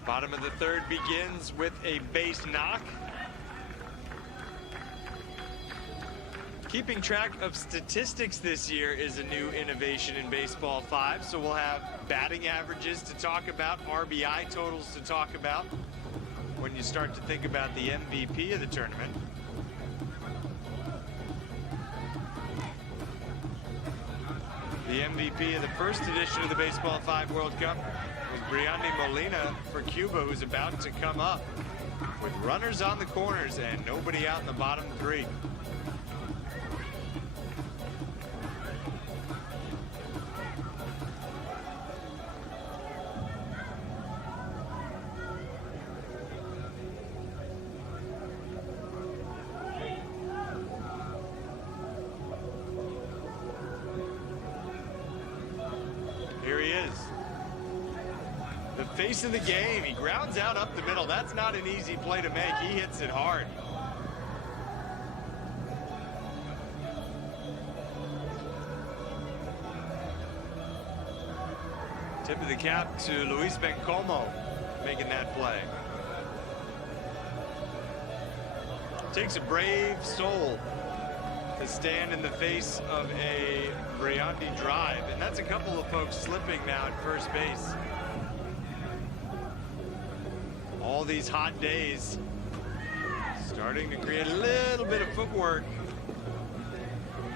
Bottom of the third begins with a base knock. Keeping track of statistics this year is a new innovation in Baseball 5, so we'll have batting averages to talk about, RBI totals to talk about when you start to think about the MVP of the tournament. The MVP of the first edition of the Baseball 5 World Cup was Briandy Molina for Cuba, who's about to come up with runners on the corners and nobody out in the bottom three. Here he is. The face of the game. He grounds out up the middle. That's not an easy play to make. He hits it hard. Tip of the cap to Luis Bencomo making that play. Takes a brave soul to stand in the face of a Briandy drive, and that's a couple of folks slipping now at first base. All these hot days starting to create a little bit of footwork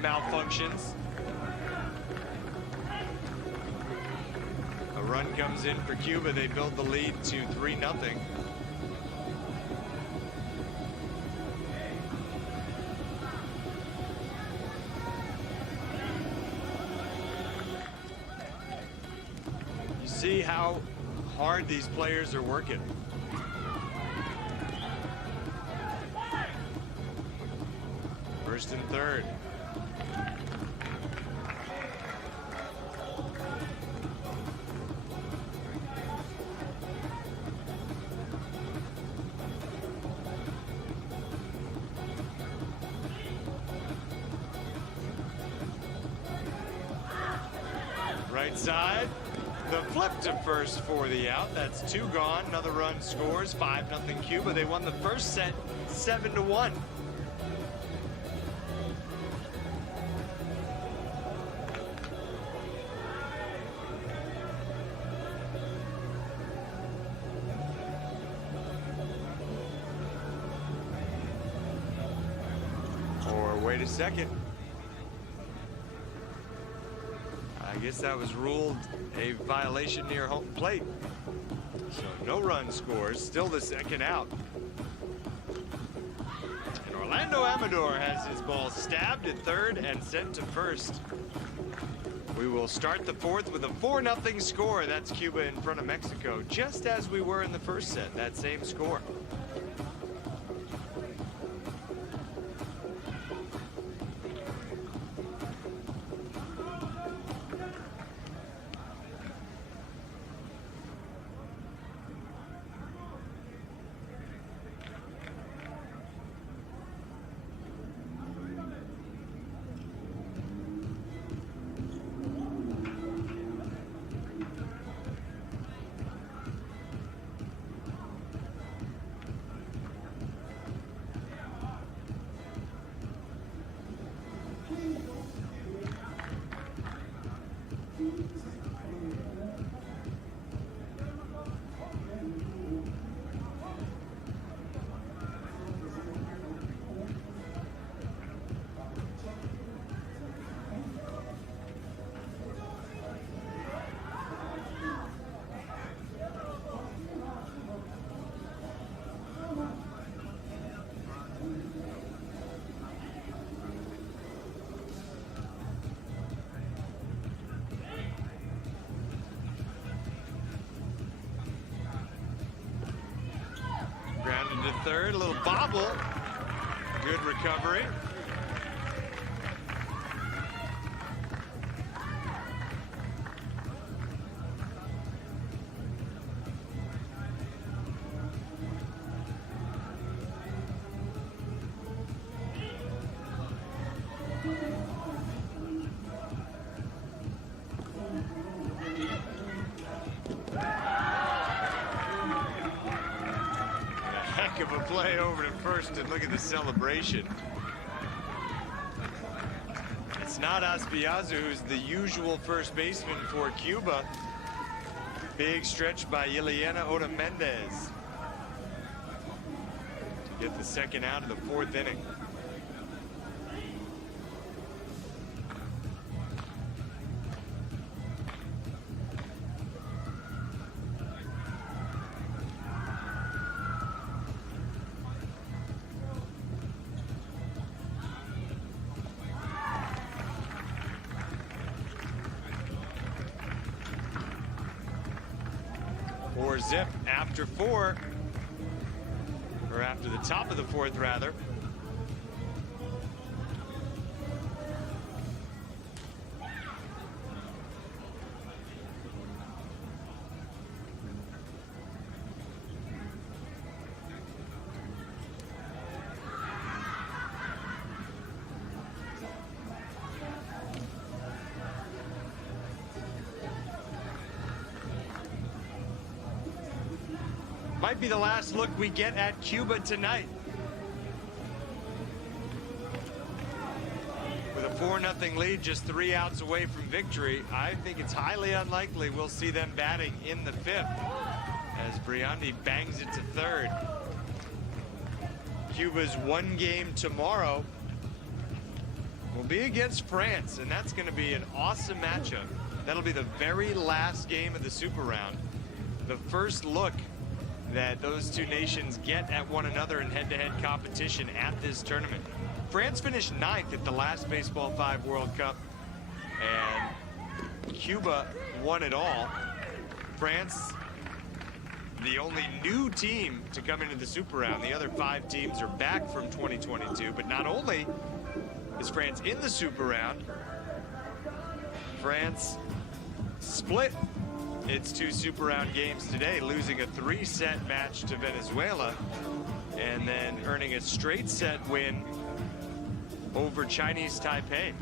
malfunctions. A run comes in for Cuba. They build the lead to 3-0. See how hard these players are working. First and third. Right side. The flip to first for the out. That's 2 gone. Another run scores. 5-0 Cuba. They won the first set 7-1. Or wait a second. I guess that was ruled a violation near home plate. So no run scores, still the second out. And Orlando Amador has his ball stabbed at third and sent to first. We will start the fourth with a 4-0 score. That's Cuba in front of Mexico, just as we were in the first set, that same score. Grounded to third, a little bobble. Good recovery. play over to first and look at the celebration. It's not Aspiazu, who's the usual first baseman for Cuba. Big stretch by Ileana Otamendes to get the second out of the fourth inning. Zip after four, or after the top of the fourth, rather. Might be the last look we get at Cuba tonight. With a 4-0 lead, just 3 outs away from victory, I think it's highly unlikely we'll see them batting in the fifth as Briandi bangs it to third. Cuba's one game tomorrow will be against France, and that's going to be an awesome matchup. That'll be the very last game of the Super Round. The first look that those two nations get at one another in head-to-head competition at this tournament. France finished 9th at the last Baseball5 World Cup, and Cuba won it all. France, the only new team to come into the Super Round. The other 5 teams are back from 2022, but not only is France in the Super Round, France split its 2 Super Round games today, losing a 3-set match to Venezuela and then earning a straight set win over Chinese Taipei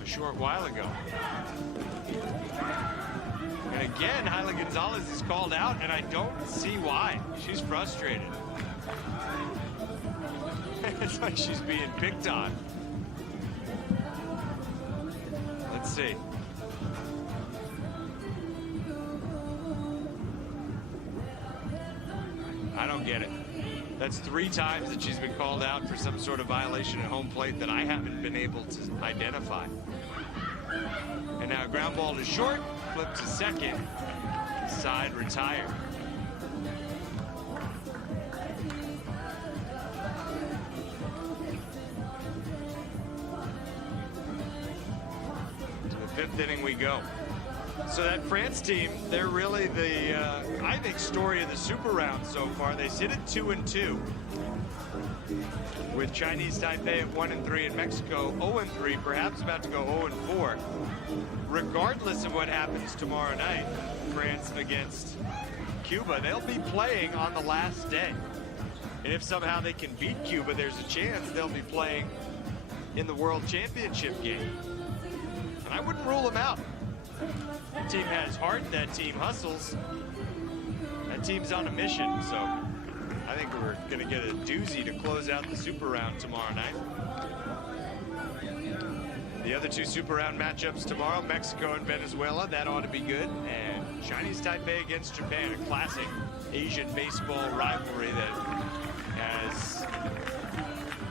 a short while ago. And again, Hyla Gonzalez is called out, and I don't see why. She's frustrated. It's like she's being picked on. Let's see. I don't get it. That's 3 times that she's been called out for some sort of violation at home plate that I haven't been able to identify. And now ground ball to short, flip to second, side retired. To the 5th inning we go. So that France team, they're really the, I think, story of the Super Round so far. They sit at 2-2 with Chinese Taipei at 1-3 and Mexico 0-3, perhaps about to go 0-4. Regardless of what happens tomorrow night, France against Cuba, they'll be playing on the last day. And if somehow they can beat Cuba, there's a chance they'll be playing in the World Championship game. And I wouldn't rule them out. That team has heart, that team hustles, that team's on a mission, so I think we're going to get a doozy to close out the Super Round tomorrow night. The other 2 Super Round matchups tomorrow, Mexico and Venezuela, that ought to be good, and Chinese Taipei against Japan, a classic Asian baseball rivalry that has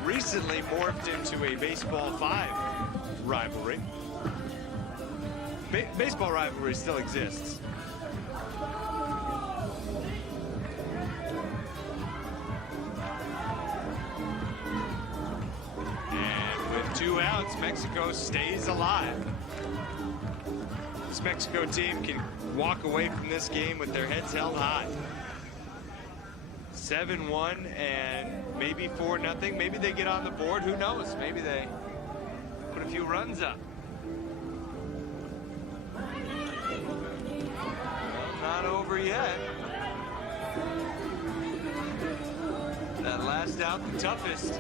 recently morphed into a Baseball5 rivalry. Baseball rivalry still exists. And with 2 outs, Mexico stays alive. This Mexico team can walk away from this game with their heads held high. 7-1 and maybe 4-0. Maybe they get on the board. Who knows? Maybe they put a few runs up. Not over yet. That last out, the toughest.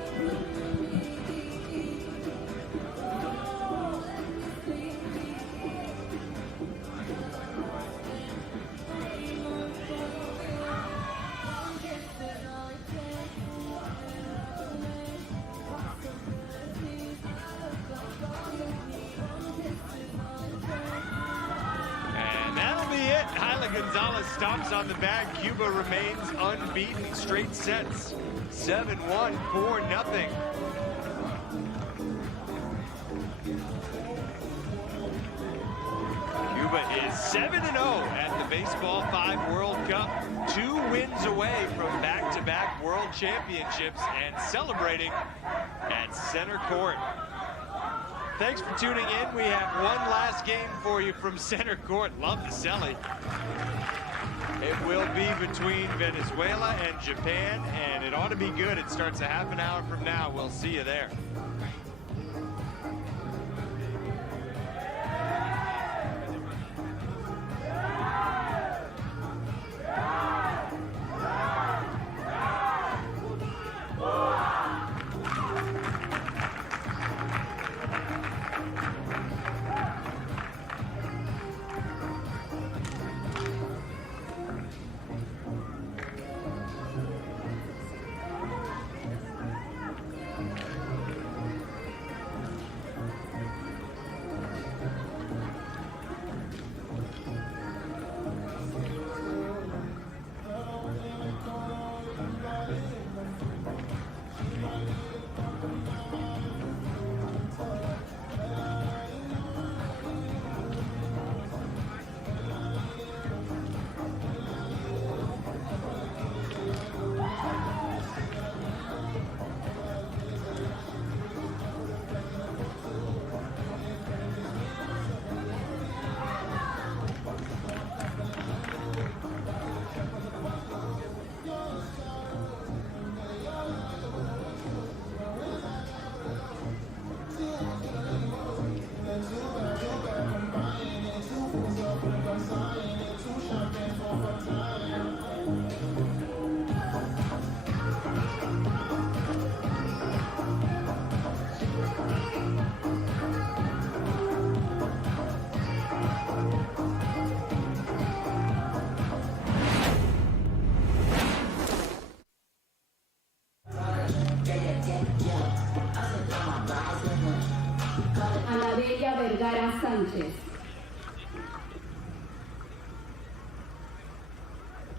Gonzalez stomps on the bag. Cuba remains unbeaten. Straight sets. 7-1, 4-0. Cuba is 7-0 at the Baseball5 World Cup. 2 wins away from back-to-back world championships and celebrating at center court. Thanks for tuning in. We have one last game for you from center court. Love the celly. It will be between Venezuela and Japan, and it ought to be good. It starts a half an hour from now. We'll see you there.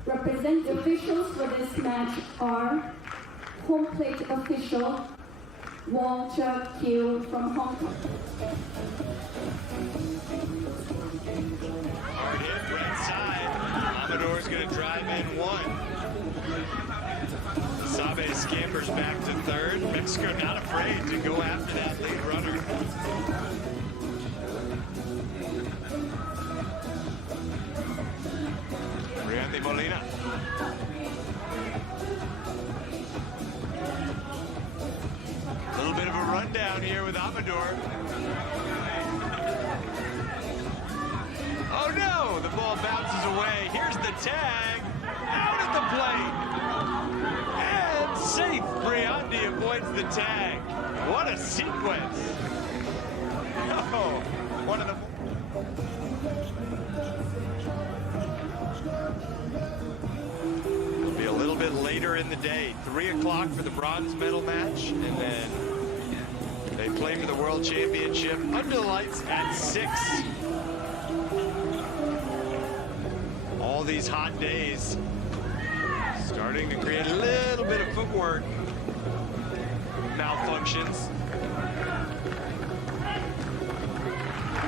Represent the officials for this match are home plate official Wong Chuk-kyu from Hong Kong. Hard hit, right side. Amador's going to drive in 1. Sabe scampers back to third. Mexico not afraid to go after that lead runner. Randy Molina. A little bit of a rundown here with Amador. Oh no, the ball bounces away. Here's the tag. Out at the plate. And safe. Briandi avoids the tag. What a sequence. Oh, one of the... It'll be a little bit later in the day. 3 o'clock for the bronze medal match. And then they play for the World Championship under the lights at 6. All these hot days starting to create a little bit of footwork malfunctions.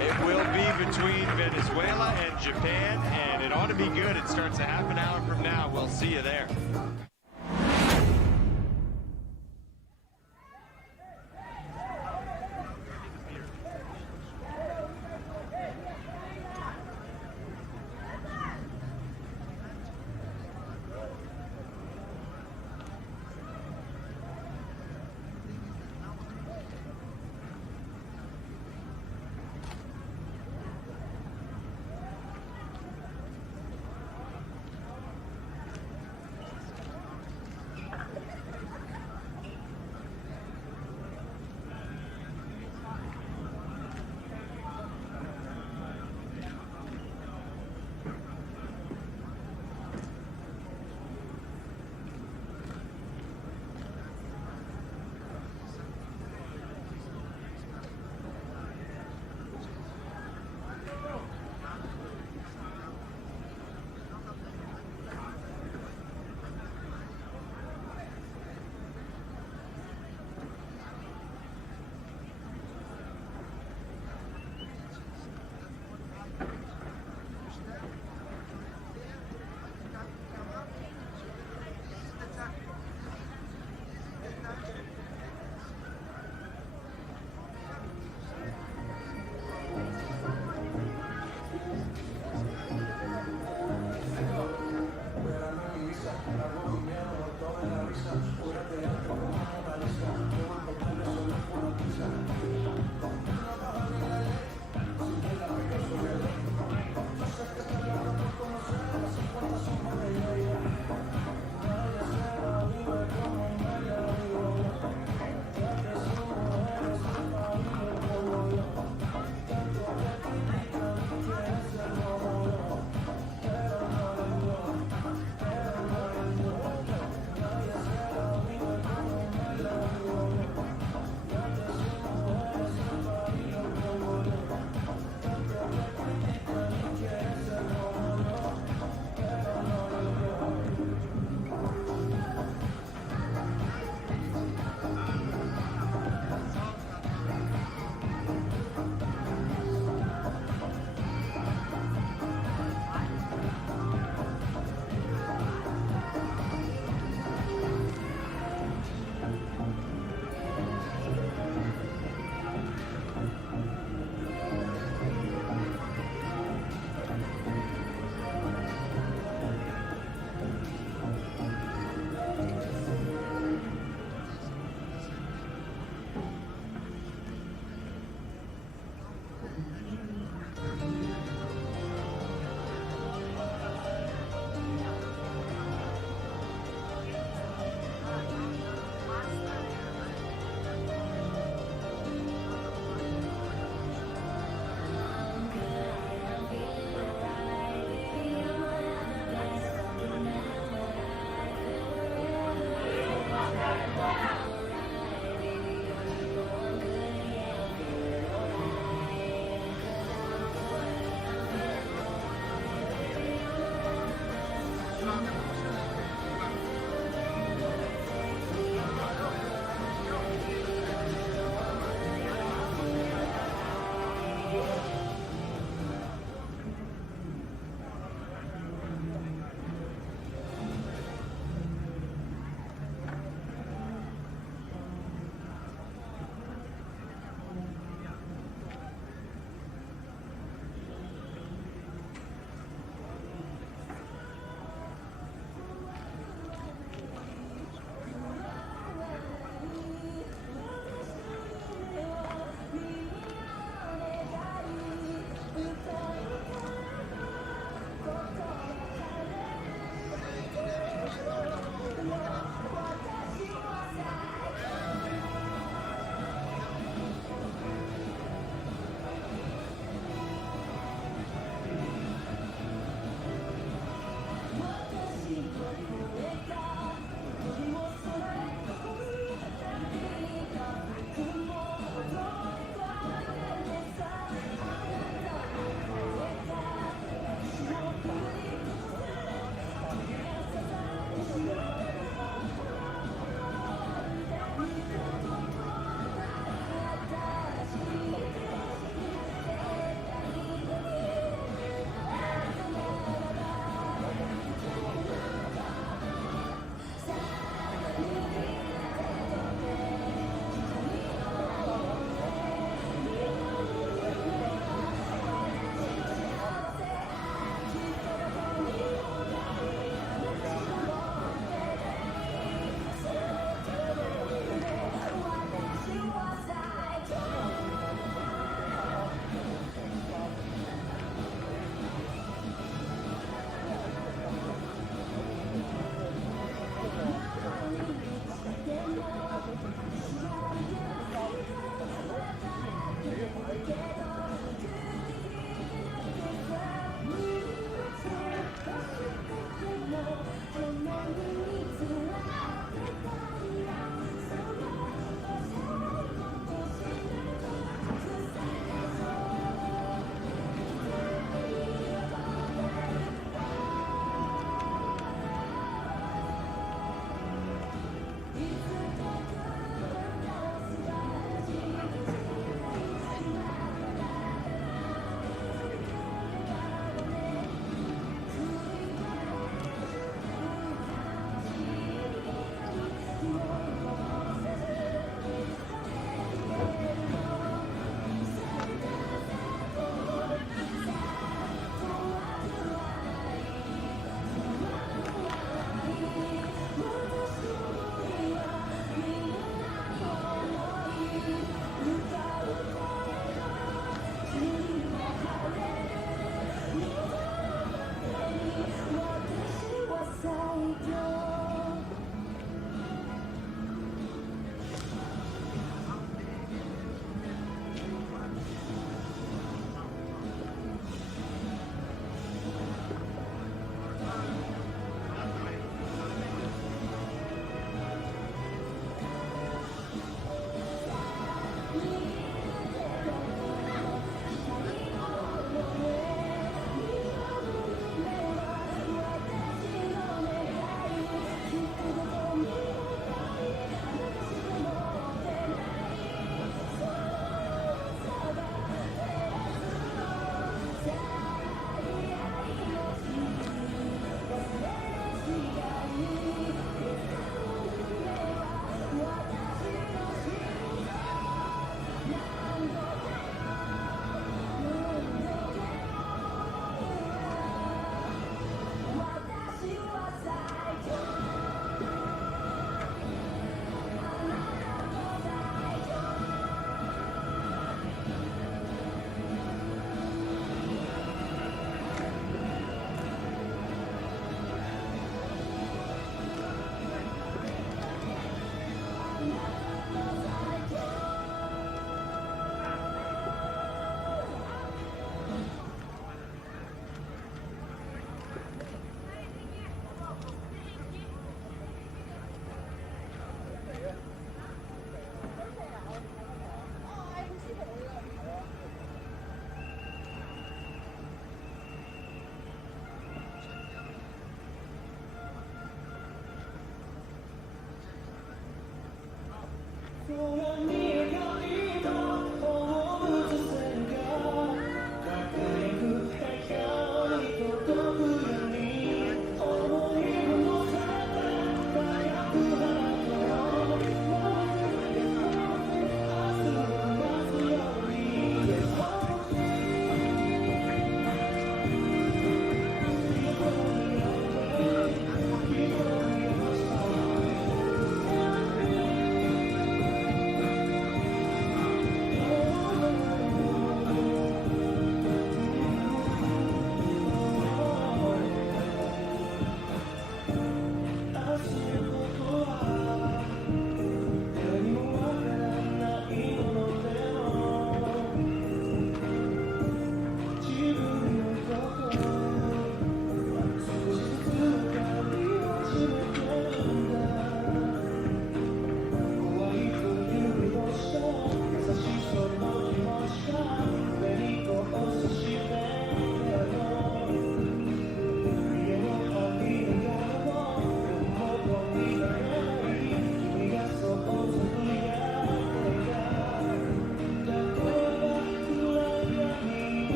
It will be between Venezuela and Japan, and it ought to be good. It starts a half an hour from now. We'll see you there.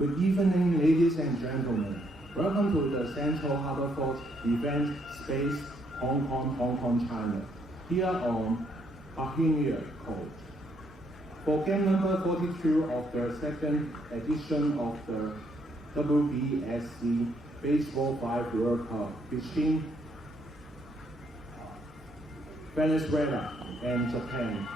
Good evening, ladies and gentlemen. Welcome to the Central Harbourfront Event Space, Hong Kong, China, here on Harbourfront Court. For game number 42 of the second edition of the WBSC Baseball5 WorldCup between Venezuela and Japan.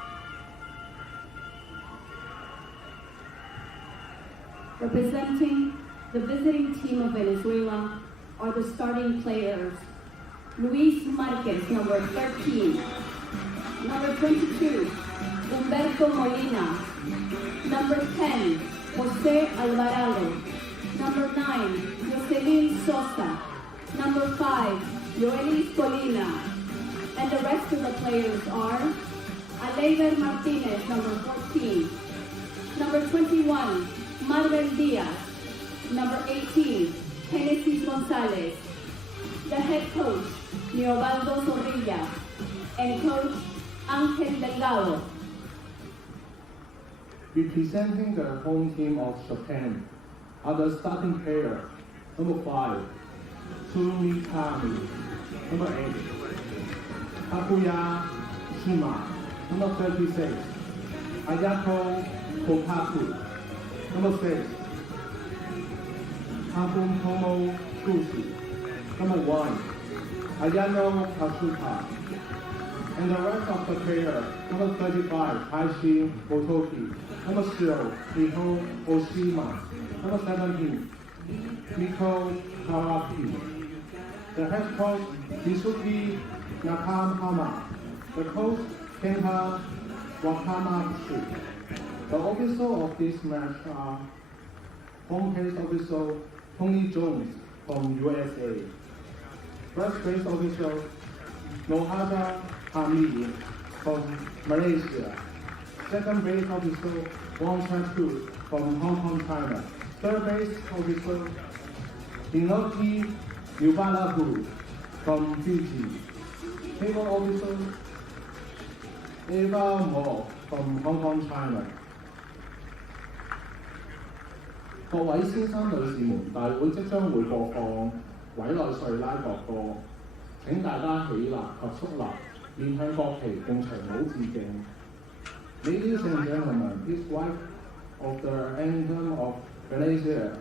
Representing the visiting team of Venezuela are the starting players: Luis Marquez, number 13, number 22, Humberto Molina, number 10, Jose Alvarado, number 9, Jocelyn Sosa, number 5, Yoelis Colina, and the rest of the players are Aleiber Martinez, number 14, number 21, Marvel Diaz, number 18, Genesis Gonzalez, the head coach, Leobaldo Zorrilla, and coach, Ángel Delgado. Representing the home team of Japan are the starting players: number 5, Tsumi Kami, number 8, Takuya Shima, number 36, Ayato Kotaku, number 6, Takutomo Kushi, number 1, Ayano Kasuta, and the rest of the players: number 35, Taishi Motoki, number 0, Miho Oshima, number 17, Miko Kawaki, the head coach, Misuki Nakahama, the coach, Kenta Wakamatsu. The official of this match are home base official Tony Jones from USA, first base official Nohada Hamid from Malaysia, second base official Wang Chantu from Hong Kong, China, third base official Inoki Yubalahu from Fiji, table official Eva Mo from Hong Kong, China。各位先生、女士們，大會即將會播放委內瑞拉國歌，請大家起立及肅立，面向國旗並隨舞致敬。Ladies and gentlemen, this wife of the anthem of Venezuela.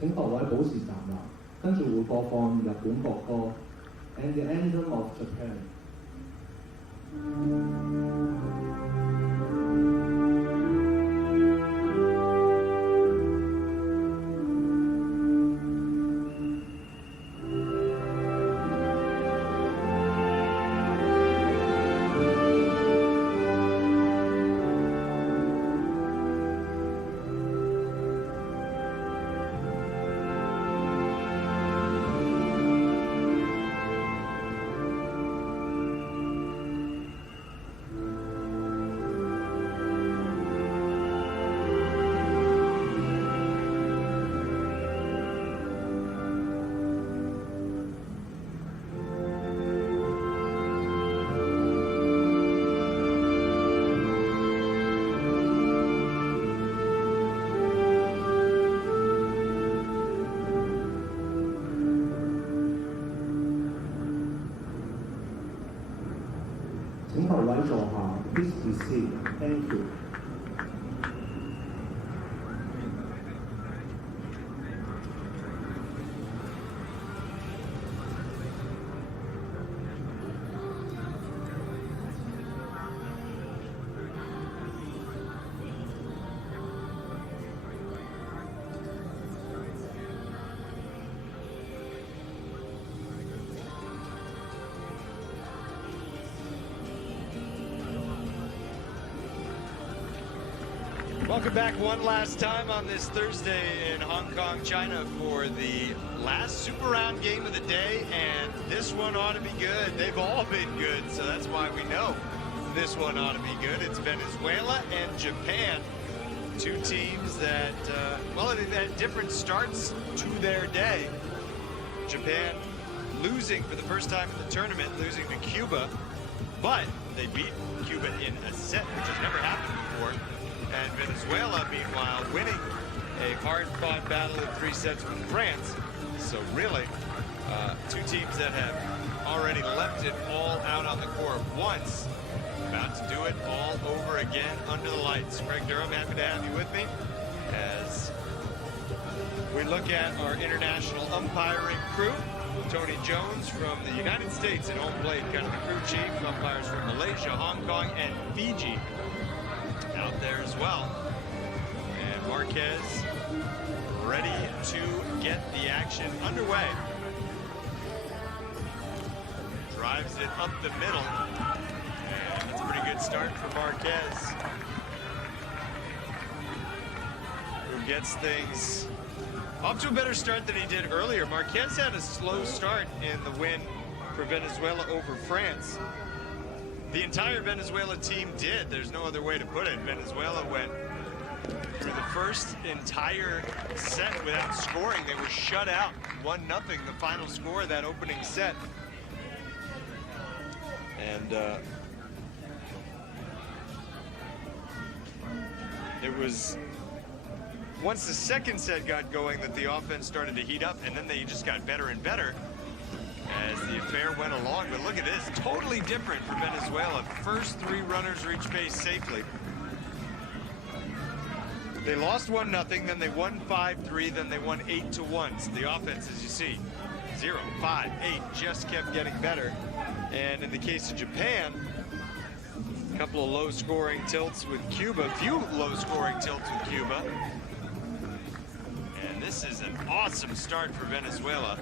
請各位保持站立，跟住會播放日本國歌《And the Anthem of Japan》。坐下。Please be seated. Thank you. Welcome back one last time on this Thursday in Hong Kong, China for the last Super Round game of the day, and this one ought to be good. They've all been good, so that's why we know this one ought to be good. It's Venezuela and Japan, two teams that, well, they've had different starts to their day. Japan losing for the first time in the tournament, losing to Cuba, but they beat Cuba in a set, which has never happened before. And Venezuela, meanwhile, winning a hard-fought battle in 3 sets with France. So really, two teams that have already left it all out on the court once, about to do it all over again under the lights. Craig Durham, happy to have you with me as we look at our international umpiring crew. Tony Jones from the United States in home plate, kind of the crew chief. Umpires from Malaysia, Hong Kong, and Fiji out there as well. And Marquez ready to get the action underway. Drives it up the middle. And it's a pretty good start for Marquez, who gets things off to a better start than he did earlier. Marquez had a slow start in the win for Venezuela over France. The entire Venezuela team did. There's no other way to put it. Venezuela went through the first entire set without scoring. They were shut out 1-0, the final score of that opening set. And it was once the second set got going that the offense started to heat up, and then they just got better and better as the affair went along. But look at this, totally different for Venezuela. First 3 runners reach base safely. They lost 1-0, then they won 5-3, then they won 8-1. So the offense, as you see, 0, 5, 8, just kept getting better. And in the case of Japan, a couple of low-scoring tilts with Cuba, few low-scoring tilts with Cuba. And this is an awesome start for Venezuela.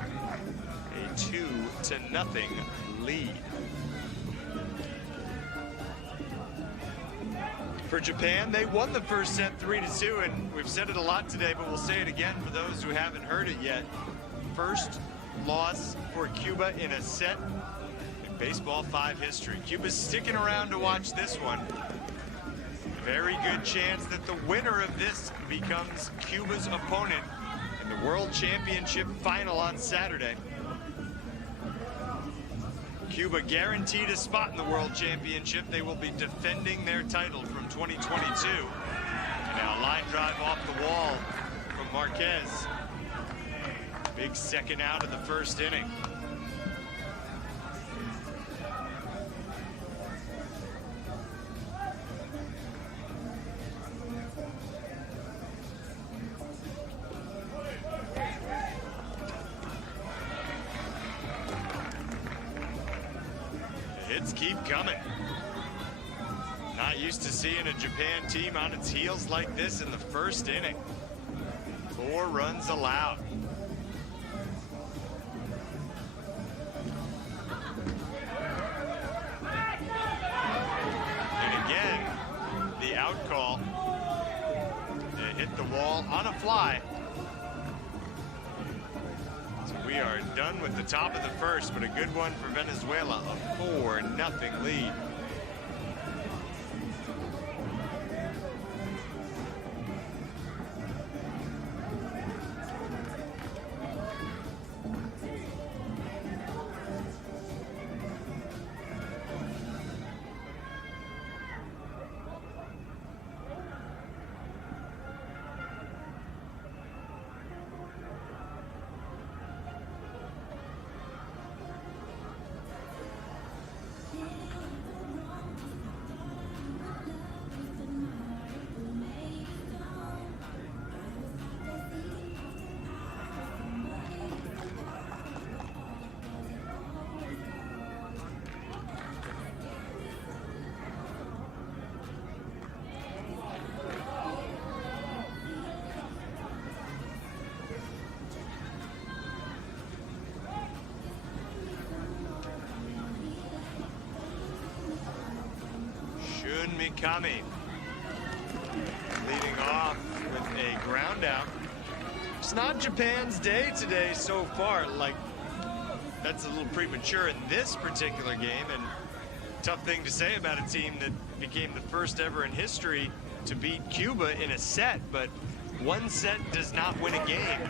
A 2-0 lead. For Japan, they won the first set 3-2, and we've said it a lot today, but we'll say it again for those who haven't heard it yet. First loss for Cuba in a set in Baseball 5 history. Cuba's sticking around to watch this one. Very good chance that the winner of this becomes Cuba's opponent in the World Championship final on Saturday. Cuba guaranteed a spot in the World Championship. They will be defending their title from 2022. Now line drive off the wall from Marquez. Big second out of the first inning. Hits keep coming. Not used to seeing a Japan team on its heels like this in the first inning. 4 runs allowed. And again, the out call. It hit the wall on a fly. We are done with the top of the first, but a good one for Venezuela, a 4-0 lead. Mikami leading off with a ground out. It's not Japan's day today so far. Like, that's a little premature in this particular game, and tough thing to say about a team that became the first ever in history to beat Cuba in a set, but one set does not win a game.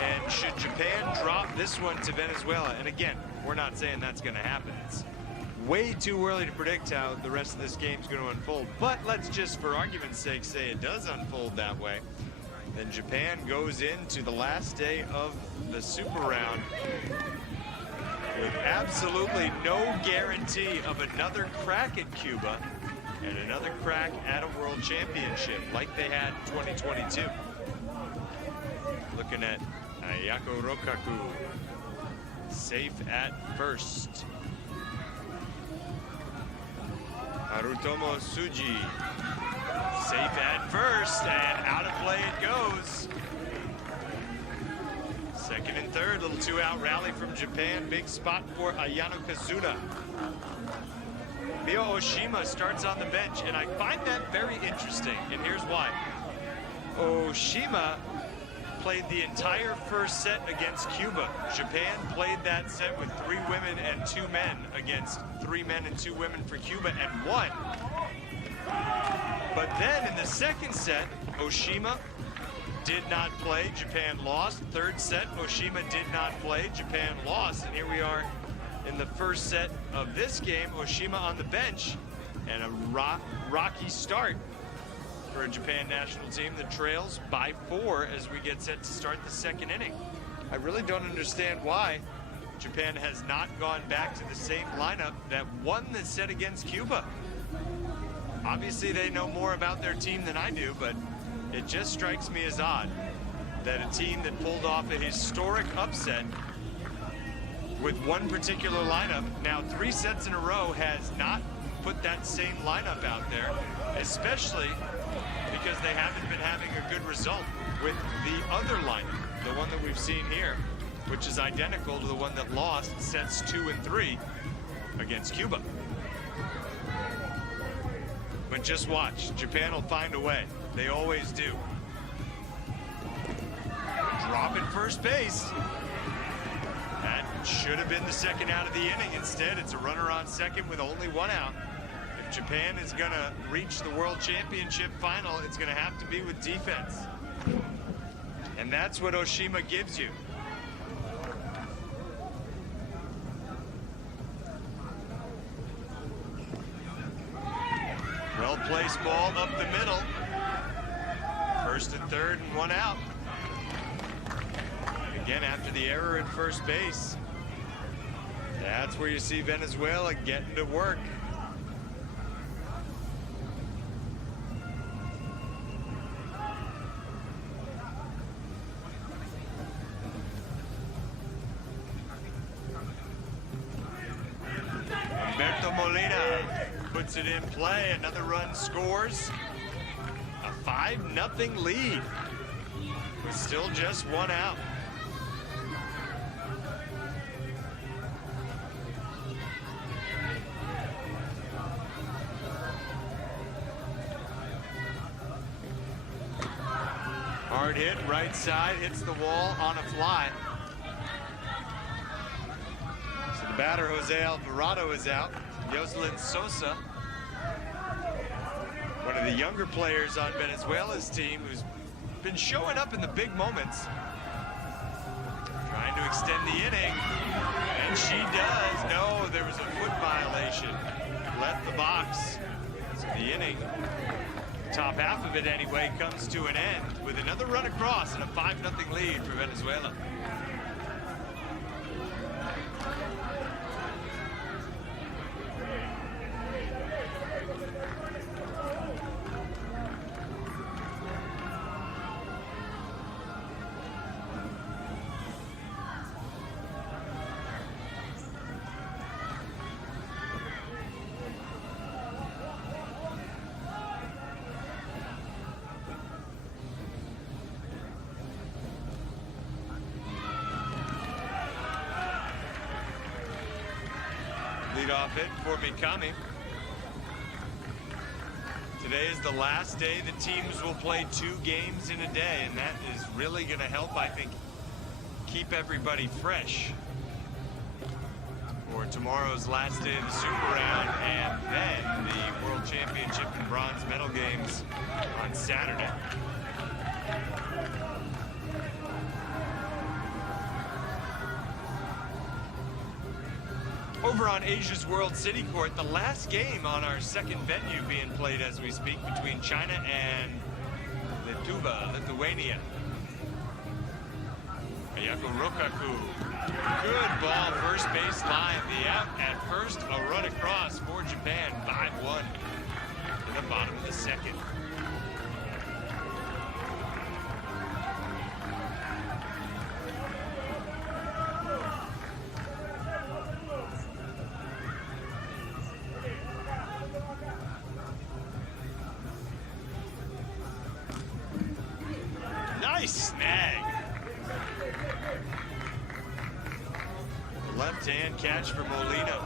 And should Japan drop this one to Venezuela, and again, we're not saying that's going to happen. It's way too early to predict how the rest of this game's going to unfold, but let's just, for argument's sake, say it does unfold that way. Then Japan goes into the last day of the super round with absolutely no guarantee of another crack at Cuba and another crack at a world championship like they had in 2022. Looking at Ayako Rokaku, safe at first. Harutomo Tsuji, safe at first, and out of play it goes. Second and third, little two-out rally from Japan. Big spot for Ayano Kazuda. Mio Oshima starts on the bench, and I find that very interesting, and here's why. Oshima played the entire first set against Cuba. Japan played that set with 3 women and 2 men against 3 men and 2 women for Cuba and won. But then in the second set, Oshima did not play, Japan lost. Third set, Oshima did not play, Japan lost. And here we are in the first set of this game, Oshima on the bench, and a rocky start for a Japan national team that trails by 4 as we get set to start the second inning. I really don't understand why Japan has not gone back to the same lineup that won the set against Cuba. Obviously they know more about their team than I do, but it just strikes me as odd that a team that pulled off a historic upset with one particular lineup, now 3 sets in a row, has not put that same lineup out there, especially because they haven't been having a good result with the other lineup, the one that we've seen here, which is identical to the one that lost sets 2 and 3 against Cuba. But just watch, Japan will find a way. They always do. Drop at first base. That should have been the second out of the inning. Instead, it's a runner on second with only 1 out. If Japan is going to reach the World Championship final, it's going to have to be with defense. And that's what Oshima gives you. Well-placed ball up the middle. First and third and 1 out. Again, after the error at first base, that's where you see Venezuela getting to work. Humberto Molina puts it in play. Another run scores. A 5-0 lead with still just 1 out. Hard hit, right side, hits the wall on a fly. So the batter, Jose Alvarado, is out. Yoselin Sosa, one of the younger players on Venezuela's team, who's been showing up in the big moments, trying to extend the inning, and she does. No, there was a foot violation. Left the box. So the inning, top half of it anyway, comes to an end with another run across and a 5-0 lead for Venezuela. Lead off hit for Mikami. Today is the last day the teams will play 2 games in a day, and that is really going to help, I think, keep everybody fresh for tomorrow's last day of the Super Round, and then the World Championship and bronze medal games on Saturday. Over on Asia's World City Court, the last game on our second venue being played as we speak between China and Lithuania. Ayako Rokaku. Good ball, first base line. The out at first, a run across for Japan, 5-1 in the bottom of the second. Nice snag. Left-hand catch for Molino.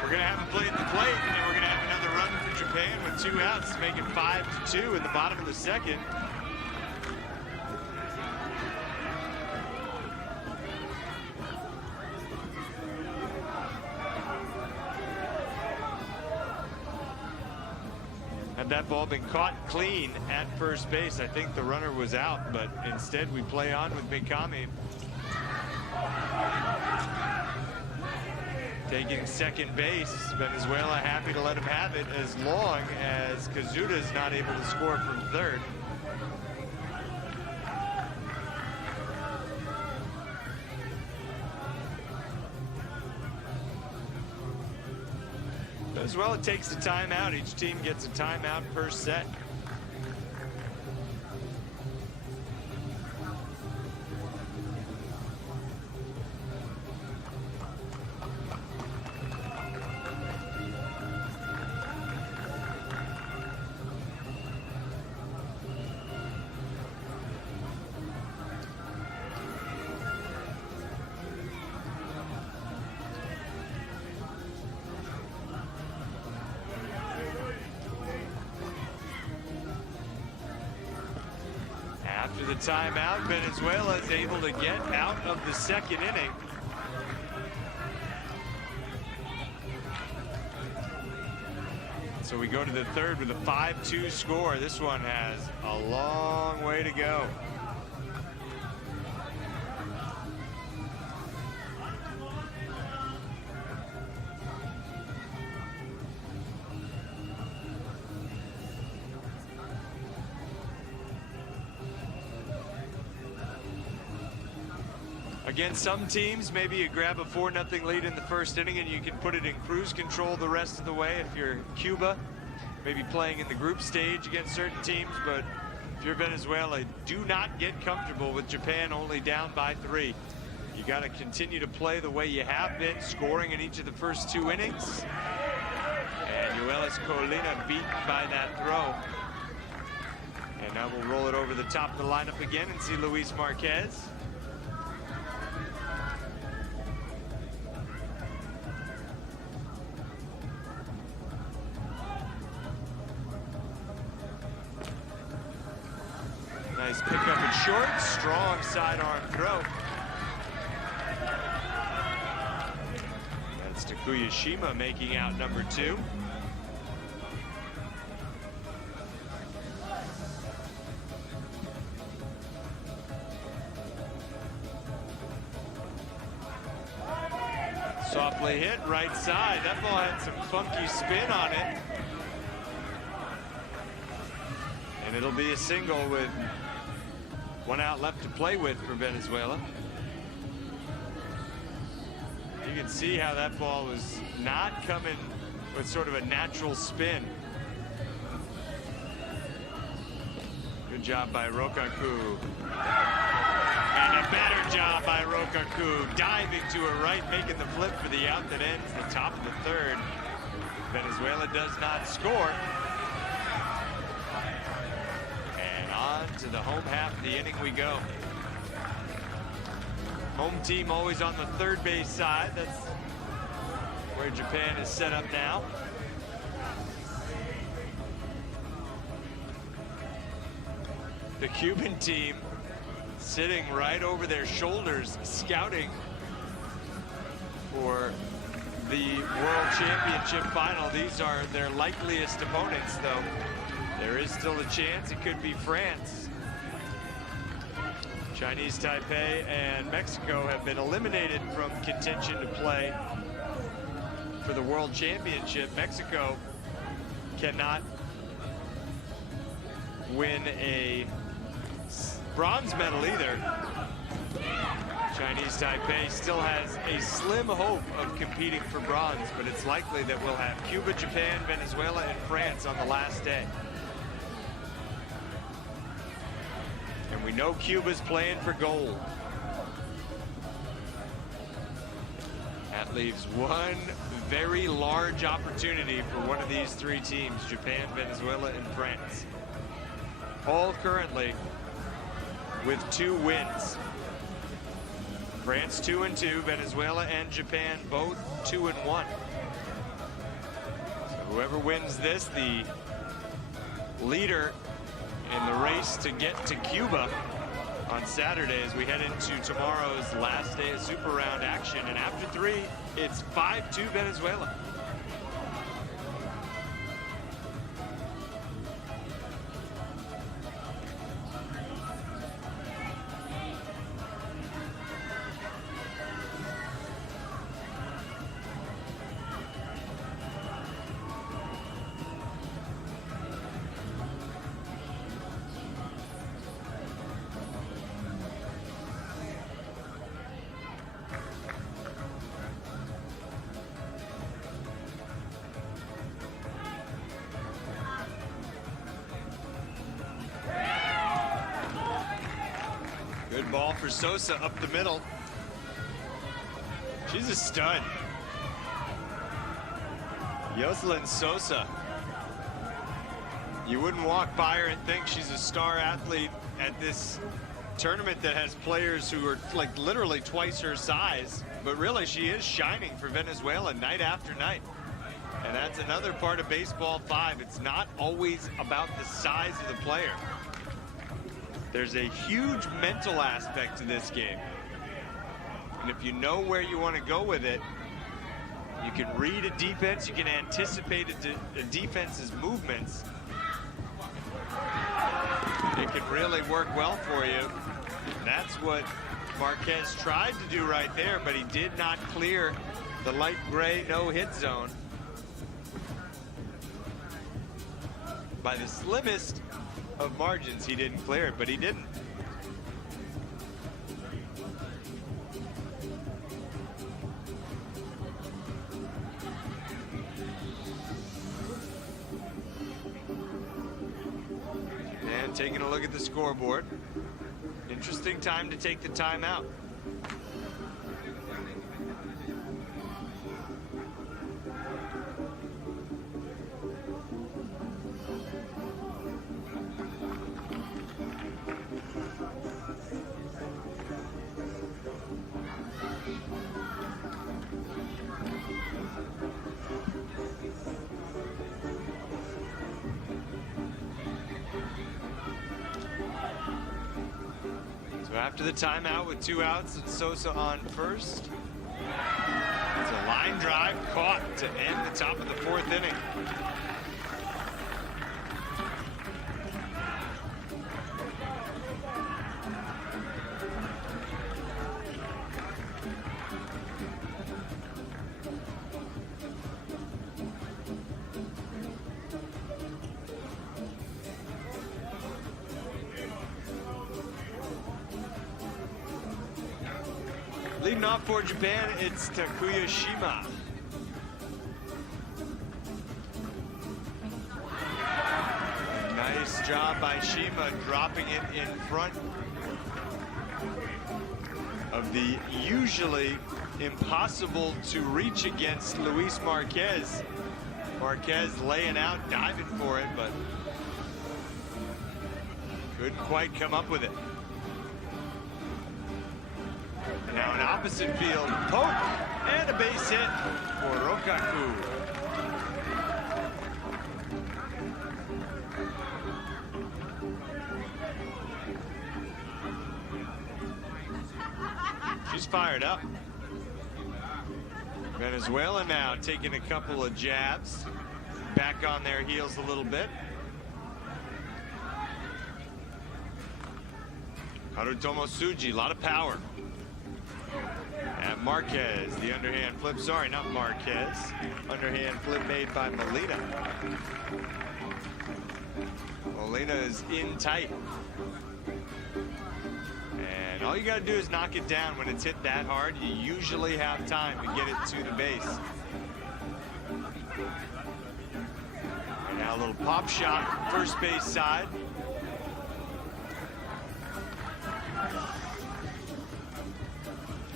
We're gonna have him play at the plate, and we're gonna have another run for Japan with 2 outs, make it 5-2 in the bottom of the second. Had that ball been caught clean at first base, I think the runner was out, but instead we play on with Mikami. Taking second base, Venezuela happy to let him have it as long as Kazuda is not able to score from third. Venezuela takes a timeout. Each team gets a timeout per set. After the timeout, Venezuela is able to get out of the second inning. So we go to the third with a 5-2 score. This one has a long way to go. Again, some teams, maybe you grab a 4-0 lead in the first inning and you can put it in cruise control the rest of the way. If you're Cuba, maybe playing in the group stage against certain teams, but if you're Venezuela, do not get comfortable with Japan only down by 3. You got to continue to play the way you have been, scoring in each of the first 2 innings. And Yoelis Colina beat by that throw. And now we'll roll it over the top of the lineup again and see Luis Marquez. Nice pickup at short, strong sidearm throw. That's Takuya Shima making out number 2. Softly hit right side. That ball had some funky spin on it. And it'll be a single with 1 out left to play with for Venezuela. You can see how that ball was not coming with sort of a natural spin. Good job by Rokaku. And a better job by Rokaku, diving to her right, making the flip for the out that ends the top of the third. Venezuela does not score. to the home half of the inning we go. Home team always on the third base side. That's where Japan is set up now. The Cuban team sitting right over their shoulders, scouting for the World Championship final. These are their likeliest opponents, though. There is still a chance it could be France. Chinese Taipei and Mexico have been eliminated from contention to play for the World Championship. Mexico cannot win a bronze medal either. Chinese Taipei still has a slim hope of competing for bronze, but it's likely that we'll have Cuba, Japan, Venezuela, and France on the last day. And we know Cuba's playing for gold. That leaves one very large opportunity for one of these three teams, Japan, Venezuela, and France. All currently with 2 wins. France 2-2, Venezuela and Japan both 2-1. So whoever wins this, the leader in the race to get to Cuba on Saturday as we head into tomorrow's last day of Super Round action. And after 3, it's 5-2 Venezuela. Good ball for Sosa up the middle. She's a stud. Yoselin Sosa. You wouldn't walk by her and think she's a star athlete at this tournament that has players who are like literally twice her size, but really she is shining for Venezuela night after night. And that's another part of Baseball 5. It's not always about the size of the player. There's a huge mental aspect to this game. And if you know where you want to go with it, you can read a defense, you can anticipate a defense's movements. It can really work well for you. And that's what Marquez tried to do right there, but he did not clear the light gray no-hit zone. By the slimmest of margins, he didn't clear it, but he didn't. And taking a look at the scoreboard. Interesting time to take the timeout. So after the timeout with 2 outs and Sosa on first, it's a line drive caught to end the top of the 4th inning. Leading off for Japan, it's Takuya Shima. Nice job by Shima dropping it in front of the usually impossible to reach against Luis Marquez. Marquez laying out, diving for it, but Couldn't quite come up with it. Now an opposite field poke and a base hit for Rokaku. She's fired up. Venezuela now taking a couple of jabs, back on their heels a little bit. Harutomo Tsuji, a lot of power. And Marquez, the underhand flip. Sorry, not Marquez. Underhand flip made by Molina. Molina is in tight. And all you got to do is knock it down. When it's hit that hard, you usually have time to get it to the base. And now a little pop shot, first base side.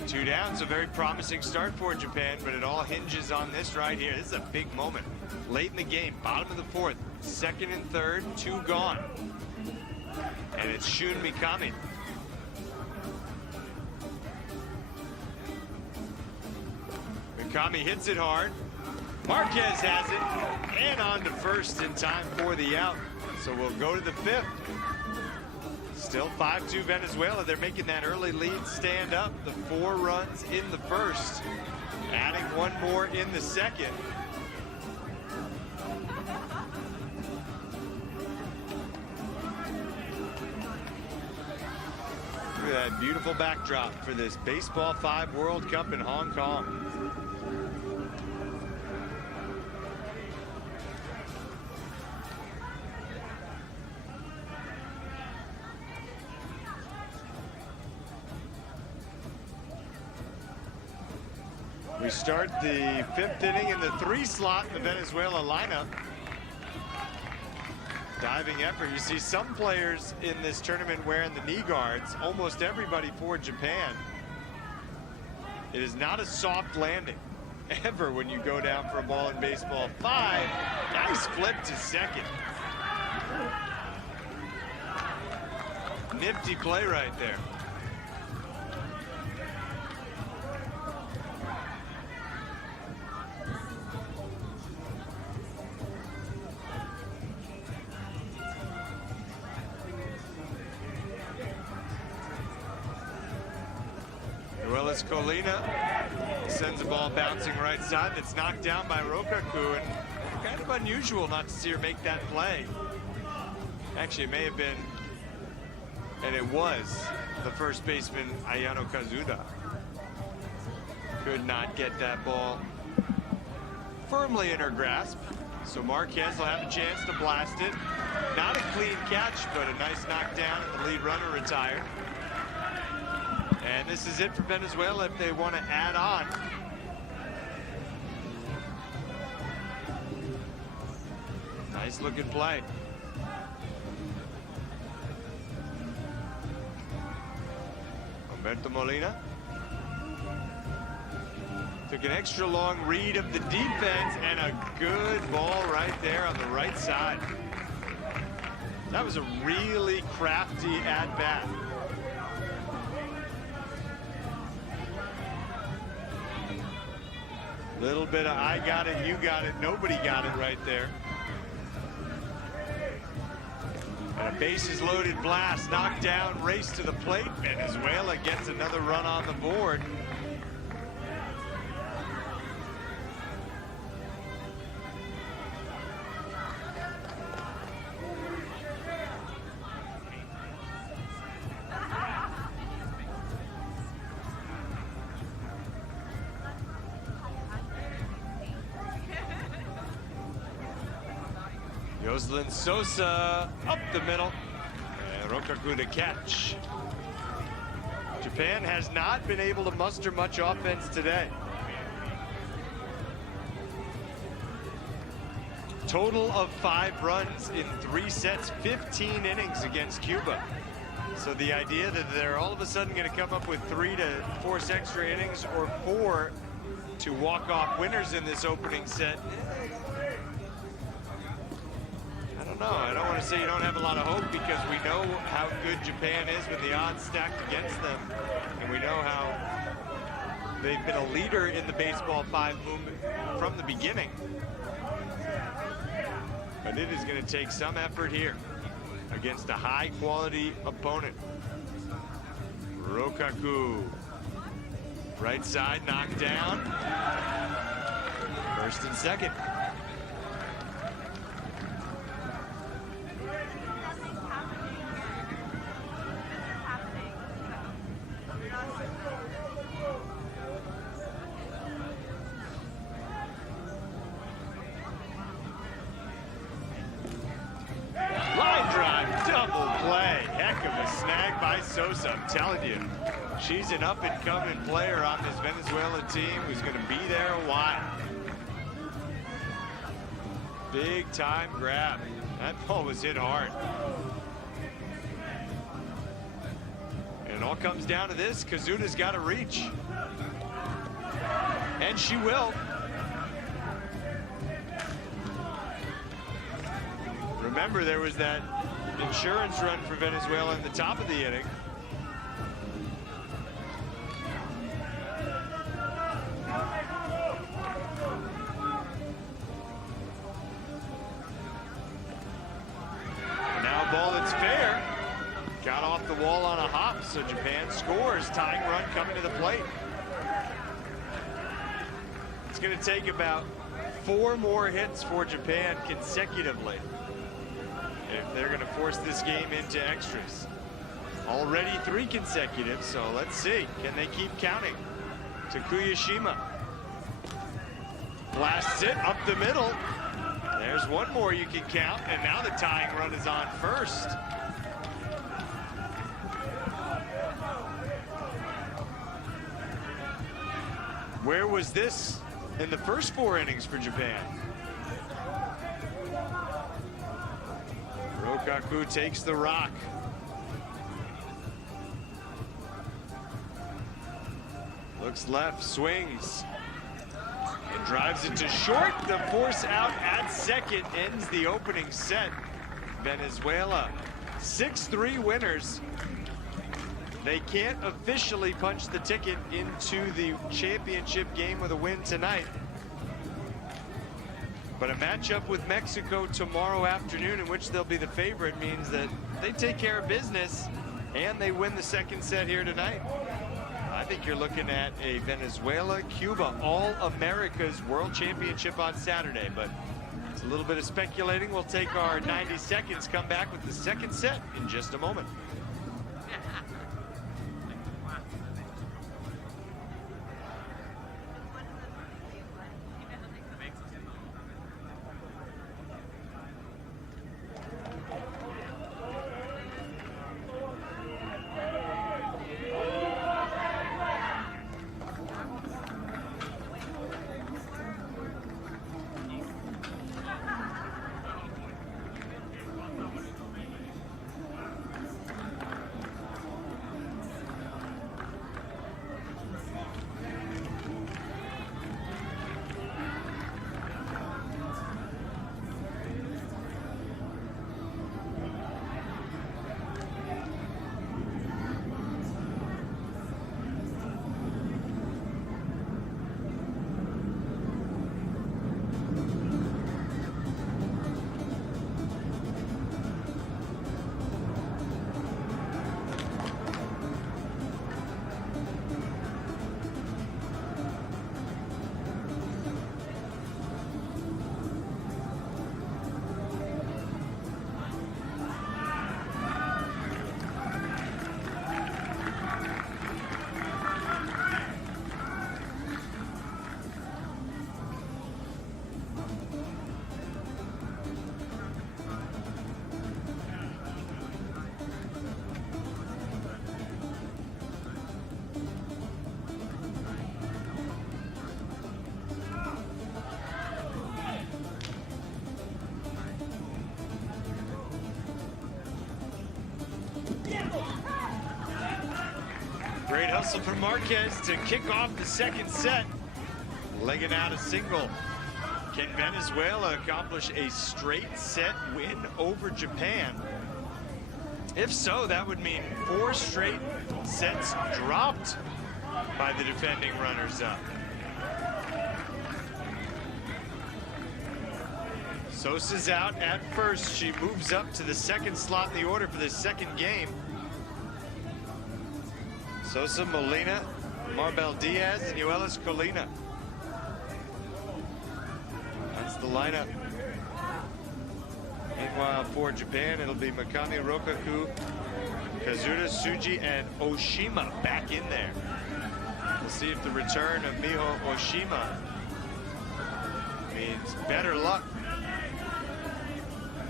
Two down, it's a very promising start for Japan, but it all hinges on this right here. This is a big moment. Late in the game, bottom of the fourth, second and third, two gone. And it's Shun Mikami. Mikami hits it hard. Marquez has it, and on to first in time for the out. So we'll go to the fifth. Still 5-2 Venezuela. They're making that early lead stand up. The 4 runs in the first, adding 1 more in the second. Look at that beautiful backdrop for this Baseball 5 World Cup in Hong Kong. We start the 5th inning in the 3 slot in the Venezuela lineup. Diving effort. You see some players in this tournament wearing the knee guards. Almost everybody for Japan. It is not a soft landing ever when you go down for a ball in baseball 5. Nice flip to second. Nifty play right there. Colina sends the ball bouncing right side. That's knocked down by Rokaku, and kind of unusual not to see her make that play. Actually, it may have been, and it was, the first baseman Ayano Kazuda. Could not get that ball firmly in her grasp, so Marquez will have a chance to blast it. Not a clean catch, but a nice knockdown, and the lead runner retired. And this is it for Venezuela if they want to add on. Nice looking play. Humberto Molina took an extra long read of the defense, and a good ball right there on the right side. That was a really crafty at-bat. Little bit of I got it, you got it, nobody got it right there. And a bases loaded blast, knocked down, race to the plate. Venezuela gets another run on the board. Yoselin Sosa up the middle, and Rokaku to catch. Japan has not been able to muster much offense today. Total of 5 runs in 3 sets, 15 innings against Cuba. So the idea that they're all of a sudden going to come up with 3 to 4 extra innings or 4 to walk off winners in this opening set, I don't don't know. I don't want to say you don't have a lot of hope because we know how good Japan is with the odds stacked against them. And we know how they've been a leader in the Baseball 5 movement from the beginning. But it is going to take some effort here against a high-quality opponent. Rokaku, right side, knocked down. First and second. Line drive, double play. Heck of a snag by Sosa, I'm telling you. She's an up-and-coming player on this Venezuela team who's going to be there a while. Big time grab. That ball was hit hard. And it all comes down to this. Kazuna's got to reach. And she will. Remember, there was that insurance run for Venezuela in the top of the inning. Now a ball that's fair. Got off the wall on a hop, so Japan scores. Tying run coming to the plate. It's going to take about 4 more hits for Japan consecutively if they're going to force this game into extras. Already 3 consecutive, so let's see. Can they keep counting? Takuyashima blasts it up the middle. There's 1 more you can count, and now the tying run is on first. Where was this in the first 4 innings for Japan? Rokaku takes the rock. Looks left, swings, and drives it to short. The force out at second ends the opening set. Venezuela, 6-3 winners. They can't officially punch the ticket into the championship game with a win tonight. But a matchup with Mexico tomorrow afternoon, in which they'll be the favorite, means that they take care of business and they win the second set here tonight. I think you're looking at a Venezuela-Cuba All-America's World Championship on Saturday, but it's a little bit of speculating. We'll take our 90 seconds, come back with the second set in just a moment. Great hustle from Marquez to kick off the second set. Legging out a single. Can Venezuela accomplish a straight set win over Japan? If so, that would mean 4 straight sets dropped by the defending runners-up. Sosa's out at first. She moves up to the second slot in the order for this second game. Sosa, Molina, Marbel Diaz, and Yoelis Colina. That's the lineup. Meanwhile, for Japan, it'll be Mikami, Rokaku, Kazuda, Tsuji, and Oshima back in there. We'll see if the return of Miho Oshima means better luck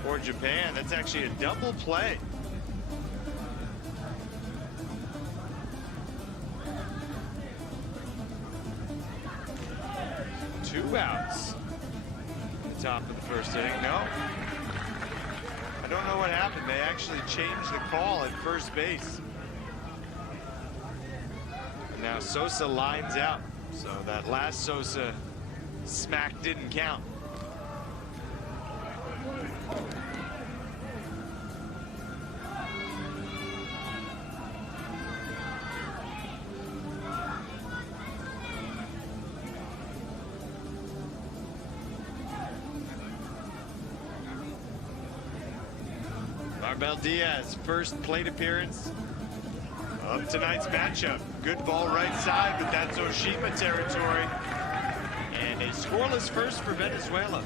for Japan. That's actually a double play. Two outs at the top of the first inning. No. I don't know what happened. They actually changed the call at first base. And now Sosa lines out. So that last Sosa smack didn't count. Marbel Diaz, first plate appearance of tonight's matchup. Good ball right side, but that's Oshima territory. And a scoreless first for Venezuela.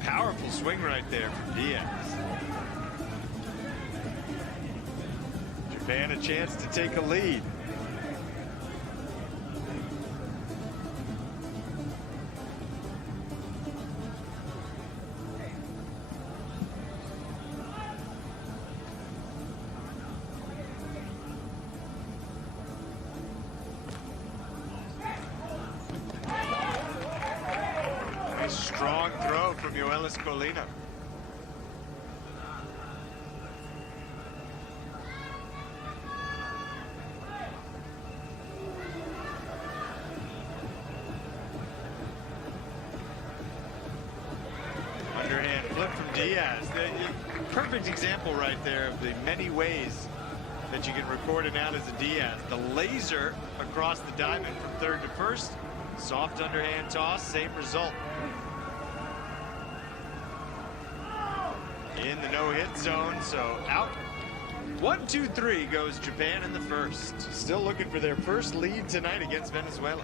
Powerful swing right there from Diaz. Japan a chance to take a lead. Strong throw from Yoelis Colina. Underhand flip from Diaz. The perfect example right there of the many ways that you can record an out as a Diaz. The laser across the diamond from third to first. Soft underhand toss, same result. In the no-hit zone, so out. 1-2-3 goes Japan in the first. Still looking for their first lead tonight against Venezuela.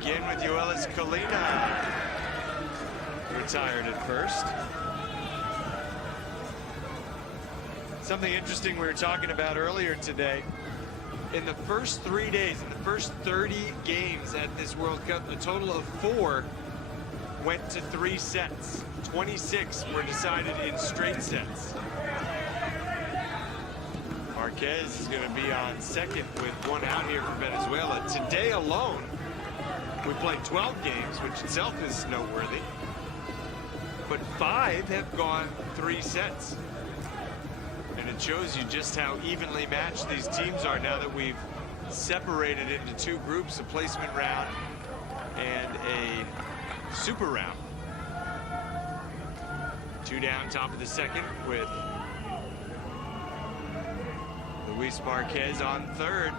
Begin with Yoelis Colina, retired at first. Something interesting we were talking about earlier today. In the first 3 days, in the first 30 games at this World Cup, a total of 4 went to 3 sets. 26 were decided in straight sets. Marquez is going to be on second with 1 out here for Venezuela. Today alone, we played 12 games, which itself is noteworthy. But 5 have gone 3 sets. And it shows you just how evenly matched these teams are now that we've separated into 2 groups, a placement round and a super round. 2 down, top of the second with Luis Marquez on third.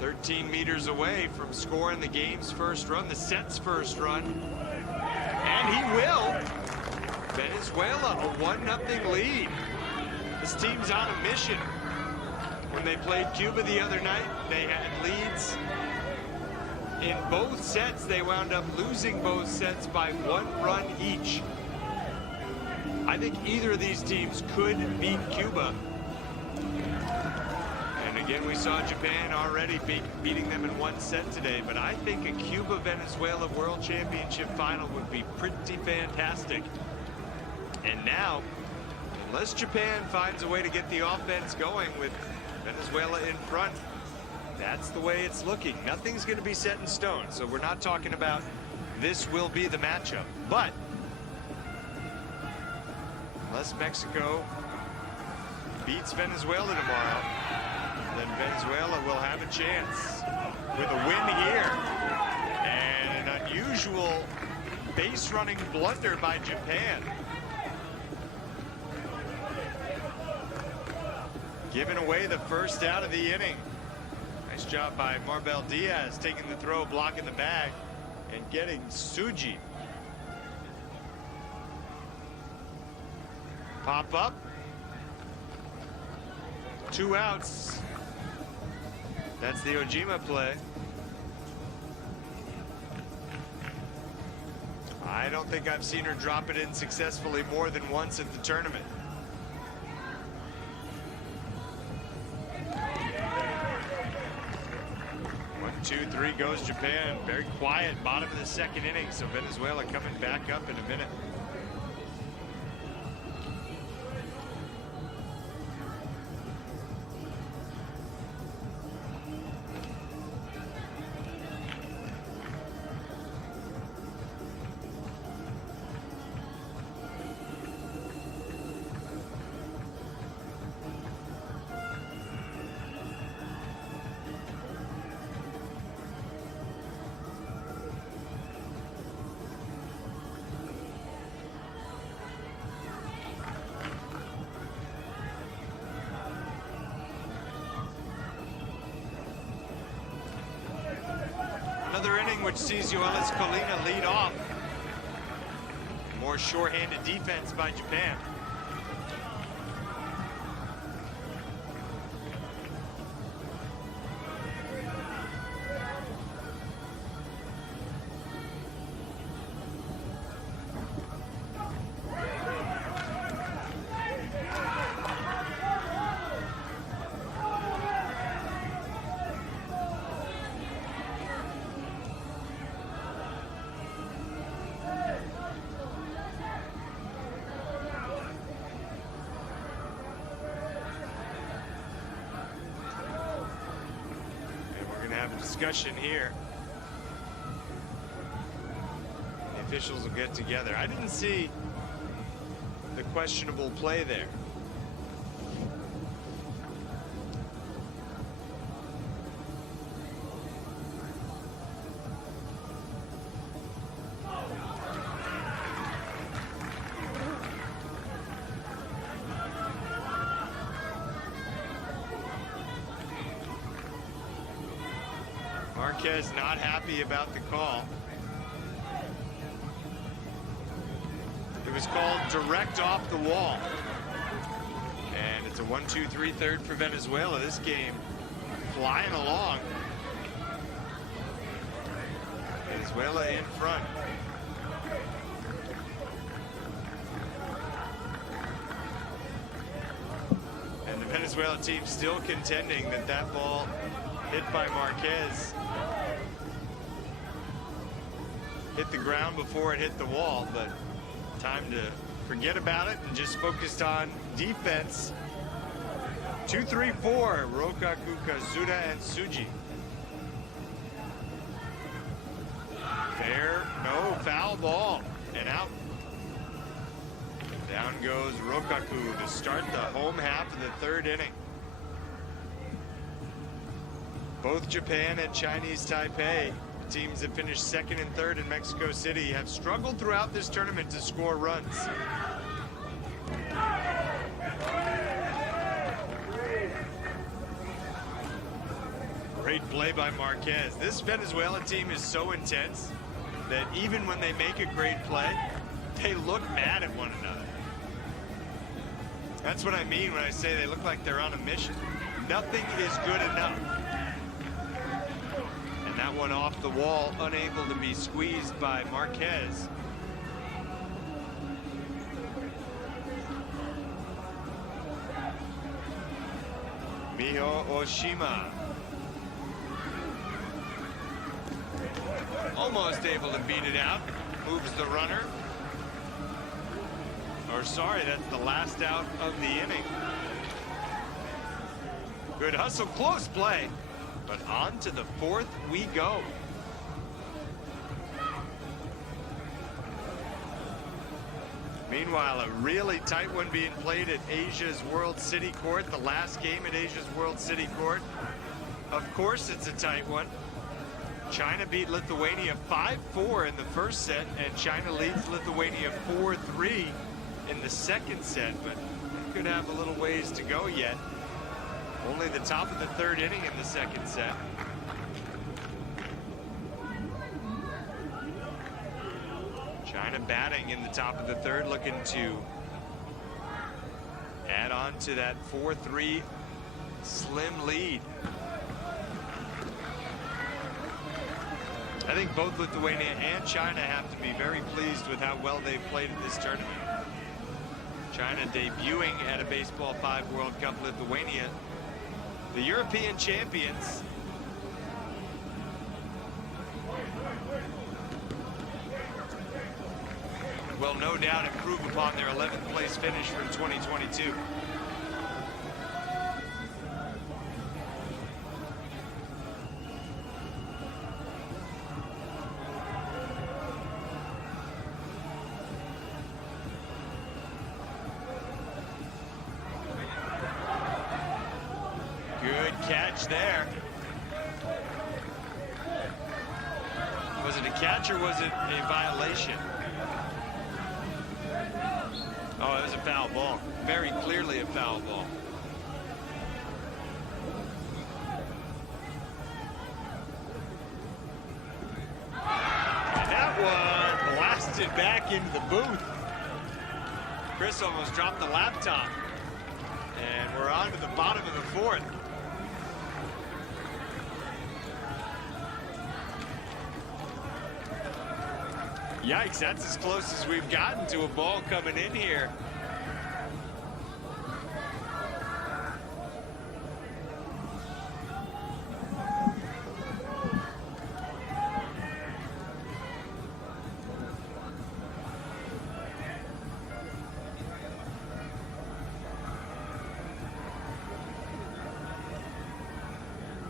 13 meters away from scoring the game's first run, the set's first run. And he will. Venezuela, a 1-0 lead. This team's on a mission. When they played Cuba the other night, they had leads in both sets. They wound up losing both sets by 1 run each. I I think either of these teams could beat Cuba. And again, we saw Japan already beating them in 1 set today, but I think a Cuba-Venezuela World Championship final would be pretty fantastic. And now, unless Japan finds a way to get the offense going with Venezuela in front, that's the way it's looking. Nothing's going to be set in stone, so we're not talking about this will be the matchup. But unless Mexico beats Venezuela tomorrow, then Venezuela will have a chance with a win here. And an unusual base running blunder by Japan, giving away the first out of the inning. Nice job by Marbel Diaz, taking the throw, blocking the bag, and getting Tsuji. Pop up. 2 outs. That's the Ojima play. I don't think I've seen her drop it in successfully more than once at the tournament. One, 2, 3 goes Japan. Very quiet bottom of the 2nd inning, so Venezuela coming back up in a minute. Another inning which sees Yoelis Colina lead off. More shorthanded defense by Japan. Discussion here. The officials will get together. I didn't see the questionable play there. Marquez not happy about the call. It was called direct off the wall. And it's a 1-2-3 third for Venezuela. This game flying along. Venezuela in front. And the Venezuela team still contending that that ball hit by Marquez hit the ground before it hit the wall, but time to forget about it and just focused on defense. 2-3-4, Rokaku, Kazuda, and Tsuji. Fair, no, foul ball, and out. Down goes Rokaku to start the home half of the 3rd inning. Both Japan and Chinese Taipei, teams that finished 2nd and 3rd in Mexico City, have struggled throughout this tournament to score runs. Great play by Marquez. This Venezuela team is so intense that even when they make a great play, they look mad at one another. That's what I mean when I say they look like they're on a mission. Nothing is good enough. That one off the wall, unable to be squeezed by Marquez. Miho Oshima. Almost able to beat it out. Moves the runner. Or sorry, that's the last out of the inning. Good hustle, close play. But on to the fourth we go. Meanwhile, a really tight one being played at Asia's World City Court, the last game at Asia's World City Court. Of course it's a tight one. China beat Lithuania 5-4 in the first set, and China leads Lithuania 4-3 in the second set, but could have a little ways to go yet. Only the top of the third inning in the second set. China batting in the top of the third, looking to add on to that 4-3 slim lead. I think both Lithuania and China have to be very pleased with how well they've played in this tournament. China debuting at a Baseball5 World Cup, Lithuania, the European champions. Will no doubt improve upon their 11th place finish from 2022. Good catch there. Was it a catch or was it a violation? Oh, it was a foul ball. Very clearly a foul ball. And that one blasted back into the booth. Chris almost dropped the laptop. And we're on to the bottom of the fourth. Yikes, that's as close as we've gotten to a ball coming in here.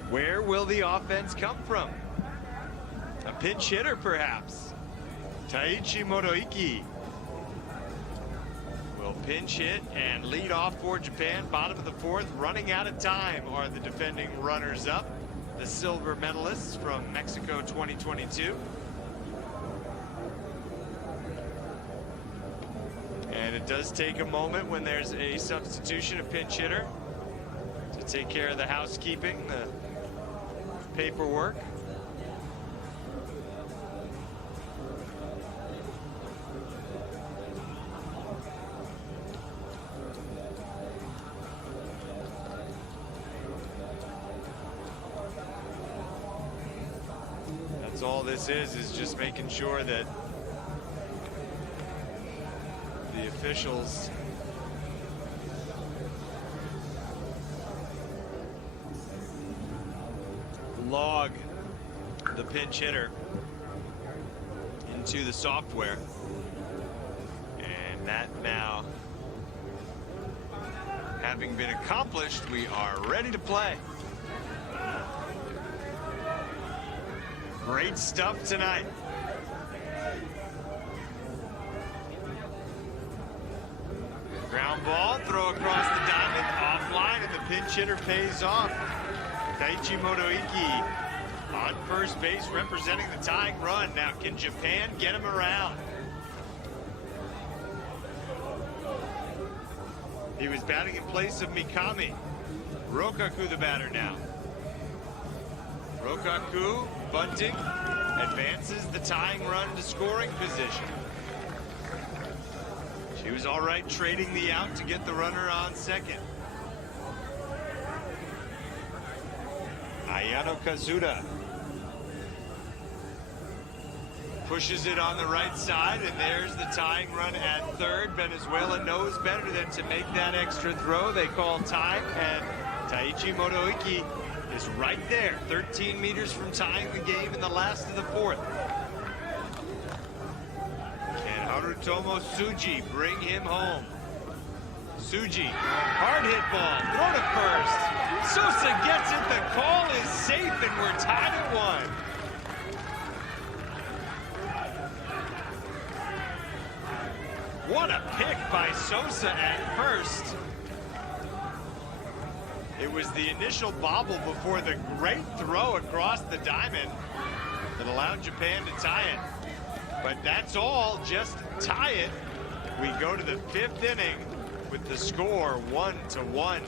Where will the offense come from? A pinch hitter, perhaps? Taichi Moroiki will pinch hit and lead off for Japan. Bottom of the fourth, running out of time are the defending runners-up, the silver medalists from Mexico 2022. And it does take a moment when there's a substitution, a pinch hitter, to take care of the housekeeping, the paperwork. All this is just making sure that the officials log the pinch hitter into the software, and that now having been accomplished, we are ready to play. Great stuff tonight. Ground ball, throw across the diamond, offline, and the pinch hitter pays off. Taichi Moroiki on first base, representing the tying run. Now, can Japan get him around? He was batting in place of Mikami. Rokaku the batter now. Rokaku bunting, advances the tying run to scoring position. She was all right trading the out to get the runner on second. Ayano Kazuda pushes it on the right side, and there's the tying run at third. Venezuela knows better than to make that extra throw. They call time, and Taichi Motoiki is right there, 13 meters from tying the game in the last of the fourth. Can Harutomo Tsuji bring him home? Tsuji, hard hit ball, throw to first. Sosa gets it, the call is safe, and we're tied at 1. What a pick by Sosa at first. It was the initial bobble before the great throw across the diamond that allowed Japan to tie it. But that's all, just tie it. We go to the 5th inning with the score 1-1.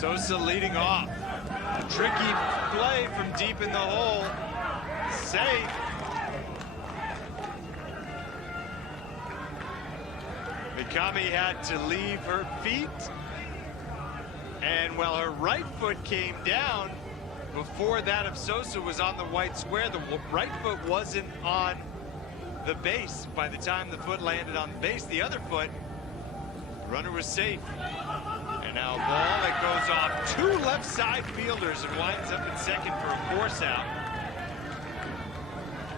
Sosa leading off. Tricky play from deep in the hole. Safe. Mikami had to leave her feet. And while her right foot came down, before that of Sosa was on the white square, the right foot wasn't on the base. By the time the foot landed on the base, the other foot, the runner was safe. And now a ball that goes off 2 left side fielders and winds up in second for a force out.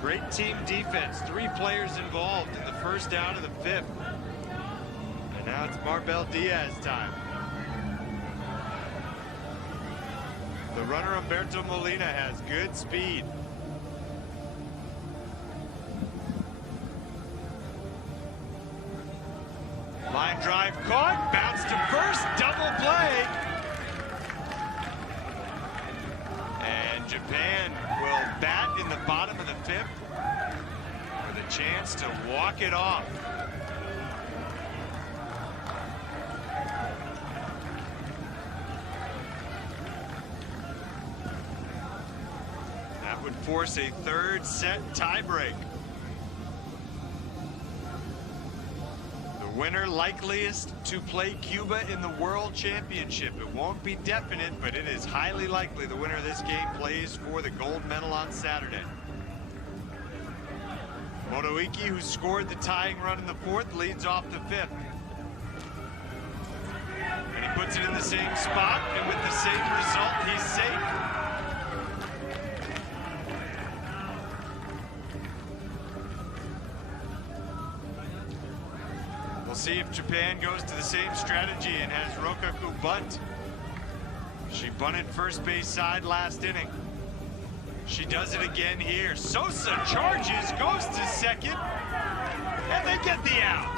Great team defense, 3 players involved in the first out of the 5th. And now it's Marbel Diaz time. The runner Humberto Molina has good speed. Line drive caught, bounce to first, double play. And Japan will bat in the bottom of the 5th with a chance to walk it off. That would force a 3rd set tiebreak. Winner likeliest to play Cuba in the World Championship. It won't be definite, but it is highly likely the winner of this game plays for the gold medal on Saturday. Motoiki, who scored the tying run in the 4th, leads off the 5th. And he puts it in the same spot, and with the same result, he's safe. We'll see if Japan goes to the same strategy and has Rokaku bunt. She bunted first base side last inning. She does it again here. Sosa charges, goes to second, and they get the out.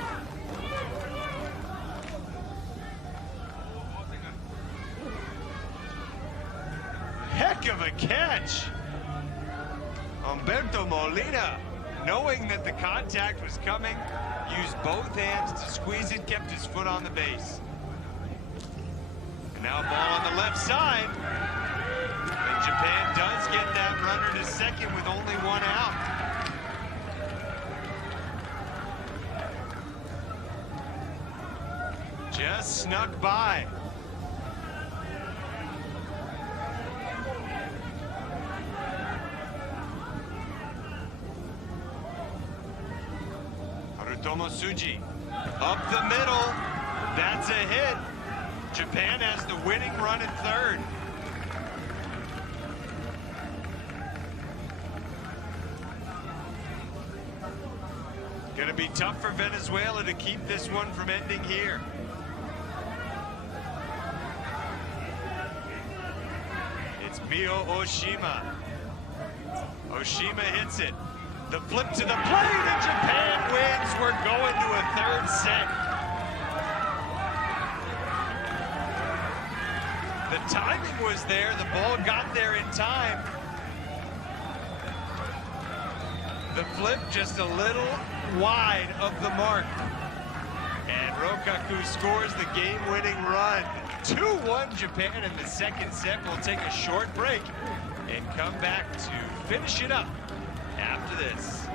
Heck of a catch. Humberto Molina, knowing that the contact was coming, used both hands to squeeze it, kept his foot on the base. And now a ball on the left side. And Japan does get that runner to second with only 1 out. Just snuck by. Harutomo Tsuji, up the middle, that's a hit. Japan has the winning run at 3rd. Gonna be tough for Venezuela to keep this one from ending here. It's Mio Oshima. Oshima hits it. The flip to the plate, and Japan wins. We're going to a 3rd set. The timing was there. The ball got there in time. The flip just a little wide of the mark. And Rokaku scores the game-winning run. 2-1 Japan in the second set. We'll take a short break and come back to finish it up after this.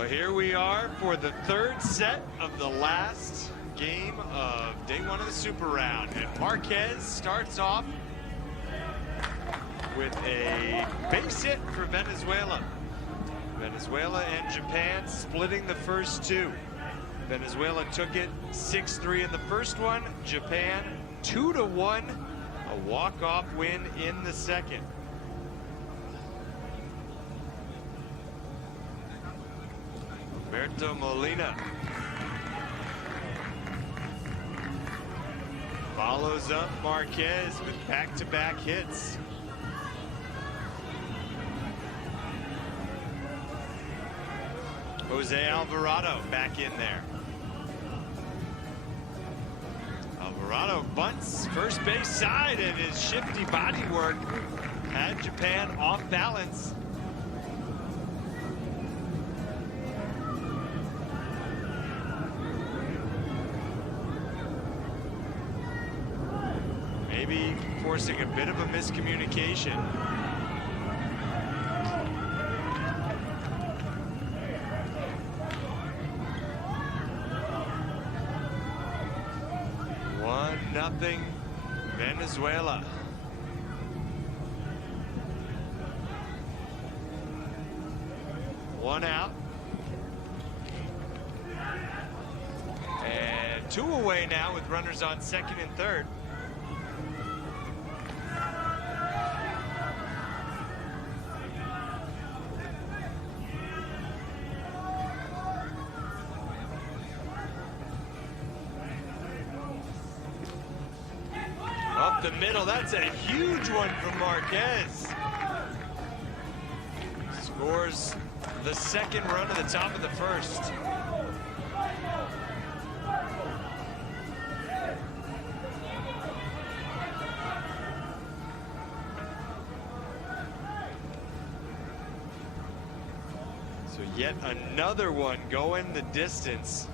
Well, here we are for the third set of the last game of day one of the Super Round. And Marquez starts off with a base hit for Venezuela. Venezuela and Japan splitting the first two. Venezuela took it 6-3 in the first one. Japan 2-1, a walk-off win in the second. Roberto Molina follows up Marquez with back-to-back hits. Jose Alvarado back in there. Alvarado bunts first base side, and his shifty body work had Japan off balance. Maybe forcing a bit of a miscommunication. Nothing, Venezuela. One out. And two away now with runners on second and third. Up the middle, that's a huge one from Marquez. Scores the second run at the top of the first. So yet another one going the distance.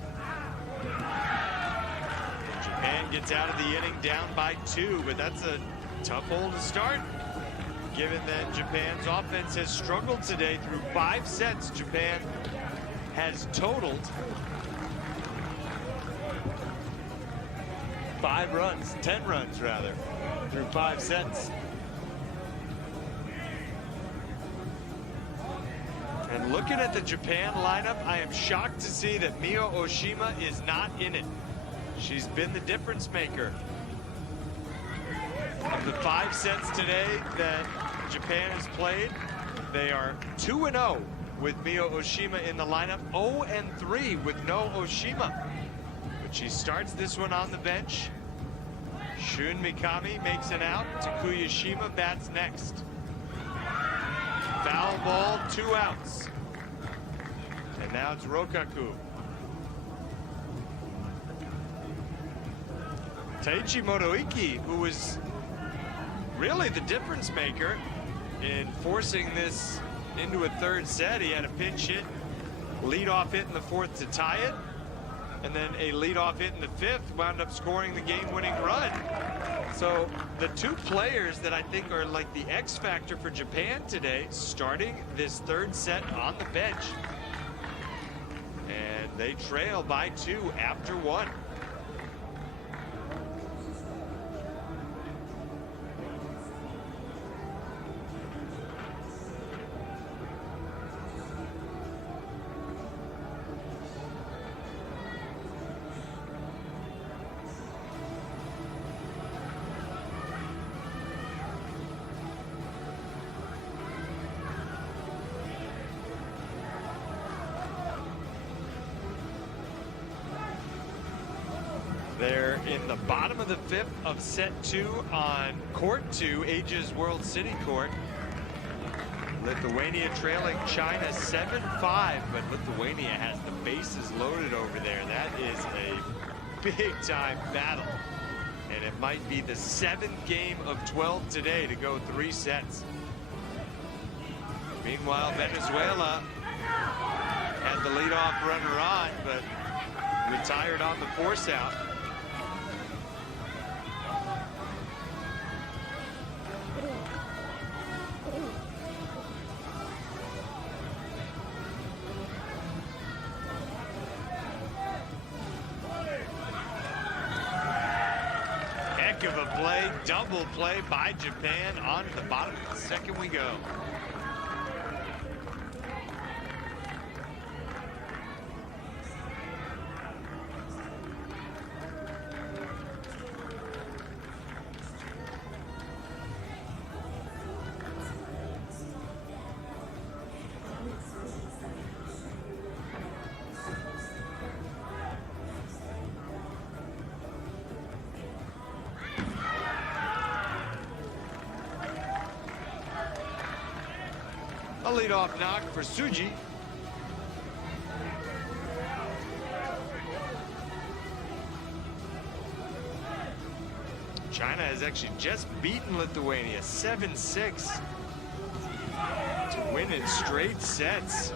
Japan gets out of the inning down by 2, but that's a tough hole to start, given that Japan's offense has struggled today. Through 5 sets, Japan has totaled 5 runs, 10 runs rather, through 5 sets. And looking at the Japan lineup, I am shocked to see that Mio Oshima is not in it. She's been the difference maker. Of the 5 sets today that Japan has played, they are 2-0 with Mio Oshima in the lineup, 0-3 with no Oshima. But she starts this one on the bench. Shun Mikami makes an out. Takuyashima bats next. Foul ball, 2 outs. And now it's Rokaku. Taichi Moroiki, who was really the difference maker in forcing this into a third set. He had a pinch hit, leadoff hit in the 4th to tie it, and then a leadoff hit in the 5th, wound up scoring the game-winning run. So the 2 players that I think are like the X factor for Japan today, starting this third set on the bench. And they trail by 2 after 1. They're in the bottom of the 5th of set 2 on court 2, Asia's World City Court. Lithuania trailing China 7-5, but Lithuania has the bases loaded over there. That is a big-time battle. And it might be the 7th game of 12 today to go 3 sets. Meanwhile, Venezuela had the leadoff runner on, but retired on the force out. play, double play by Japan. On to the bottom of the second we go. A leadoff knock for Tsuji. China has actually just beaten Lithuania 7-6 to win in straight sets.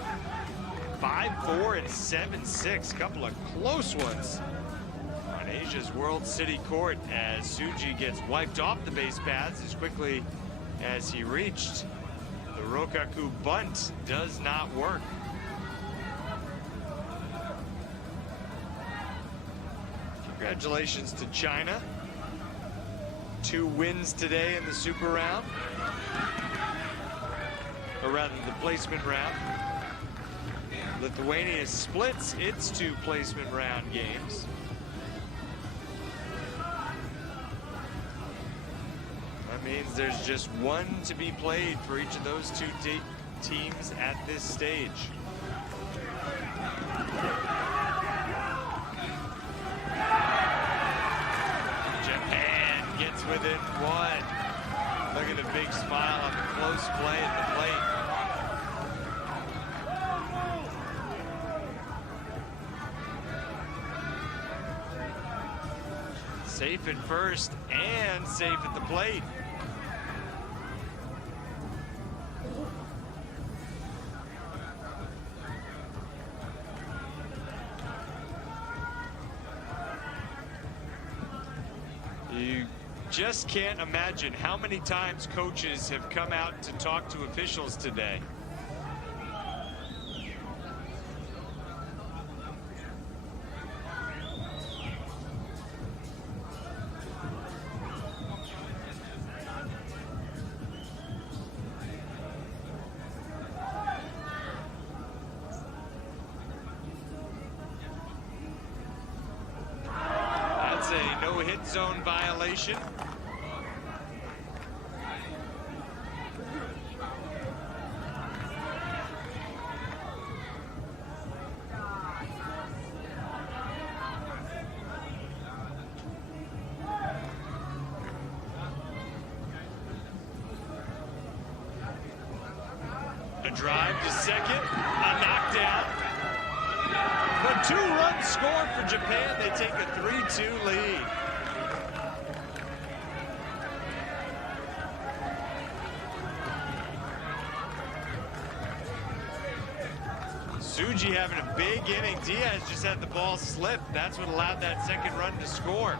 5-4 and 7-6, couple of close ones on Asia's World City Court as Tsuji gets wiped off the base paths as quickly as he reached. The Rokaku bunt does not work. Congratulations to China. 2 wins today in the super round, or rather the placement round. Lithuania splits its 2 placement round games. That means there's just 1 to be played for each of those 2 teams at this stage. Japan gets within 1. Look at the big smile on the close play at the plate. Safe at first and safe at the plate. You just can't imagine how many times coaches have come out to talk to officials today. Zone violation. A drive to second, a knockdown. The 2-run score for Japan. They take a 3-2 lead. Tsuji having a big inning. Diaz just had the ball slip. That's what allowed that second run to score.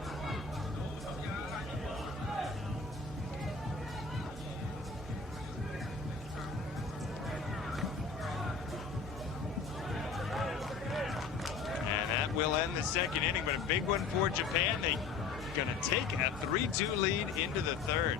And that will end the second inning, but a big one for Japan. They're gonna take a 3-2 lead into the third.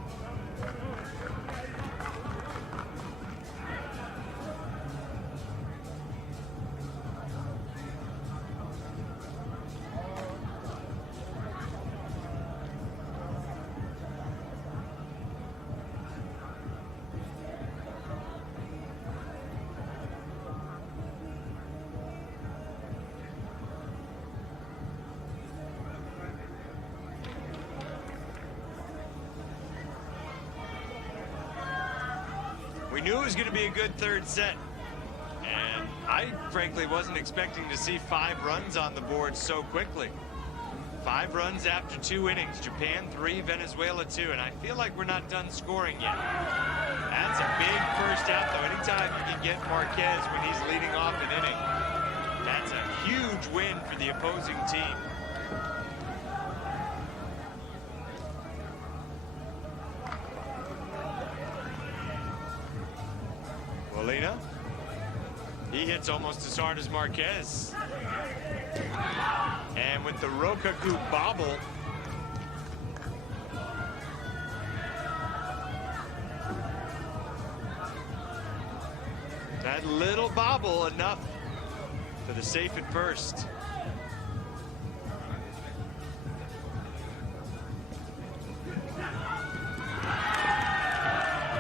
We knew it was going to be a good third set, and I frankly wasn't expecting to see 5 runs on the board so quickly. 5 runs after 2 innings. Japan 3, Venezuela 2, and I feel like we're not done scoring yet. That's a big first out, though. Anytime you can get Marquez when he's leading off an inning, that's a huge win for the opposing team. Molina, he hits almost as hard as Marquez. And with the Rokaku bobble, That little bobble enough for the safe at first.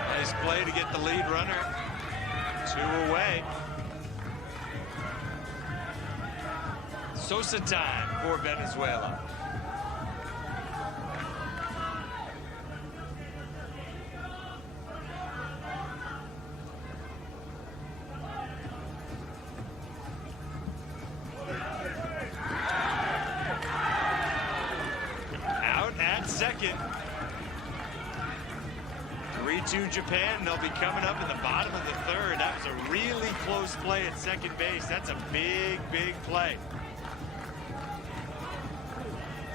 Nice play to get the lead runner. 2 away. Sosa time for Venezuela. Out at second. 3-2 Japan. They'll be coming up in the bottom of the third. That was a really close play at second base. That's a big, big play.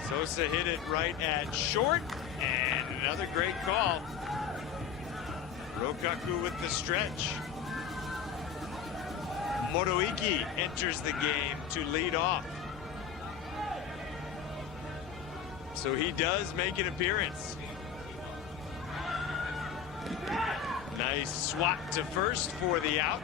Sosa hit it right at short, and another great call. Rokaku with the stretch. Moroiki enters the game to lead off. So he does make an appearance. Nice swat to first for the out.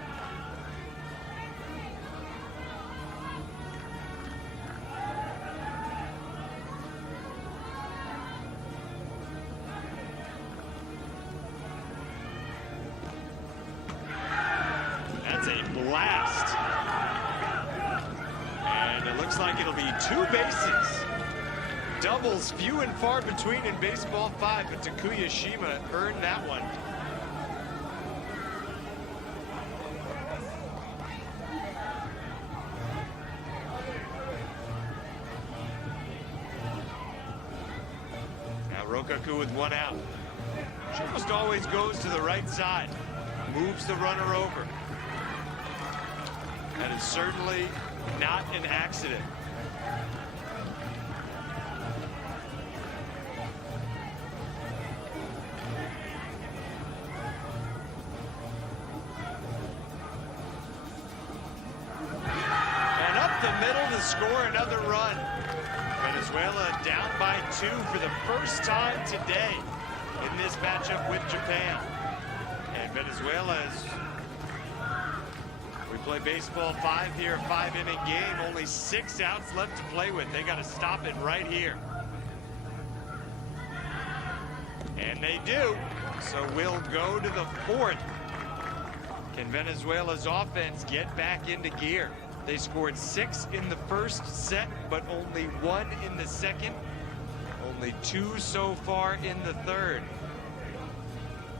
That's a blast. And it looks like it'll be 2 bases. Doubles few and far between in Baseball 5, but Takuya Shima earned that one. Now Rokaku with 1 out. She almost always goes to the right side, moves the runner over. That is certainly not an accident. Score another run. Venezuela down by 2 for the first time today in this matchup with Japan. And Venezuela is, we play Baseball 5 here, 5-inning game, only 6 outs left to play with. They got to stop it right here. And they do. So we'll go to the 4th. Can Venezuela's offense get back into gear? They scored 6 in the first set, but only 1 in the second. Only 2 so far in the third.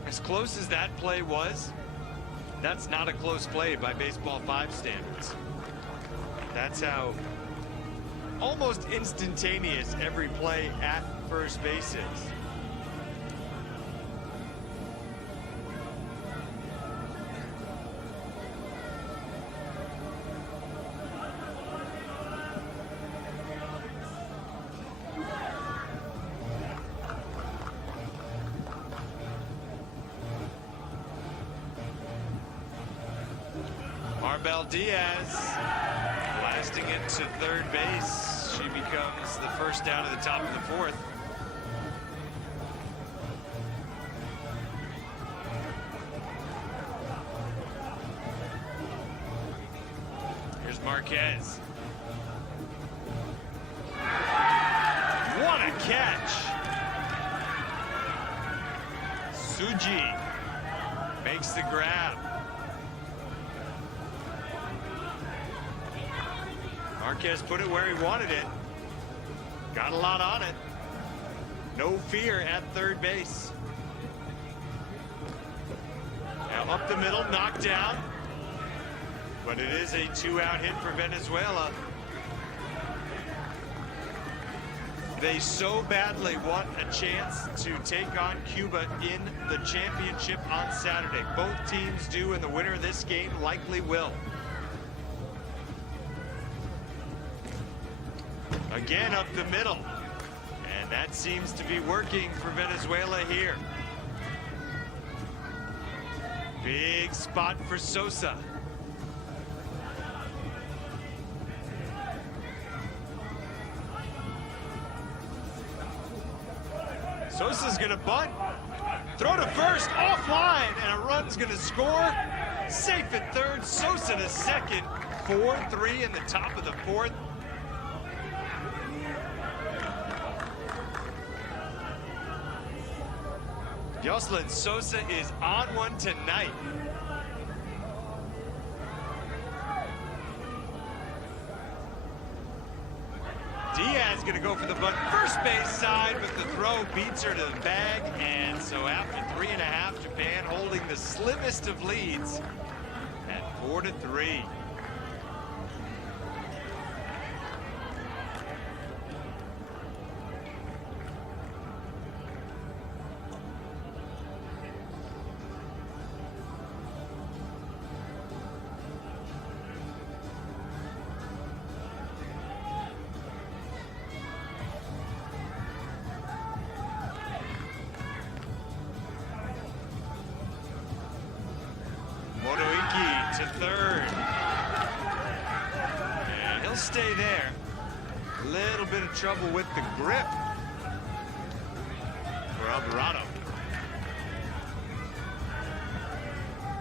As close as that play was, that's not a close play by Baseball 5 standards. That's how almost instantaneous every play at first base is. Marbel Diaz blasting it to third base. She becomes the first out of the top of the 4th. Here's Marquez. What a catch! Tsuji makes the grab. Marquez put it where he wanted it. Got a lot on it. No fear at third base. Now up the middle, knocked down. But it is a 2-out hit for Venezuela. They so badly want a chance to take on Cuba in the championship on Saturday. Both teams do, and the winner of this game likely will. Again up the middle, and that seems to be working for Venezuela here. Big spot for Sosa. Sosa's gonna bunt. Throw to first, offline, and a run's gonna score. Safe at third, Sosa to second. 4-3 in the top of the fourth. Yoselin Sosa is on one tonight. Diaz gonna go for the bunt first base side, but the throw beats her to the bag. And so after 3.5, Japan holding the slimmest of leads at 4-3. To third. And he'll stay there. A little bit of trouble with the grip for Alvarado.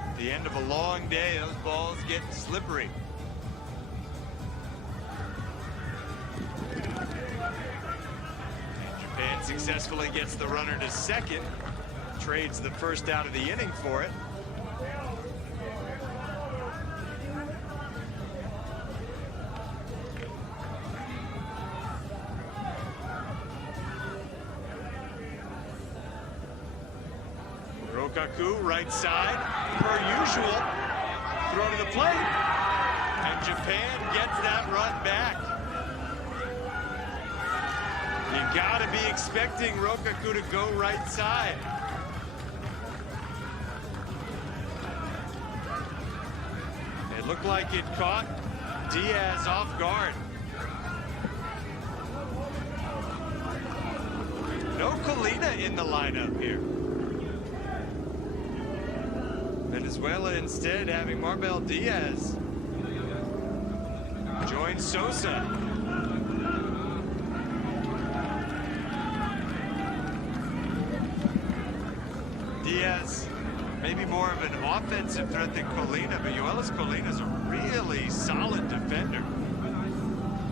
At the end of a long day, those balls get slippery. And Japan successfully gets the runner to second. Trades the first out of the inning for it. Rokaku, right side, per usual. Throw to the plate. And Japan gets that run back. You gotta be expecting Rokaku to go right side. It looked like it caught Diaz off guard. No Colina in the lineup here. Venezuela instead having Marbel Diaz join Sosa. Diaz, maybe more of an offensive threat than Colina, but Yoelis Colina's a really solid defender.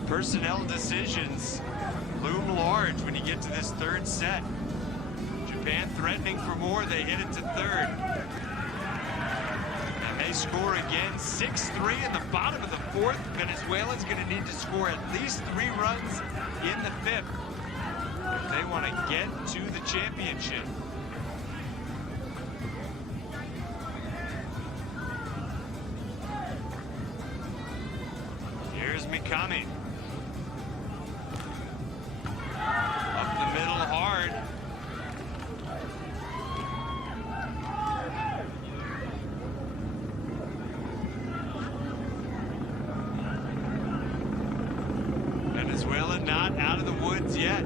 Personnel decisions loom large when you get to this third set. Japan threatening for more, they hit it to third. They score again, 6-3 in the bottom of the fourth. Venezuela's going to need to score at least 3 runs in the fifth if they want to get to the championship. Here's Mikami. Up the middle hard. Venezuela not out of the woods yet.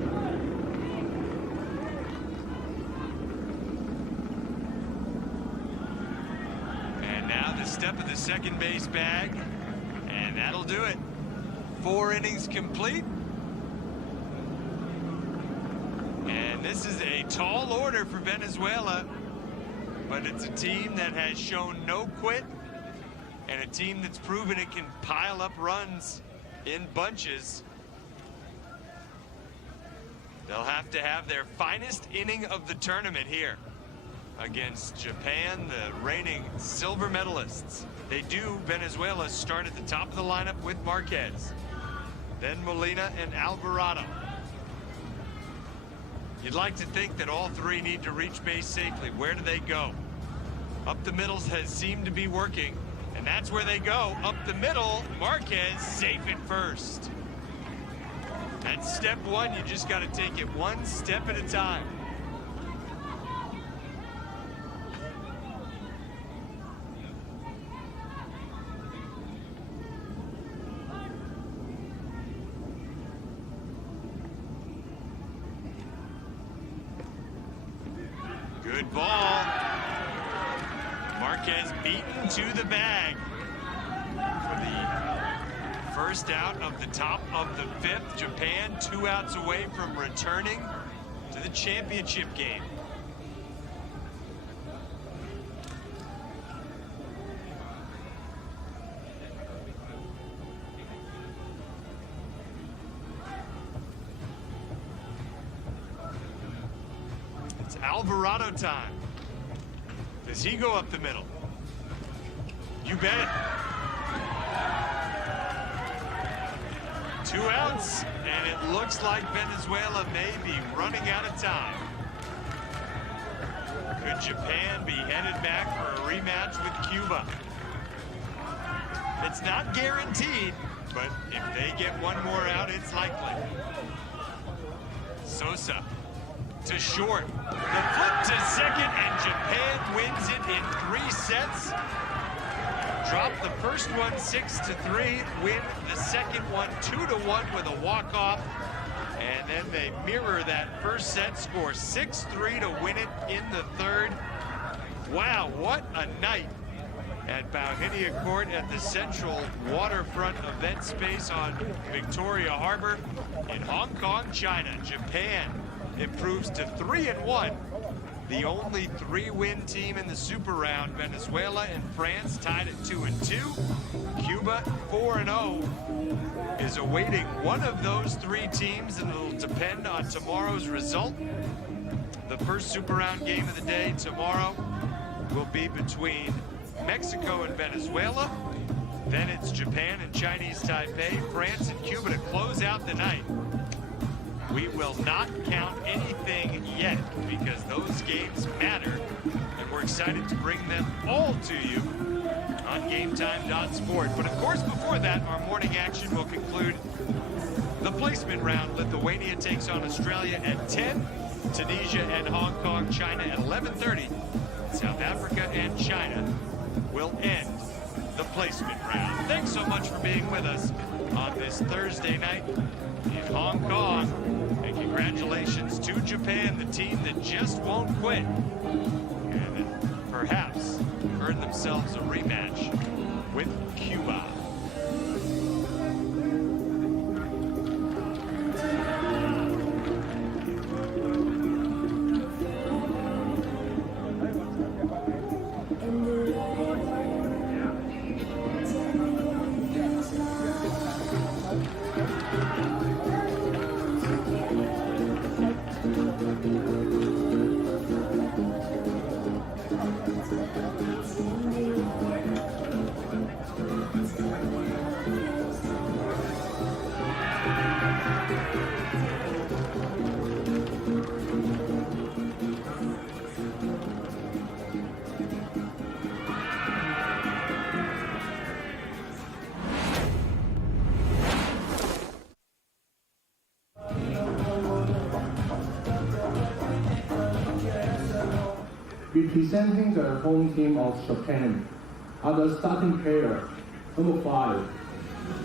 And now the step of the second base bag, and that'll do it. 4 innings complete. And this is a tall order for Venezuela, but it's a team that has shown no quit and a team that's proven it can pile up runs in bunches. They'll have to have their finest inning of the tournament here against Japan, the reigning silver medalists. They do. Venezuela start at the top of the lineup with Marquez, then Molina and Alvarado. You'd like to think that all 3 need to reach base safely. Where do they go? Up the middles has seemed to be working, and that's where they go. Up the middle, Marquez safe at first. That's step 1. You just got to take it 1 step at a time. Good ball. Marquez beaten to the bag for the first out of the top of the 5th. Japan 2 outs away from returning to the championship game. Alvarado time. Does he go up the middle? You bet. 2 outs, and it looks like Venezuela may be running out of time. Could Japan be headed back for a rematch with Cuba? It's not guaranteed, but if they get one more out, it's likely. Sosa to short. The flip to second, and Japan wins it in 3 sets. Drop the first one 6-3, win the second one 2-1 with a walk-off. And then they mirror that first set, score 6-3 to win it in the third. Wow, what a night at Bauhinia Court at the Central Waterfront event space on Victoria Harbor in Hong Kong, China. Japan improves to 3-1. The only 3-win team in the super round. Venezuela and France tied at 2-2. Cuba 4-0 is awaiting one of those 3 teams, and it'll depend on tomorrow's result. The first super round game of the day tomorrow will be between Mexico and Venezuela. Then it's Japan and Chinese Taipei, France and Cuba to close out the night. We will not count anything yet because those games matter, and we're excited to bring them all to you on GameTime.sport. But of course, before that, our morning action will conclude the placement round. Lithuania takes on Australia at 10, Tunisia and Hong Kong, China at 11:30. South Africa and China will end the placement round. Thanks so much for being with us on this Thursday night in Hong Kong. And congratulations to Japan, the team that just won't quit. And that perhaps earn themselves a rematch with Cuba. Representing the home team of Japan are the starting players. Number 5,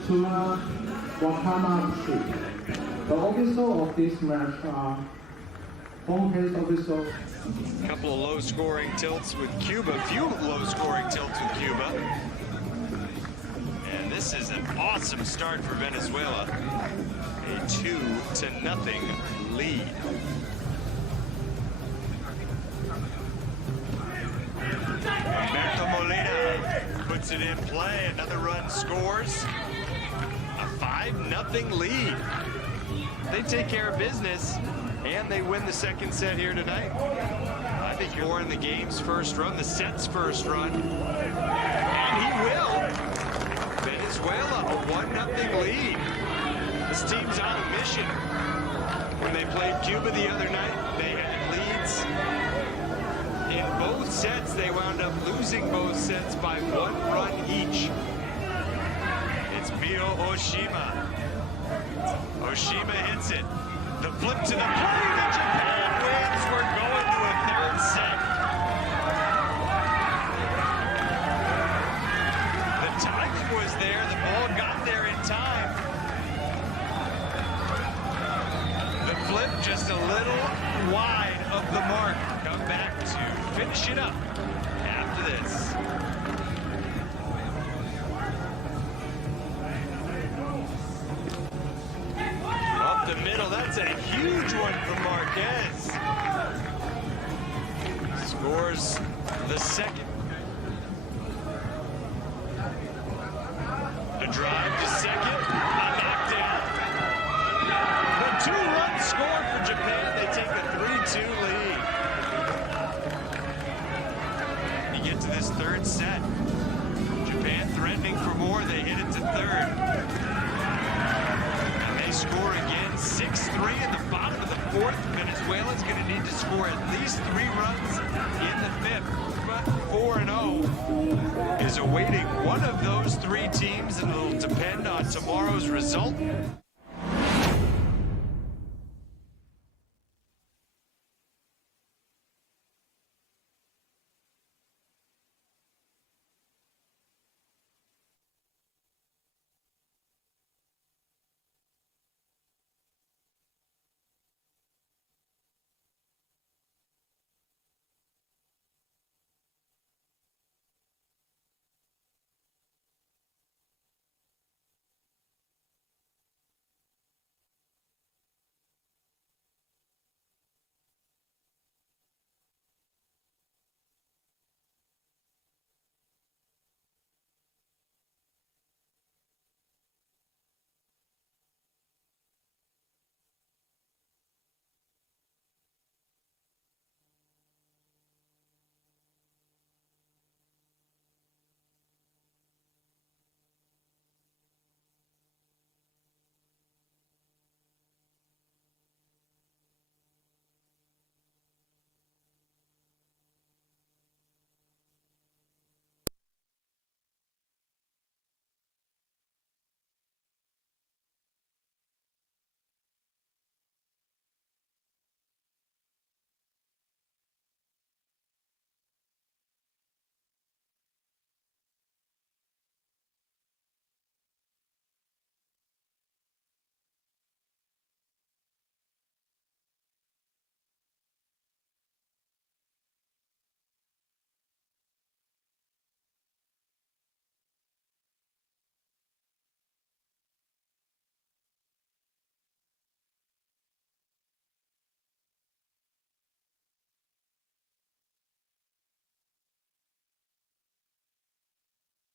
Tuna Wakamashi. The official of this match are home base official. A couple of low-scoring tilts with Cuba, few low-scoring tilts with Cuba. And this is an awesome start for Venezuela. A 2-0 lead. Humberto Molina puts it in play. Another run scores. A 5-0 lead. They take care of business, and they win the second set here tonight. I think more in the game's first run, the set's first run. And he will. Venezuela, a 1-0 lead. This team's on a mission. When they played Cuba the other night, they had leads. In both sets, they wound up losing both sets by 1 run each. It's Mio Oshima. Oshima hits it. The flip to the plate, and Japan wins. We're going to a third set. The timing was there. The ball got there in time. The flip just a little wide of the mark. Come back to finish it up after this. Up the middle, that's a huge one from Marquez. Scores the second. A drive to second, a knockdown. The 2-run score for Japan. They take a 3-2 lead. this third set. Japan threatening for more. They hit it to third. And they score again, 6-3 in the bottom of the fourth. Venezuela's going to need to score at least 3 runs in the fifth. But 4-0 is awaiting one of those 3 teams, and it'll depend on tomorrow's result.